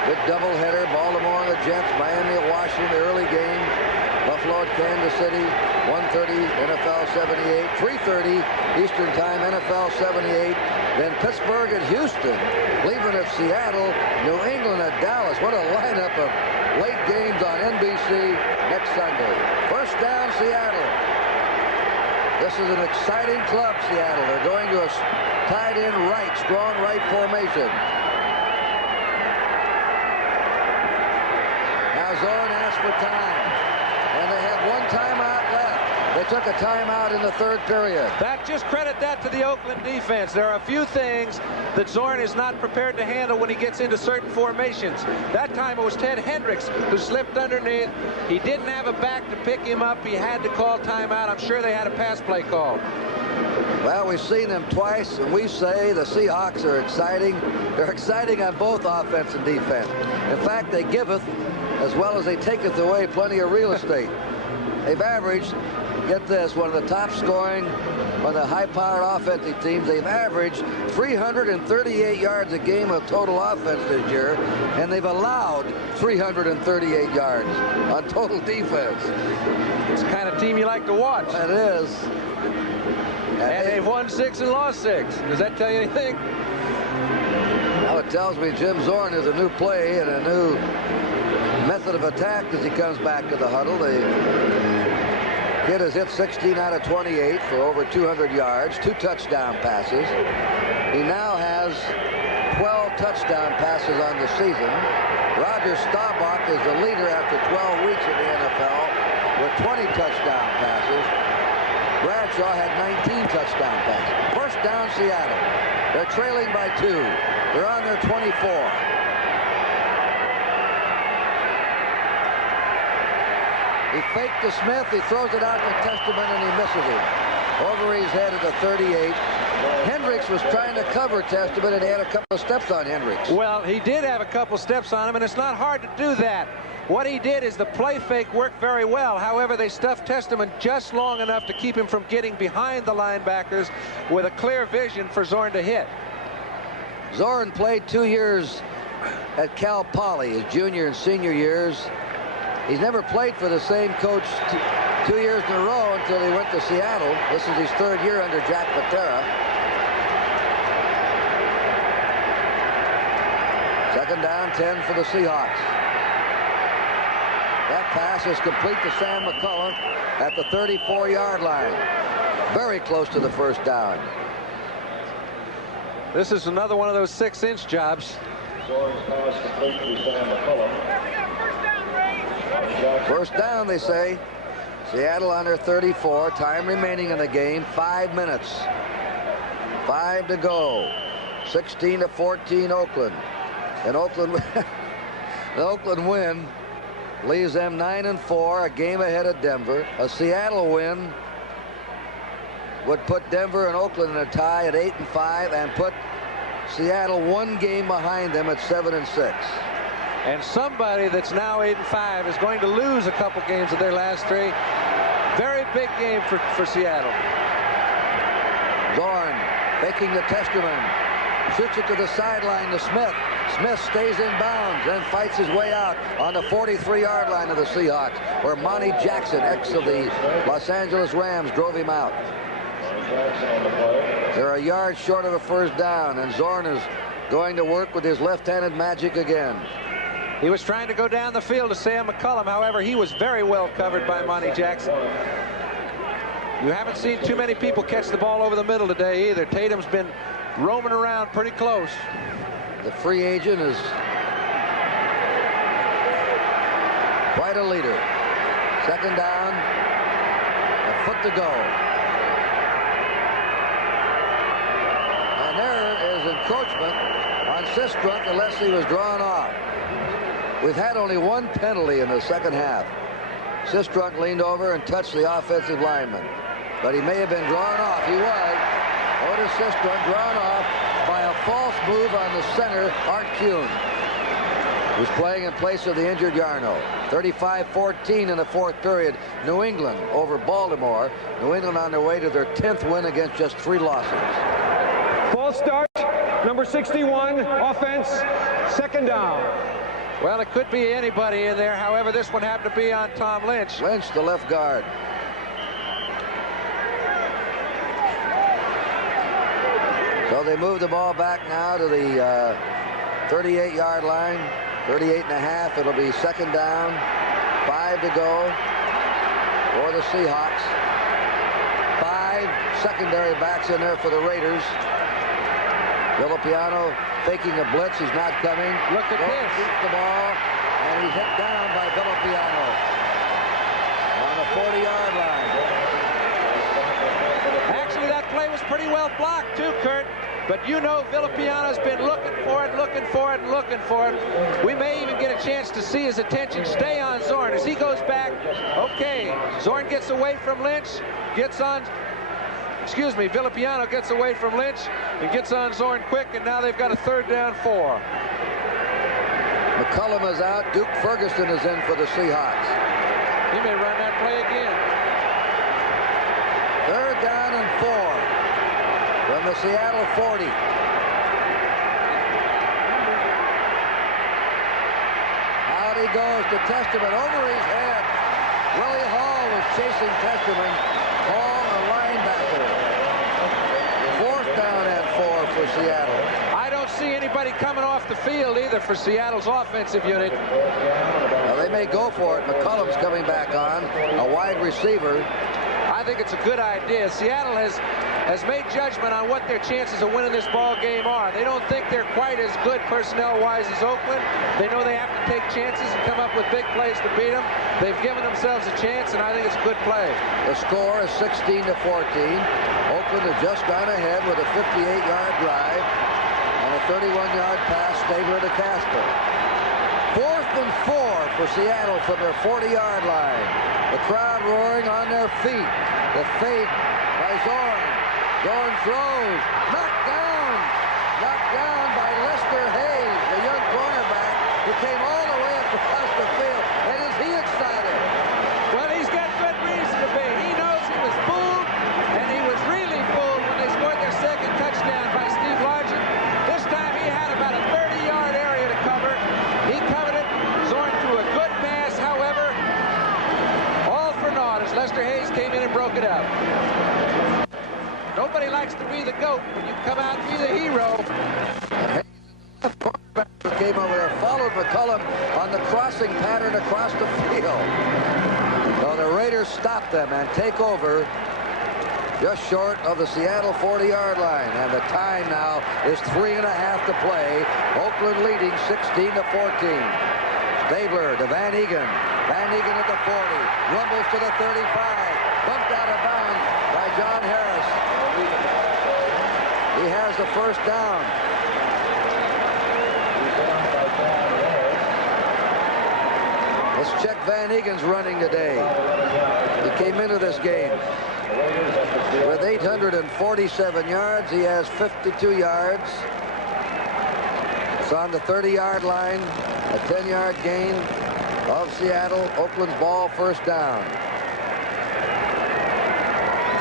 big doubleheader, Baltimore and the Jets, Miami at Washington, the early game. Buffalo at Kansas City, 1:30 NFL 78, 3:30 Eastern Time NFL 78. Then Pittsburgh at Houston, Cleveland at Seattle, New England at Dallas. What a lineup of late games on NBC next Sunday. First down, Seattle. This is an exciting club, Seattle. They're going to a tight end right, strong right formation. Zorn asked for time, and they have 1 timeout left. They took a timeout in the 3rd period. Just credit that to the Oakland defense. There are a few things that Zorn is not prepared to handle when he gets into certain formations. That time it was Ted Hendricks who slipped underneath. He didn't have a back to pick him up. He had to call timeout. I'm sure they had a pass play call. Well, we've seen them twice, and we say the Seahawks are exciting. They're exciting on both offense and defense. In fact, they giveth as well as they taketh away plenty of real estate. They've averaged, get this, one of the top scoring, one of the high-powered offensive teams. They've averaged 338 yards a game of total offense this year, and they've allowed 338 yards on total defense. It's the kind of team you like to watch. It is. And they've won 6 and lost 6. Does that tell you anything? Now it tells me Jim Zorn is a new play and a new method of attack as he comes back to the huddle. The kid has hit 16 out of 28 for over 200 yards, 2 touchdown passes. He now has 12 touchdown passes on the season. Roger Staubach is the leader after 12 weeks in the NFL with 20 touchdown passes. Bradshaw had 19 touchdown passes. First down, Seattle. They're trailing by 2. They're on their 24. He faked to Smith. He throws it out to Testament, and he misses him. Over his head at the 38. Hendricks was trying to cover Testament, and he had a couple of steps on Hendricks. Well, he did have a couple steps on him, and it's not hard to do that. What he did is the play fake worked very well. However, they stuffed Testament just long enough to keep him from getting behind the linebackers with a clear vision for Zorn to hit. Zorn played 2 years at Cal Poly, his junior and senior years. He's never played for the same coach 2 years in a row until he went to Seattle. This is his 3rd year under Jack Patera. 2nd down, 10 for the Seahawks. That pass is complete to Sam McCullough at the 34-yard line. Very close to the first down. This is another one of those 6-inch jobs. Zorn's pass complete to Sam McCullough. First down, they say. Seattle on their 34. Time remaining in the game, 5 minutes. 5 to go. 16-14 Oakland. And Oakland, the Oakland win leaves them 9-4, a game ahead of Denver. A Seattle win would put Denver and Oakland in a tie at 8-5 and put Seattle 1 game behind them at 7-6. And somebody that's now 8-5 is going to lose a couple games of their last 3. Very big game for Seattle. Zorn faking the Testerman. Shoots it to the sideline to Smith. Smith stays in bounds and fights his way out on the 43-yard line of the Seahawks, where Monty Jackson, ex of the Los Angeles Rams, drove him out. They're a yard short of a first down, and Zorn is going to work with his left-handed magic again. He was trying to go down the field to Sam McCullum. However, he was very well covered by Monty Jackson. You haven't seen too many people catch the ball over the middle today either. Tatum's been roaming around pretty close. The free agent is quite a leader. Second down, a foot to go. And there is encroachment on Sistrunk unless he was drawn off. We've had only one penalty in the second half. Sistrunk leaned over and touched the offensive lineman, but he may have been drawn off. He was. Otis Sistrunk drawn off by a false move on the center, Art Kuhn, who's playing in place of the injured Yarno. 35-14 in the fourth period. New England over Baltimore. New England on their way to their 10th win against just 3 losses. False start, number 61, offense, second down. Well, it could be anybody in there. However, this one happened to be on Tom Lynch. Lynch, the left guard. So they move the ball back now to the 38-yard line. 38.5. It'll be second down. 5 to go for the Seahawks. 5 secondary backs in there for the Raiders. Villapiano faking a blitz. He's not coming. Look at this. Keeps the ball, and he's hit down by Villapiano on the 40-yard line. Actually, that play was pretty well blocked, too, Kurt. But you know Villapiano's been looking for it, looking for it, and looking for it. We may even get a chance to see his attention stay on Zorn as he goes back. Okay, Zorn gets away from Lynch, gets on... Excuse me, Villapiano gets away from Lynch and gets on Zorn quick, and now they've got a 3rd down 4. McCullum is out. Duke Ferguson is in for the Seahawks. He may run that play again. 3rd down and 4 from the Seattle 40. Out he goes to Testerman over his head. Willie Hall was chasing Testerman. Hall, a linebacker. 4th down and 4 for Seattle. I don't see anybody coming off the field either for Seattle's offensive unit. Well, they may go for it. McCullum's coming back on, a wide receiver. I think it's a good idea. Seattle has made judgment on what their chances of winning this ball game are. They don't think they're quite as good personnel-wise as Oakland. They know they have to take chances and come up with big plays to beat them. They've given themselves a chance, and I think it's a good play. The score is 16-14. Oakland has just gone ahead with a 58-yard drive and a 31-yard pass, Stabler to Casper. 4th and 4 for Seattle from their 40-yard line. The crowd roaring on their feet. The fake by Zorn. Zorn throws. Knocked down by Lester Hayes, the young cornerback who came all the way across the field. And is he excited? Well, he's got good reason to be. He knows he was fooled, and he was really fooled when they scored their 2nd touchdown by Steve Largent. This time he had about a 30-yard area to cover. He covered it. Zorn threw a good pass, however, all for naught as Lester Hayes came in and broke it up. Nobody likes to be the GOAT when you come out and be the hero. The quarterback who came over there followed McCullum on the crossing pattern across the field. So the Raiders stop them and take over just short of the Seattle 40-yard line. And the time now is 3.5 to play. Oakland leading 16-14. Stabler to Van Egan. Van Egan at the 40. Rumbles to the 35. Bumped out of bounds by John Harris. He has the 1st down. Let's check Van Egan's running today. He came into this game with 847 yards. He has 52 yards It's on the 30-yard line, a 10-yard gain of Seattle. Oakland's ball, first down.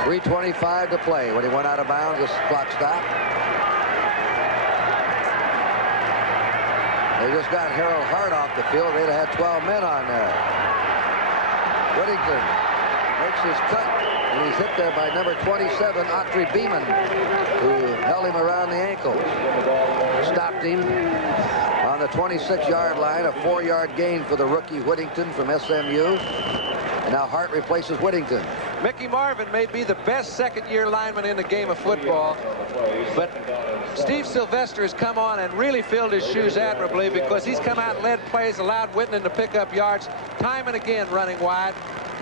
3:25 to play. When he went out of bounds, the clock stopped. They just got Harold Hart off the field. They'd have had 12 men on there. Whittington makes his cut, and he's hit there by number 27, Autry Beeman, who held him around the ankle. Stopped him on the 26-yard line, a 4-yard gain for the rookie Whittington from SMU. And now Hart replaces Whittington. Mickey Marvin may be the best second-year lineman in the game of football, but Steve Sylvester has come on and really filled his shoes admirably, because he's come out and led plays, allowed Whittington to pick up yards time and again running wide.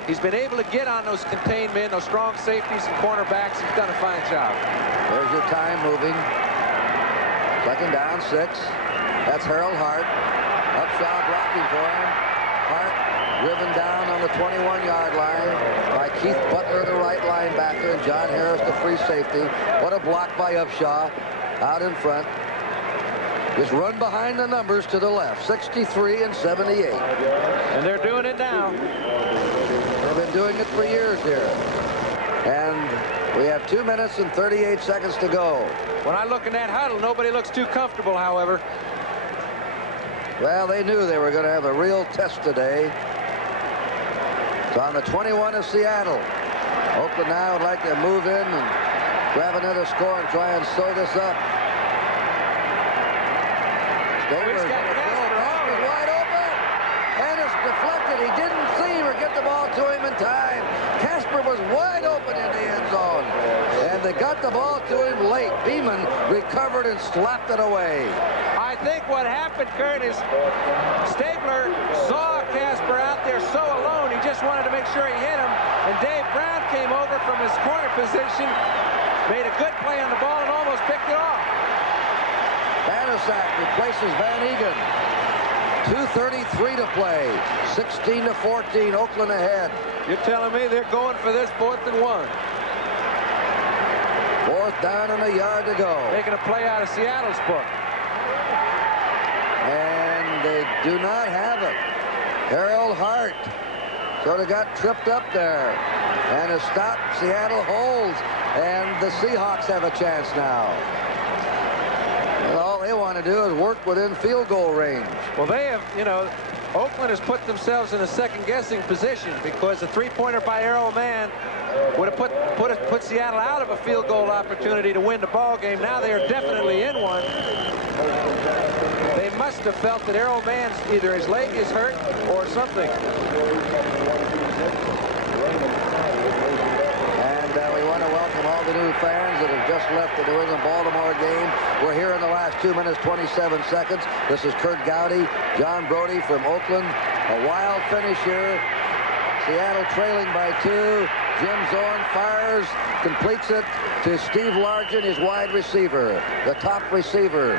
He's been able to get on those contained men, those strong safeties and cornerbacks. He's done a fine job. There's your time moving. Second down, 6. That's Harold Hart. Upshaw blocking for him. Hart driven down on the 21-yard line by Keith Butler, the right linebacker, and John Harris, the free safety. What a block by Upshaw out in front. Just run behind the numbers to the left, 63 and 78. And they're doing it now. They've been doing it for years here. And we have 2 minutes and 38 seconds to go. When I look in that huddle, nobody looks too comfortable, however. Well, they knew they were going to have a real test today. It's on the 21 of Seattle. Oakland now would like to move in and grab another score and try and sew this up. Stabler's wide open, and it's deflected. He didn't see him or get the ball to him in time. Casper was wide open in the end zone, and they got the ball to him late. Beeman recovered and slapped it away. I think what happened, Kurt, is Stabler saw Casper out there so alone, he just wanted to make sure he hit him, and Dave Brown came over from his corner position, made a good play on the ball, and almost picked it off. Anasak replaces Van Egan. 2:33 to play. 16-14, Oakland ahead. You're telling me they're going for this 4th and 1. 4th down and a yard to go. Making a play out of Seattle's book. And they do not have it. Harold Hart sort of got tripped up there. And is stopped. Seattle holds. And the Seahawks have a chance now. And all they want to do is work within field goal range. Well, they have, you know, Oakland has put themselves in a second-guessing position, because a three-pointer by Errol Mann would have put Seattle out of a field goal opportunity to win the ball game. Now they are definitely in one. They must have felt that Errol Mann's either his leg is hurt or something. And we want to welcome all the new fans that have just left the New England-Baltimore game. We're here in the last 2 minutes, 27 seconds. This is Kurt Gowdy, John Brody from Oakland. A wild finish here. Seattle trailing by 2. Jim Zorn fires, completes it to Steve Largent, his wide receiver. The top receiver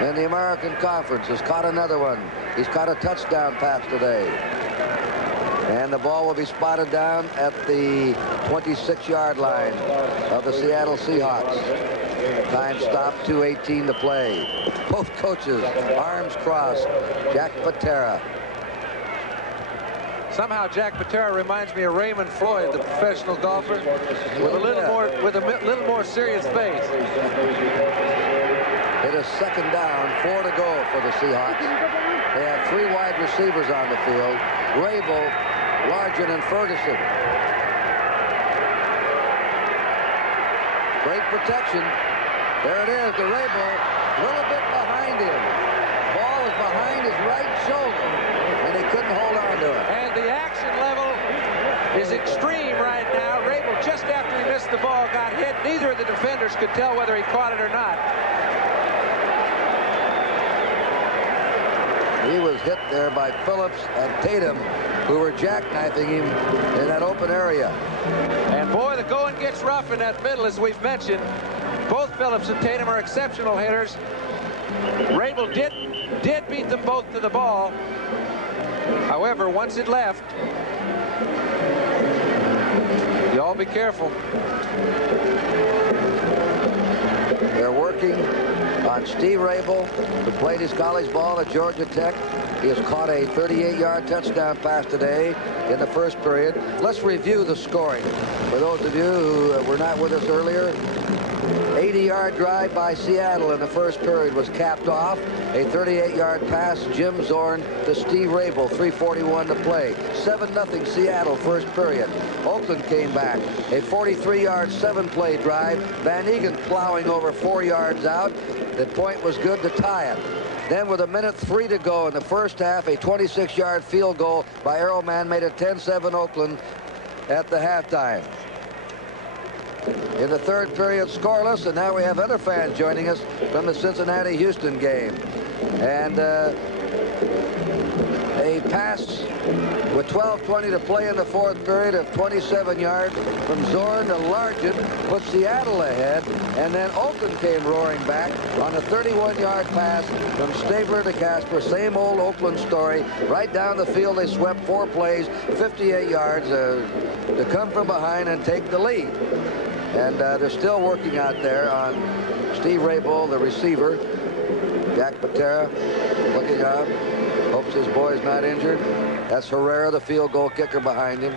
in the American Conference has caught another one. He's caught a touchdown pass today. And the ball will be spotted down at the 26-yard line of the Seattle Seahawks. Time stopped, 2:18 to play. Both coaches, arms crossed. Jack Patera. Somehow Jack Patera reminds me of Raymond Floyd, the professional golfer, with a little more serious face. It is second down, 4 to go for the Seahawks. They have 3 wide receivers on the field: Rabel, Largent, and Ferguson. Great protection. There it is, the Rabel, a little bit behind him. Ball was behind his right shoulder, and he couldn't hold on to it. And the action level is extreme right now. Rabel, just after he missed the ball, got hit. Neither of the defenders could tell whether he caught it or not. He was hit there by Phillips and Tatum, who were jackknifing him in that open area. And boy, the going gets rough in that middle, as we've mentioned. Both Phillips and Tatum are exceptional hitters. Rabel did beat them both to the ball. However, once it left, you all be careful. They're working on Steve Rabel, who played his college ball at Georgia Tech. He has caught a 38-yard touchdown pass today in the first period. Let's review the scoring. For those of you who were not with us earlier, 80-yard drive by Seattle in the first period was capped off. A 38-yard pass, Jim Zorn to Steve Rabel, 3:41 to play. 7-0 Seattle first period. Oakland came back. A 43-yard, 7-play drive. Van Egan plowing over 4 yards out. The point was good to tie it. Then with 1:03 to go in the first half, a 26-yard field goal by Arrowman made it 10-7 Oakland at the halftime. In the third period, scoreless, and now we have other fans joining us from the Cincinnati-Houston game. And a pass with 12:20 to play in the fourth period of 27 yards from Zorn to Largent put Seattle ahead, and then Oakland came roaring back on a 31-yard pass from Stabler to Casper. Same old Oakland story. Right down the field, they swept 4 plays, 58 yards to come from behind and take the lead. And they're still working out there on Steve Rabel, the receiver. Jack Patera looking out. Hopes his boy's not injured. That's Herrera, the field goal kicker, behind him.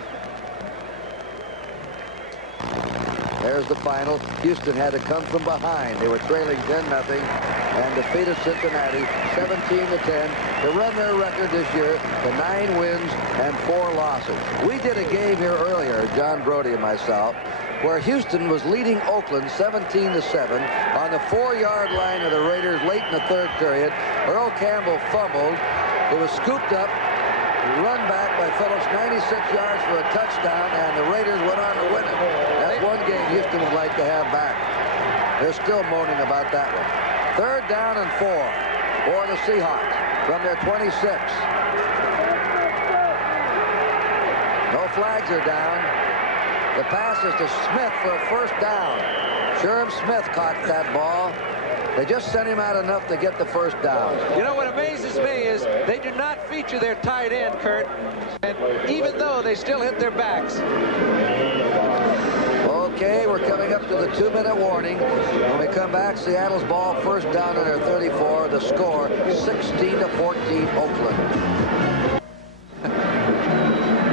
There's the final. Houston had to come from behind. They were trailing 10-0 and defeated Cincinnati 17-10 to run their record this year to 9 wins and 4 losses. We did a game here earlier, John Brody and myself, where Houston was leading Oakland 17-7 on the 4-yard line of the Raiders late in the third period. Earl Campbell fumbled. It was scooped up, run back by Phillips, 96 yards for a touchdown, and the Raiders went on to win it. That's one game Houston would like to have back. They're still moaning about that one. 3rd down and 4 for the Seahawks from their 26. No flags are down. The pass is to Smith for a first down. Sherm Smith caught that ball. They just sent him out enough to get the first down. You know what amazes me is they do not feature their tight end, Kurt, and even though they still hit their backs. Okay, we're coming up to the 2-minute warning. When we come back, Seattle's ball first down on their 34. The score 16-14 Oakland.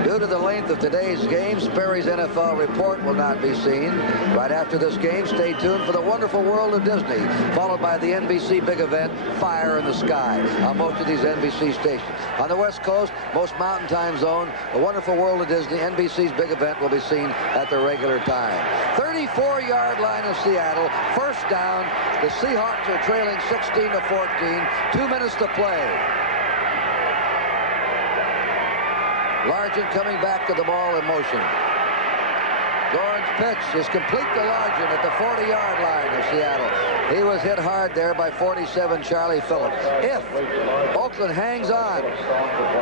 Due to the length of today's game, Sperry's NFL report will not be seen. Right after this game, stay tuned for the Wonderful World of Disney, followed by the NBC big event, Fire in the Sky, on most of these NBC stations. On the West Coast, most Mountain Time Zone, the Wonderful World of Disney, NBC's big event will be seen at the regular time. 34-yard line of Seattle, first down. The Seahawks are trailing 16-14, 2 minutes to play. Largent coming back to the ball in motion. Zorn's pitch is complete to Largent at the 40-yard line of Seattle. He was hit hard there by 47 Charlie Phillips. If Oakland hangs on,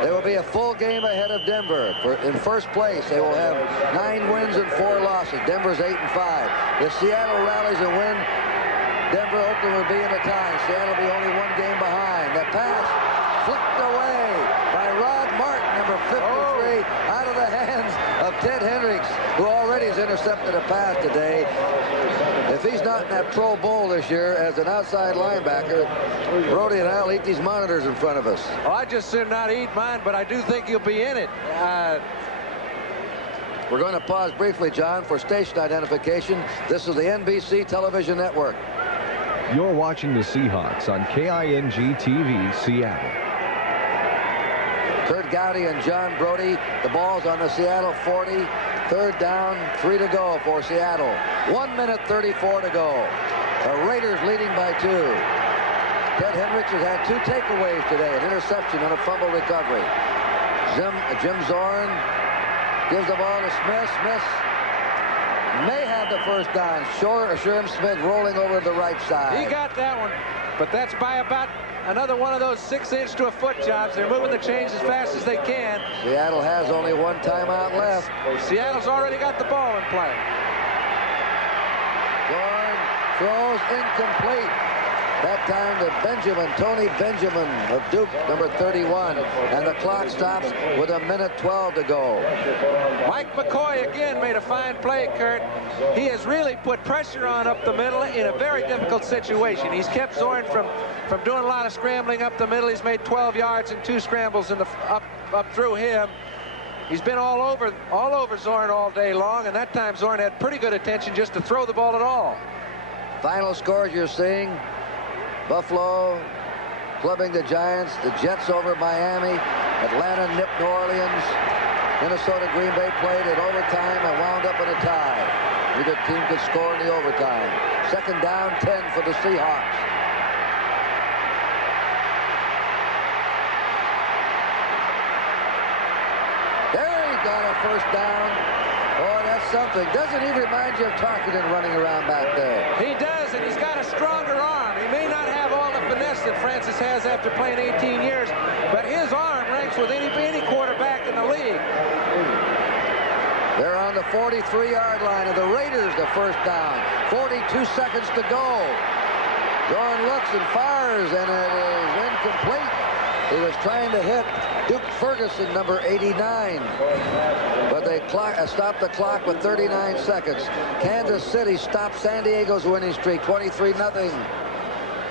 they will be a full game ahead of Denver. In first place, they will have 9 wins and 4 losses. Denver's 8-5. If Seattle rallies and win, Denver, Oakland will be in the tie. Seattle will be only 1 game behind. The pass flicked away by Rod Martin, number 53, out of the hands of Ted Hendricks, who already has intercepted a pass today. If he's not in that Pro Bowl this year as an outside linebacker, Brody and I'll eat these monitors in front of us. Well, I just should not eat mine, but I do think he'll be in it. We're going to pause briefly, John, for station identification. This is the NBC Television Network. You're watching the Seahawks on KING-TV, Seattle. Kurt Gowdy and John Brody. The ball's on the Seattle 40. 3rd down, 3 to go for Seattle. 1 minute 34 to go. The Raiders leading by 2. Ted Hendricks has had 2 takeaways today, an interception and a fumble recovery. Jim Zorn gives the ball to Smith. Smith may have the first down. Sherm Smith rolling over to the right side. He got that one, but that's by about another one of those 6-inch to a foot jobs. They're moving the chains as fast as they can. Seattle has only 1 timeout left. Seattle's already got the ball in play. Zorn throws incomplete. That time to Benjamin, Tony Benjamin of Duke, number 31. And the clock stops with 1:12 to go. Mike McCoy again made a fine play, Kurt. He has really put pressure on up the middle in a very difficult situation. He's kept Zorn from doing a lot of scrambling up the middle. He's made 12 yards and 2 scrambles in the up through him. He's been all over Zorn all day long, and that time Zorn had pretty good attention just to throw the ball at all. Final scores you're seeing: Buffalo clubbing the Giants, the Jets over Miami, Atlanta nipped New Orleans, Minnesota Green Bay played in overtime and wound up in a tie. Neither team could score in the overtime. Second down, 10 for the Seahawks. Got a first down. Boy, that's something. Doesn't he remind you of Tarkenton running around back there? He does, and he's got a stronger arm. He may not have all the finesse that Francis has after playing 18 years, but his arm ranks with any quarterback in the league. They're on the 43-yard line of the Raiders, the first down. 42 seconds to go. Zorn looks and fires, and it is incomplete. He was trying to hit Duke Ferguson, number 89. But they stopped the clock with 39 seconds. Kansas City stopped San Diego's winning streak, 23-0.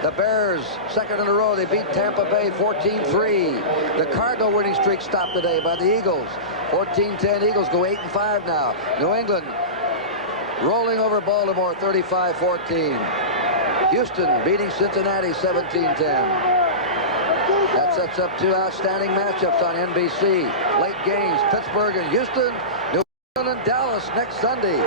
The Bears, second in a row, they beat Tampa Bay 14-3. The Cardinal winning streak stopped today by the Eagles. 14-10 Eagles go 8-5 now. New England rolling over Baltimore 35-14. Houston beating Cincinnati 17-10. That sets up 2 outstanding matchups on NBC. Late games, Pittsburgh and Houston, New England and Dallas next Sunday.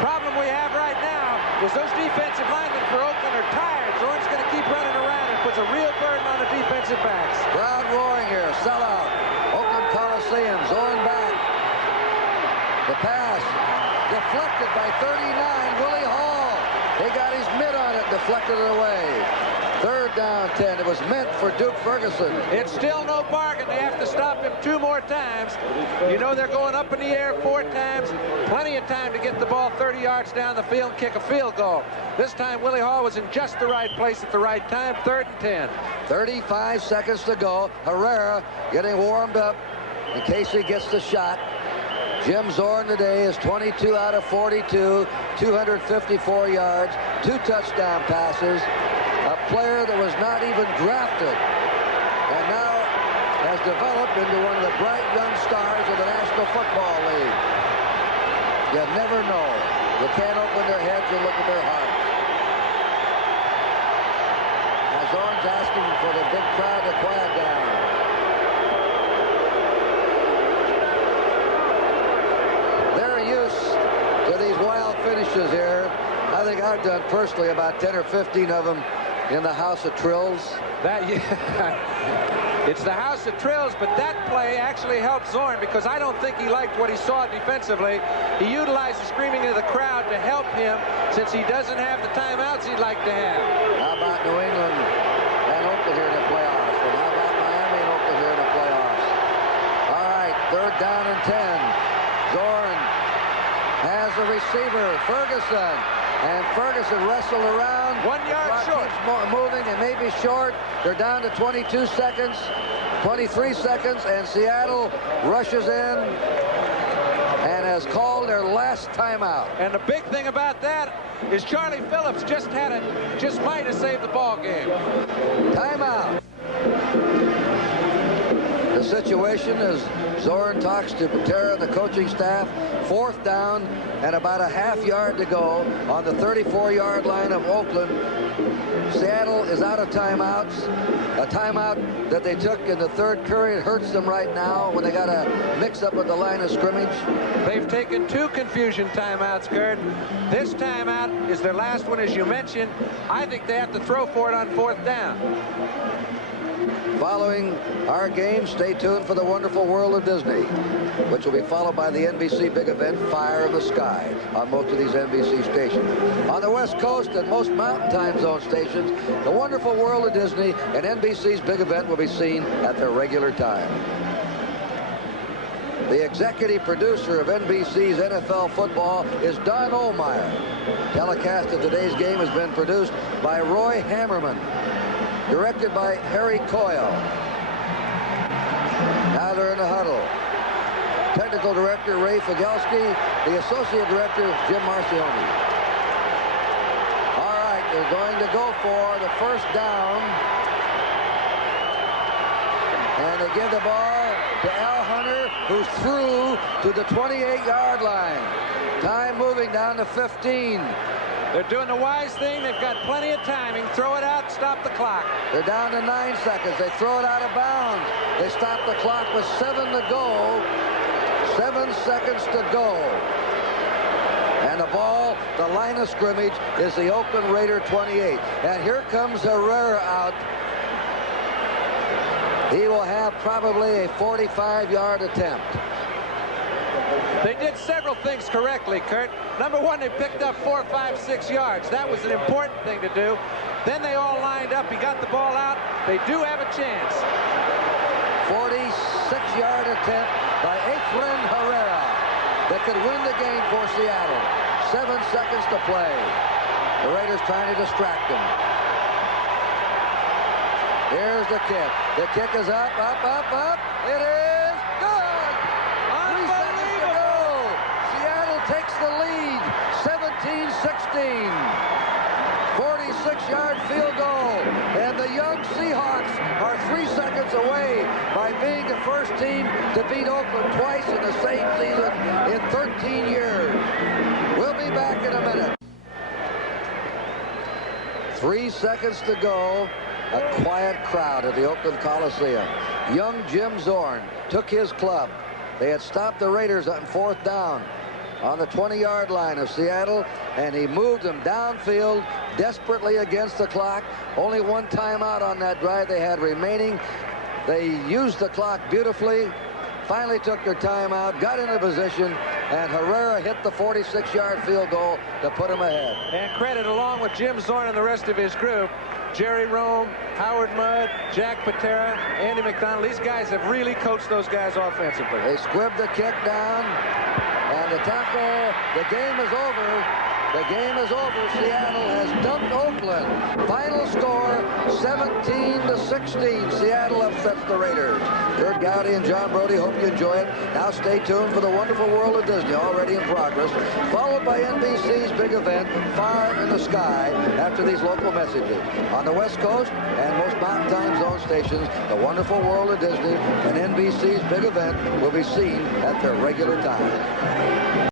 Problem we have right now is those defensive linemen for Oakland are tired. Zorn's going to keep running around and puts a real burden on the defensive backs. Crowd roaring here, sellout. Oakland Coliseum, Zorn back. The pass deflected by 39, Willie Hall. He got his mitt on it, deflected it away. Third down, 10. It was meant for Duke Ferguson. It's still no bargain. They have to stop him 2 more times. You know they're going up in the air 4 times. Plenty of time to get the ball 30 yards down the field and kick a field goal. This time Willie Hall was in just the right place at the right time. 3rd and 10. 35 seconds to go. Herrera getting warmed up in case he gets the shot. Jim Zorn today is 22 out of 42, 254 yards, 2 touchdown passes. A player that was not even drafted and now has developed into one of the bright young stars of the National Football League. You never know. You can't open their heads and look at their hearts. As Zorn's asking for the big crowd to quiet down. They're used to these wild finishes here. I think I've done personally about 10 or 15 of them in the House of Trills. It's the House of Trills, but that play actually helped Zorn because I don't think he liked what he saw defensively. He utilized the screaming of the crowd to help him since he doesn't have the timeouts he'd like to have. How about New England and Oakland here in the playoffs? And how about Miami and Oakland here in the playoffs? All right, 3rd down and 10. Zorn has the receiver, Ferguson. And Ferguson wrestled around. 1 yard short. Keeps moving. It may be short. They're down to 22 seconds, 23 seconds, and Seattle rushes in and has called their last timeout. And the big thing about that is Charlie Phillips just might have saved the ball game. Timeout. The situation is Zorn talks to Patera, the coaching staff. 4th down and about a half yard to go on the 34-yard line of Oakland. Seattle is out of timeouts. A timeout that they took in the 3rd period hurts them right now when they got a mix-up at the line of scrimmage. They've taken 2 confusion timeouts, Kurt. This timeout is their last one, as you mentioned. I think they have to throw for it on 4th down. Following our game, stay tuned for the wonderful world of Disney, which will be followed by the NBC big event, Fire in the Sky, on most of these NBC stations. On the West Coast and most Mountain Time Zone stations, the wonderful world of Disney and NBC's big event will be seen at their regular time. The executive producer of NBC's NFL football is Don Ohlmeyer. Telecast of today's game has been produced by Roy Hammerman. Directed by Harry Coyle. Now they're in the huddle. Technical director Ray Figelski. The associate director Jim Marcioni. All right, they're going to go for the first down. And they give the ball to Al Hunter, who's through to the 28-yard line. Time moving down to 15. They're doing the wise thing. They've got plenty of timing. Throw it out, stop the clock. They're down to 9 seconds. They throw it out of bounds. They stop the clock with 7 to go. 7 seconds to go. And the ball, the line of scrimmage, is the Oakland Raider 28. And here comes Herrera out. He will have probably a 45-yard attempt. They did several things correctly, Kurt. Number one, they picked up 4, 5, 6 yards. That was an important thing to do. Then they all lined up. He got the ball out. They do have a chance. 46-yard attempt by Efrain Herrera that could win the game for Seattle. 7 seconds to play. The Raiders trying to distract him. Here's the kick. The kick is up, up, up, up. It is good. 3 seconds to go. Seattle takes the lead. 17-16. 46-yard field goal. And the young Seahawks are 3 seconds away by being the first team to beat Oakland twice in the same season in 13 years. We'll be back in a minute. 3 seconds to go. A quiet crowd at the Oakland Coliseum. Young Jim Zorn took his club. They had stopped the Raiders on 4th down on the 20-yard line of Seattle, and he moved them downfield desperately against the clock. Only 1 timeout on that drive they had remaining. They used the clock beautifully, finally took their timeout, got into position, and Herrera hit the 46-yard field goal to put them ahead. And credit, along with Jim Zorn and the rest of his group, Jerry Rome, Howard Mudd, Jack Patera, Andy McDonald. These guys have really coached those guys offensively. They squibbed the kick down, and the tackle. The game is over. The game is over. Seattle has dumped Oakland. Final score, 17-16. Seattle upsets the Raiders. Kurt Gowdy and John Brody, hope you enjoy it. Now stay tuned for the Wonderful World of Disney, already in progress, followed by NBC's big event, Fire in the Sky, after these local messages. On the West Coast and most Mountain Time Zone stations, the Wonderful World of Disney and NBC's big event will be seen at their regular time.